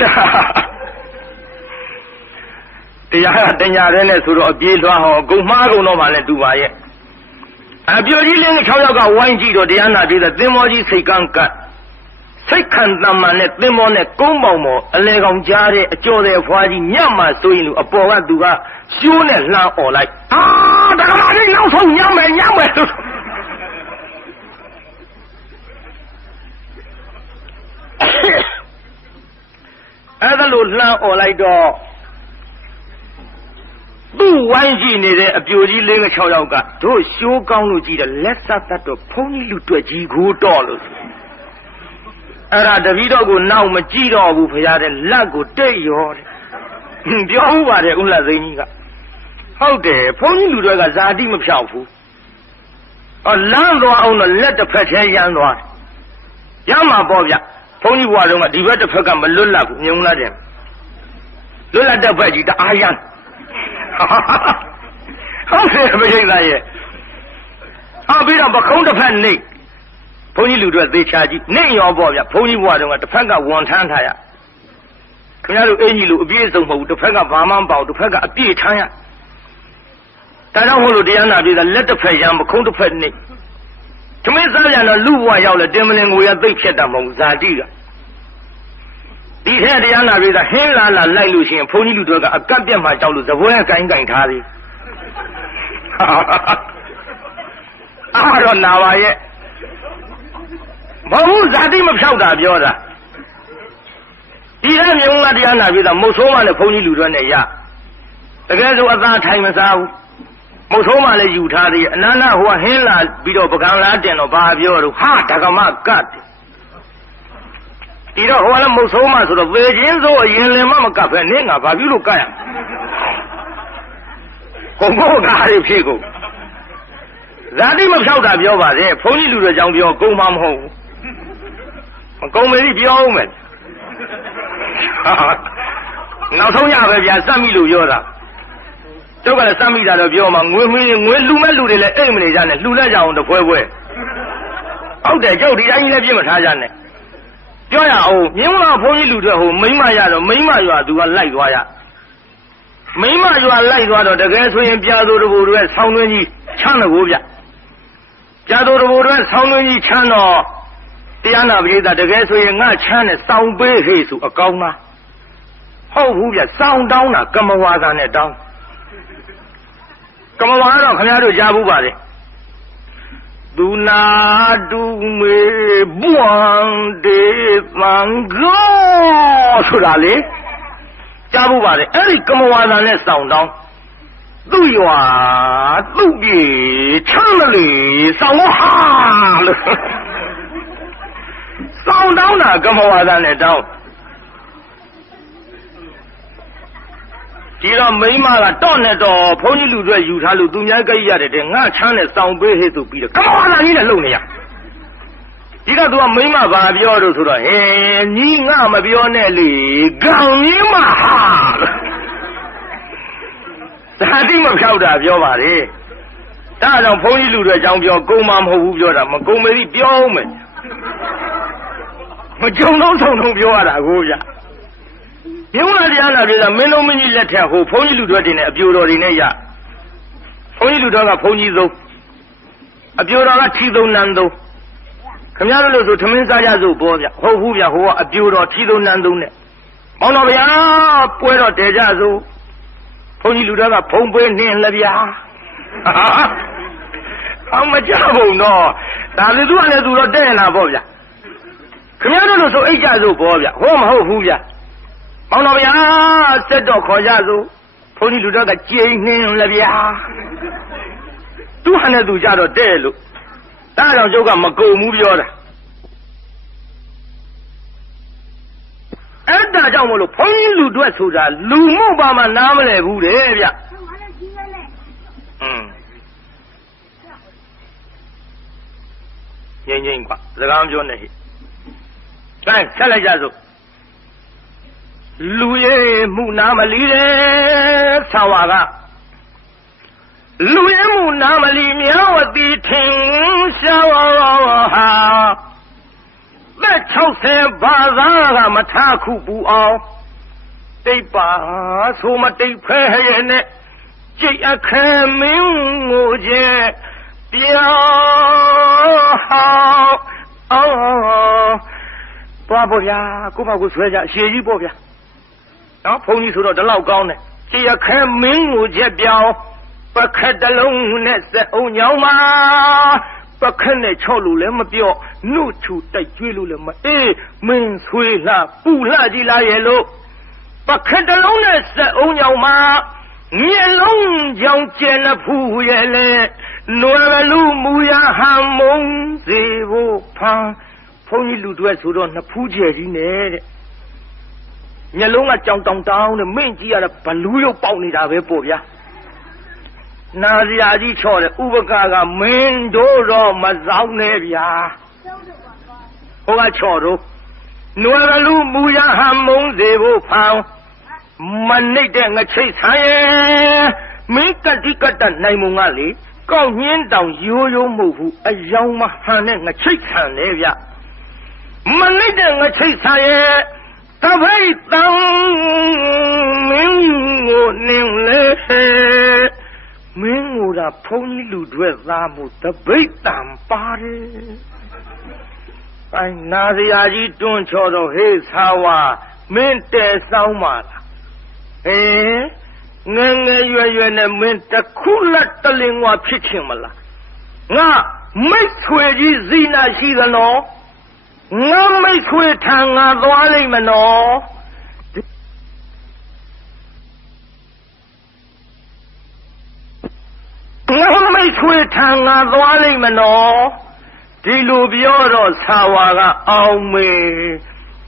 တရားကတင်ညာတဲ့နဲ့ဆိုတော့အပြေးလွှားဟောဂုံမှားကုန်တော့မှလည်းတူပါရဲ့အပြိုကြီးလေး6ယောက်ကဝိုင်းကြည့်တော့တရားနာပြီးတဲ့သင်္ဘောကြီးစိတ်ကန်းကတ်စိတ်ခံတမန်နဲ့သင်္ဘောနဲ့ကုန်းပေါင်ပေါ်အလဲကောင်ကြားတဲ့အကျော်တဲ့အဖွားကြီးညမှဆိုရင်လူအပေါ်ကသူကရှိုးနဲ့လှမ်းអော်လိုက်တက္ကမကြီးနောက်ဆုံးညမယ်အဲ့ဒါလို့လှမ်းអော်လိုက်တော့သူ့ဝိုင်းကြည့်နေတဲ့အပြိုကြီး6ယောက်ကတို့ရှိုးကောင်းလို့ကြည့်တယ်လက်ဆက်တတ်တော့ဘုန်းကြီးလူတွေ့ကြီးကိုတော့လို့အဲ့ဒါတပည့်တော်ကိုနောက်မကြည့်တော့ဘူးဖရားတဲ့လက်ကိုတိတ်ရောတဲ့ ပြောဦးပါတယ်ဦးလှသိန်းကြီးကဟုတ်တယ်ဘုန်းကြီးလူတွေကဇာတိမဖြောက်ဘူးလမ်းသွားအောင်တော့လက်တစ်ဖက်ထဲရမ်းသွားရမှာပေါ့ဗျဘုန်းကြီးဘွားတော်ကဒီဘက်တစ်ဖက်ကမလွတ်လပ်ဘူးမြုံလာတယ်လွတ်လပ်တဲ့ဘက်ကြီးတအားရမ်းဟုတ်တယ်မရိတ်သားရဲ့ပြီးတော့ပခုံးတစ်ဖက်နေဘုန်းကြီးလူတွေသေချာကြည့်နေရောပေါ့ဗျဘုန်းကြီးဘွားတော်ကတစ်ဖက်ကဝန်ထမ်းထားရခင်ဗျားတို့အင်ကြီးလူအပြည့်စုံမဟုတ်ဘူးတစ်ဖက်ကဘာမှမပေါ့တစ်ဖက်ကအပြည့်ထမ်းရဒါကြောင့်မို့လို့တရားနာပြည်ကလက်တစ်ဖက်ရံပခုံးတစ်ဖက်နေသမင်းစားပြန်တော့လူဘွားရောက်လဲတင်မလင်ငွေရသိပ်ဖြစ်တာမဟုတ်ဇာတိကဒီထဲတရားနာပြည်ကဟင်းလာလိုက်လို့ရှိရင်ဘုန်းကြီးလူတွေကအကတ်ပြတ်မှကြောက်လို့သပွဲကိုင်းထားသည်တော့နာပါရဲ့မဟုတ်ဇာတိမဖြောက်တာပြောတာဒီထဲမြုံလာတရားနာပြည်ကမုတ်ဆိုးမှလည်းဘုန်းကြီးလူတွေနဲ့ရတကယ်ဆိုအသားထိုင်မစားဘူးမုတ်ဆိုးမှလည်းယူထားသေးအနန္တဟိုကဟင်းလာပြီးတော့ပကံလားတင်တော့ဘာပြောတော့ဟာဓကမကတ်ဒီတော့ဟိုကလည်းမုတ်ဆိုးမှဆိုတော့ပေချင်းစိုးအရင်လင်မကတ်ပဲနင်းငါဘာဖြစ်လို့ကတ်ရကုန်ကုန်ကားရဖြစ်ကုန်ဇာတိမဖြောက်တာပြောပါစေဘုန်းကြီးလူတွေကြောင့်ပြောကုန်မှမဟုတ်ဘူးမကုန်မေးပြောအောင်မယ်နောက်ဆုံးရပဲဗျာစက်မိလို့ပြောတာကျုပ်ကလည်းစက်မိတာတော့ပြောမှာငွေလူမဲ့လူတွေလည်းအိမ်မနေကြနဲ့လှူလိုက်ကြအောင်တပွဲပွဲဟုတ်တယ်ကျုပ်ဒီတိုင်းကြီးလည်းပြစ်မထားကြနဲ့ပြောရအောင်မြင်းမဘုန်းကြီးလူတွေဟိုမိမရတော့မိမရွာသူကလိုက်သွားရမိမရွာလိုက်သွားတော့တကယ်ဆိုရင်ပြာသူတဘူတွေဆောင်းသွင်းကြီးချမ်းလို့ဗျပြာသူတဘူတွေဆောင်းသွင်းကြီးချမ်းတော့တရားနာပရိသတ်တကယ်ဆိုရင်ငါချမ်းနဲ့စောင်းပေးဟေ့ဆိုအကောင်းလားဟုတ်ဘူးဗျစောင်းတောင်းတာကမဝါသာနဲ့တောင်းကမဝါတော့ခင်ဗျားတို့ကြားဘူးပါလေသူနာတူမေဘွမ်ဒေသံကောဆိုတာလေကြားဘူးပါလေအဲ့ဒီကမဝါသာနဲ့စောင်းတောင်းသူ့ရွာသူ့ပြေချမ်းမလီစောင်းဟာလို့စောင်းတောင်းတာကမဝါသာနဲ့တောင်းဒီတော့မိန်းမကတော့နဲ့တော့ဘုန်းကြီးလူတွေယူထားလို့သူများကြိုက်ရတယ်တဲ့ငါချမ်းနဲ့စောင်းပေးဟဲ့ဆိုပြီးတော့ကမဝါသာကြီးနဲ့လုံနေရဒီတော့သူကမိန်းမဘာပြောလို့ဆိုတော့ဟဲညီငါမပြောနဲ့လေဂံမြင်းမဟာဇာတိမဖြောက်တာပြောပါလေဒါကြောင့်ဘုန်းကြီးလူတွေအကြောင်းပြောကုန်မှမဟုတ်ဘူးပြောတာမကုန်မေးပြောအောင်မယ်မကြုံတော့ထုံပြောရတာကိုဗျမြုံလာတရားနာပြည်ကမင်းလုံးမင်းကြီးလက်ထက်ဟိုဘုန်းကြီးလူတွေတင်နေအပြိုတော်တွေနဲ့ရဘုန်းကြီးလူတော်ကဘုန်းကြီးဆုံးအပြိုတော်ကထီသုံးနန်းသုံးခင်ဗျားတို့လို့ဆိုထမင်းစားကြစို့ပေါ်ဗျဟုတ်ဘူးဗျဟိုကအပြိုတော်ထီသုံးနန်းသုံးနဲ့မောင်တော်ဗျာပွဲတော်တဲကြစို့ဘုန်းကြီးလူတော်ကဖုံးပေးနှင်းလည်းဗျာအောင်မကြဘူးတော့ဒါလူသူကလည်းသူတော့တဲ့လာပေါ့ဗျခင်ဗျားတို့လို့ဆိုအိတ်ကြစို့ပေါ်ဗျဟောမဟုတ်ဘူးဗျမောင်တော်ဗျာစက်တော့ခေါ်ကြစို့ဘုန်းကြီးလူတော်ကကြိမ်နှင်းလည်းဗျာသူဟာနဲ့သူကြတော့တဲ့လို့ဒါကြောင့်ကျုပ်ကမကုန်ဘူးပြောတာအဲ့ဒါကြောင့်မလို့ဘုန်းကြီးလူတွေဆိုတာလူမှုပါမှနားမလဲဘူးတဲ့ဗျငိမ့်ကွာစကားမပြောနဲ့ဟိတိုင်းဆက်လိုက်ကြစို့လူရဲ့မှုနာမလီတဲ့ဆောင်းဝါကလူရဲ့မှုနာမလီမြောဝတိထင်ရှားဟာသက်60ဘာသာကမထခုပူအောင်တိတ်ပါဆိုမတိတ်ဖဲရဲ့နဲ့ကြိတ်အခမ်းမင်းကိုကျဲပြောင်းသွားပေါ့ဗျာကိုမကိုဆွဲကြအရှိကြီးပေါ့ဗျာနော်ဘုန်းကြီးဆိုတော့ဒီလောက်ကောင်းတယ်ကြည်ရခဲမင်းကိုချက်ပြောင်းပခက်တလုံးနဲ့စက်အောင်ညောင်းမှာပခက်နဲ့ချော့လို့လည်းမပြော့နှုတ်ချူတိုက်ကျွေးလို့လည်းမအေးမင်းဆွေးလှပူလှကြည်လာရဲ့လို့ပခက်တလုံးနဲ့စက်အောင်ညောင်းမှာမျက်လုံးကြောင်ကျဲလဖူးရဲ့လေနွယ်လူမူရဟံမုံစီဖို့ဖန်ဘုန်းကြီးလူတွေဆိုတော့နှစ်ဖူးကျဲကြီးနဲ့တဲ့ မျက်လုံးကကြောင်တောင်တောင်းနဲ့မင်းကြီးရတဲ့ဘလူးရုပ်ပေါက်နေတာပဲပေါ့ဗျာနာစရာကြီးချော့တယ်ဥပကာကမင်းတို့တော့မဆောင်နဲ့ဗျာဟိုကချော့တော့နွယ်ကလူမူရဟမုံစေဖို့ဖောင်းမနှိပ်တဲ့ငချိတ်ဆိုင်ရဲ့မင်းကတိကတနိုင်မုံကလေကောက်ညင်းတောင်ရိုးရိုးမဟုတ်ဘူးအယောင်မဟန်နဲ့ငချိတ်ဆန်လေဗျမနှိပ်တဲ့ငချိတ်ဆိုင်ရဲ့တပိတ်တံမင်းကိုနင်းလေမင်းကိုဒါဖုံးကြီးလူတွေသားမှုတပိတ်တံပါတယ်အိုင်နာစရာကြီးတွန်းချော်တော့ဟေးသာဝါမင်းတဲဆောင်ပါလားငယ်ငယ်ရွယ်ရွယ်နဲ့မင်းတခုလက်တလင်ဝါဖြစ်ချင်မလားငါမိတ်ဆွေကြီးဇီနာရှိသနော်ငါမိတ်ဆွေထံငါသွားလိမ့်မနော်ငါမိတ်ဆွေထံငါသွားလိမ့်မနော်ဒီလိုပြောတော့သာဝါကအောင်မေ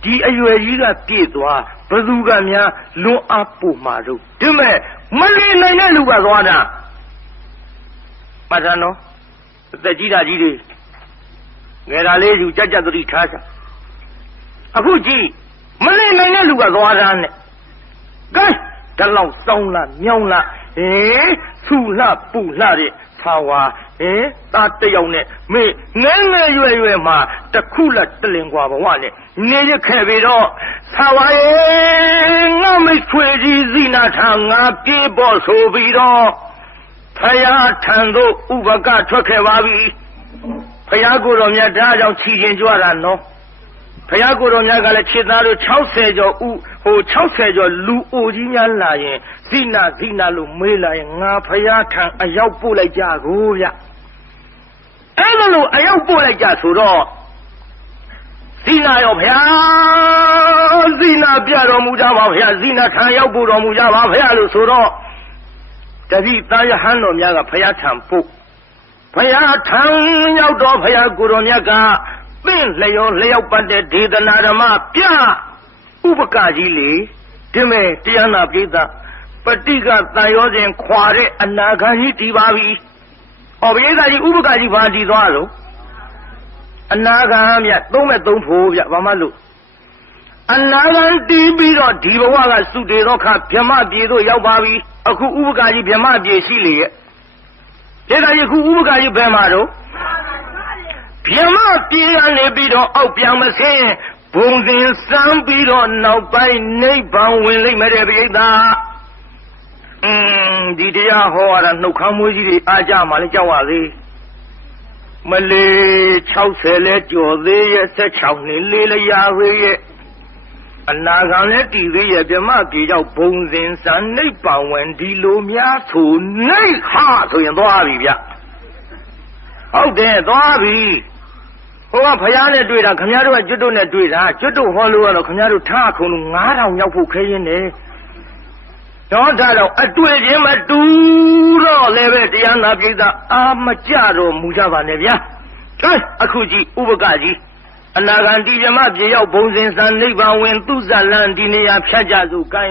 ဒီအရွယ်ကြီးကပြည့်သွားဘသူကများလွန်အားပို့မှာတော့ဒီမဲ့မလီနိုင်တဲ့လူကသွားတာမှတ်သားနော်အသက်ကြီးတာကြီးတွေငယ်တာလေးယူကြက်ကြက်သတိထားကြအခုကြည့်မလီနိုင်တဲ့လူကသွားတာနဲ့ကဲတလောက်စောင်းလာမြောင်းလာဆူလှပူလှတဲ့သာဝါသားတယောက်နဲ့မေငဲငဲရွယ်ရွယ်မှာတခုလက်တလင်กว่าဘဝနဲ့နေရခဲ့ပြီတော့သာဝါရဲ့ငါမိတ်ဆွေကြီးဇိနာထံငါပြေးပေါ်ဆိုပြီးတော့ဖယားထံသို့ဥပကထွက်ခဲ့ပါပြီဖယားကိုယ်တော်မြတ်ဒါကြောင့်ချီရင်ကြွတာနော်ဖယားကိုယ်တော်မြတ်ကလည်းခြေသားတို့60ကျော်60ကျော်လူအိုကြီးများလာရင်ဇိနာလို့မေးလာရင်ငါဖယားထံအရောက်ပို့လိုက်ကြကိုဗျအဲ့လိုအရောက်ပို့လိုက်ကြဆိုတော့ဇိနာရောဖယားဇိနာပြတော်မူကြပါဖယားဇိနာထံရောက်ပို့တော်မူကြပါဖယားလို့ဆိုတော့တတိသားယဟန်တော်များကဖယားထံပို့ဖယားထံရောက်တော့ဖယားကိုယ်တော်မြတ်ကပင့်လျောလျောက်ပတ်တဲ့ဒေသနာဓမ္မပြဥပကကြီးလေဒီမဲ့တရားနာပိဋကပဋိကတန်ရောစဉ်ခွာတဲ့အနာဂတ်ကြီးတည်ပါပြီ။ဟောပိဋကကြီးဥပကကြီးဘာတည်သွားလို့အနာဂတ်မြတ်သုံးမဲ့သုံးဖို့ဗျဘာမှလို့အနာဂတ်တည်ပြီးတော့ဒီဘဝကသုတေသောခဗြဟ္မပြေတို့ရောက်ပါပြီ။အခုဥပကကြီးဗြဟ္မပြေရှိလေရဲ့။ပိဋကကြီးအခုဥပကကြီးဘယ်မှာတော့ဗြဟ္မပြေကနေပြီးတော့အောက်ပြန်မဆင်းဘုံစဉ်စမ်းပြီးတော့နောက်ပိုင်းနိဗ္ဗာန်ဝင်လိမ့်မယ်တဲ့ပိဋကဒီတရားဟောရတာနှုတ်ခမ်းမွေးကြီးတွေအားကြမှလည်းကြောက်ရသေးမလေး60လဲကြော်သေးရဲ့16နှစ်လေးလျာသေးရဲ့အနာဂံလဲတည်သေးရဲ့ဗြဟ္မပြေကြောင့်ဘုံစဉ်စမ်းနိဗ္ဗာန်ဝင်ဒီလိုများဆိုနိခဆိုရင်သွားပြီဗျဟုတ်တယ်သွားပြီဟိုကဖယားနဲ့တွေ့တာခင်ဗျားတို့ကကျွတ်တို့နဲ့တွေ့တာကျွတ်တို့ဟောလို့ကတော့ခင်ဗျားတို့ထားခုံလို့9000ရောက်ဖို့ခဲရင်းနေတော့ဒါတော့အတွေ့ချင်းမတူတော့လည်းပဲတရားနာပိဋကအာမကြတော့မူကြပါနဲ့ဗျာကဲအခုကြည့်ဥပကကြီးအနာဂံတိဗြဟ္မပြေရောက်ဘုံစဉ်စံနိဗ္ဗာန်ဝင်သူဇလံဒီနေရာဖြတ်ကြစို့ကဲ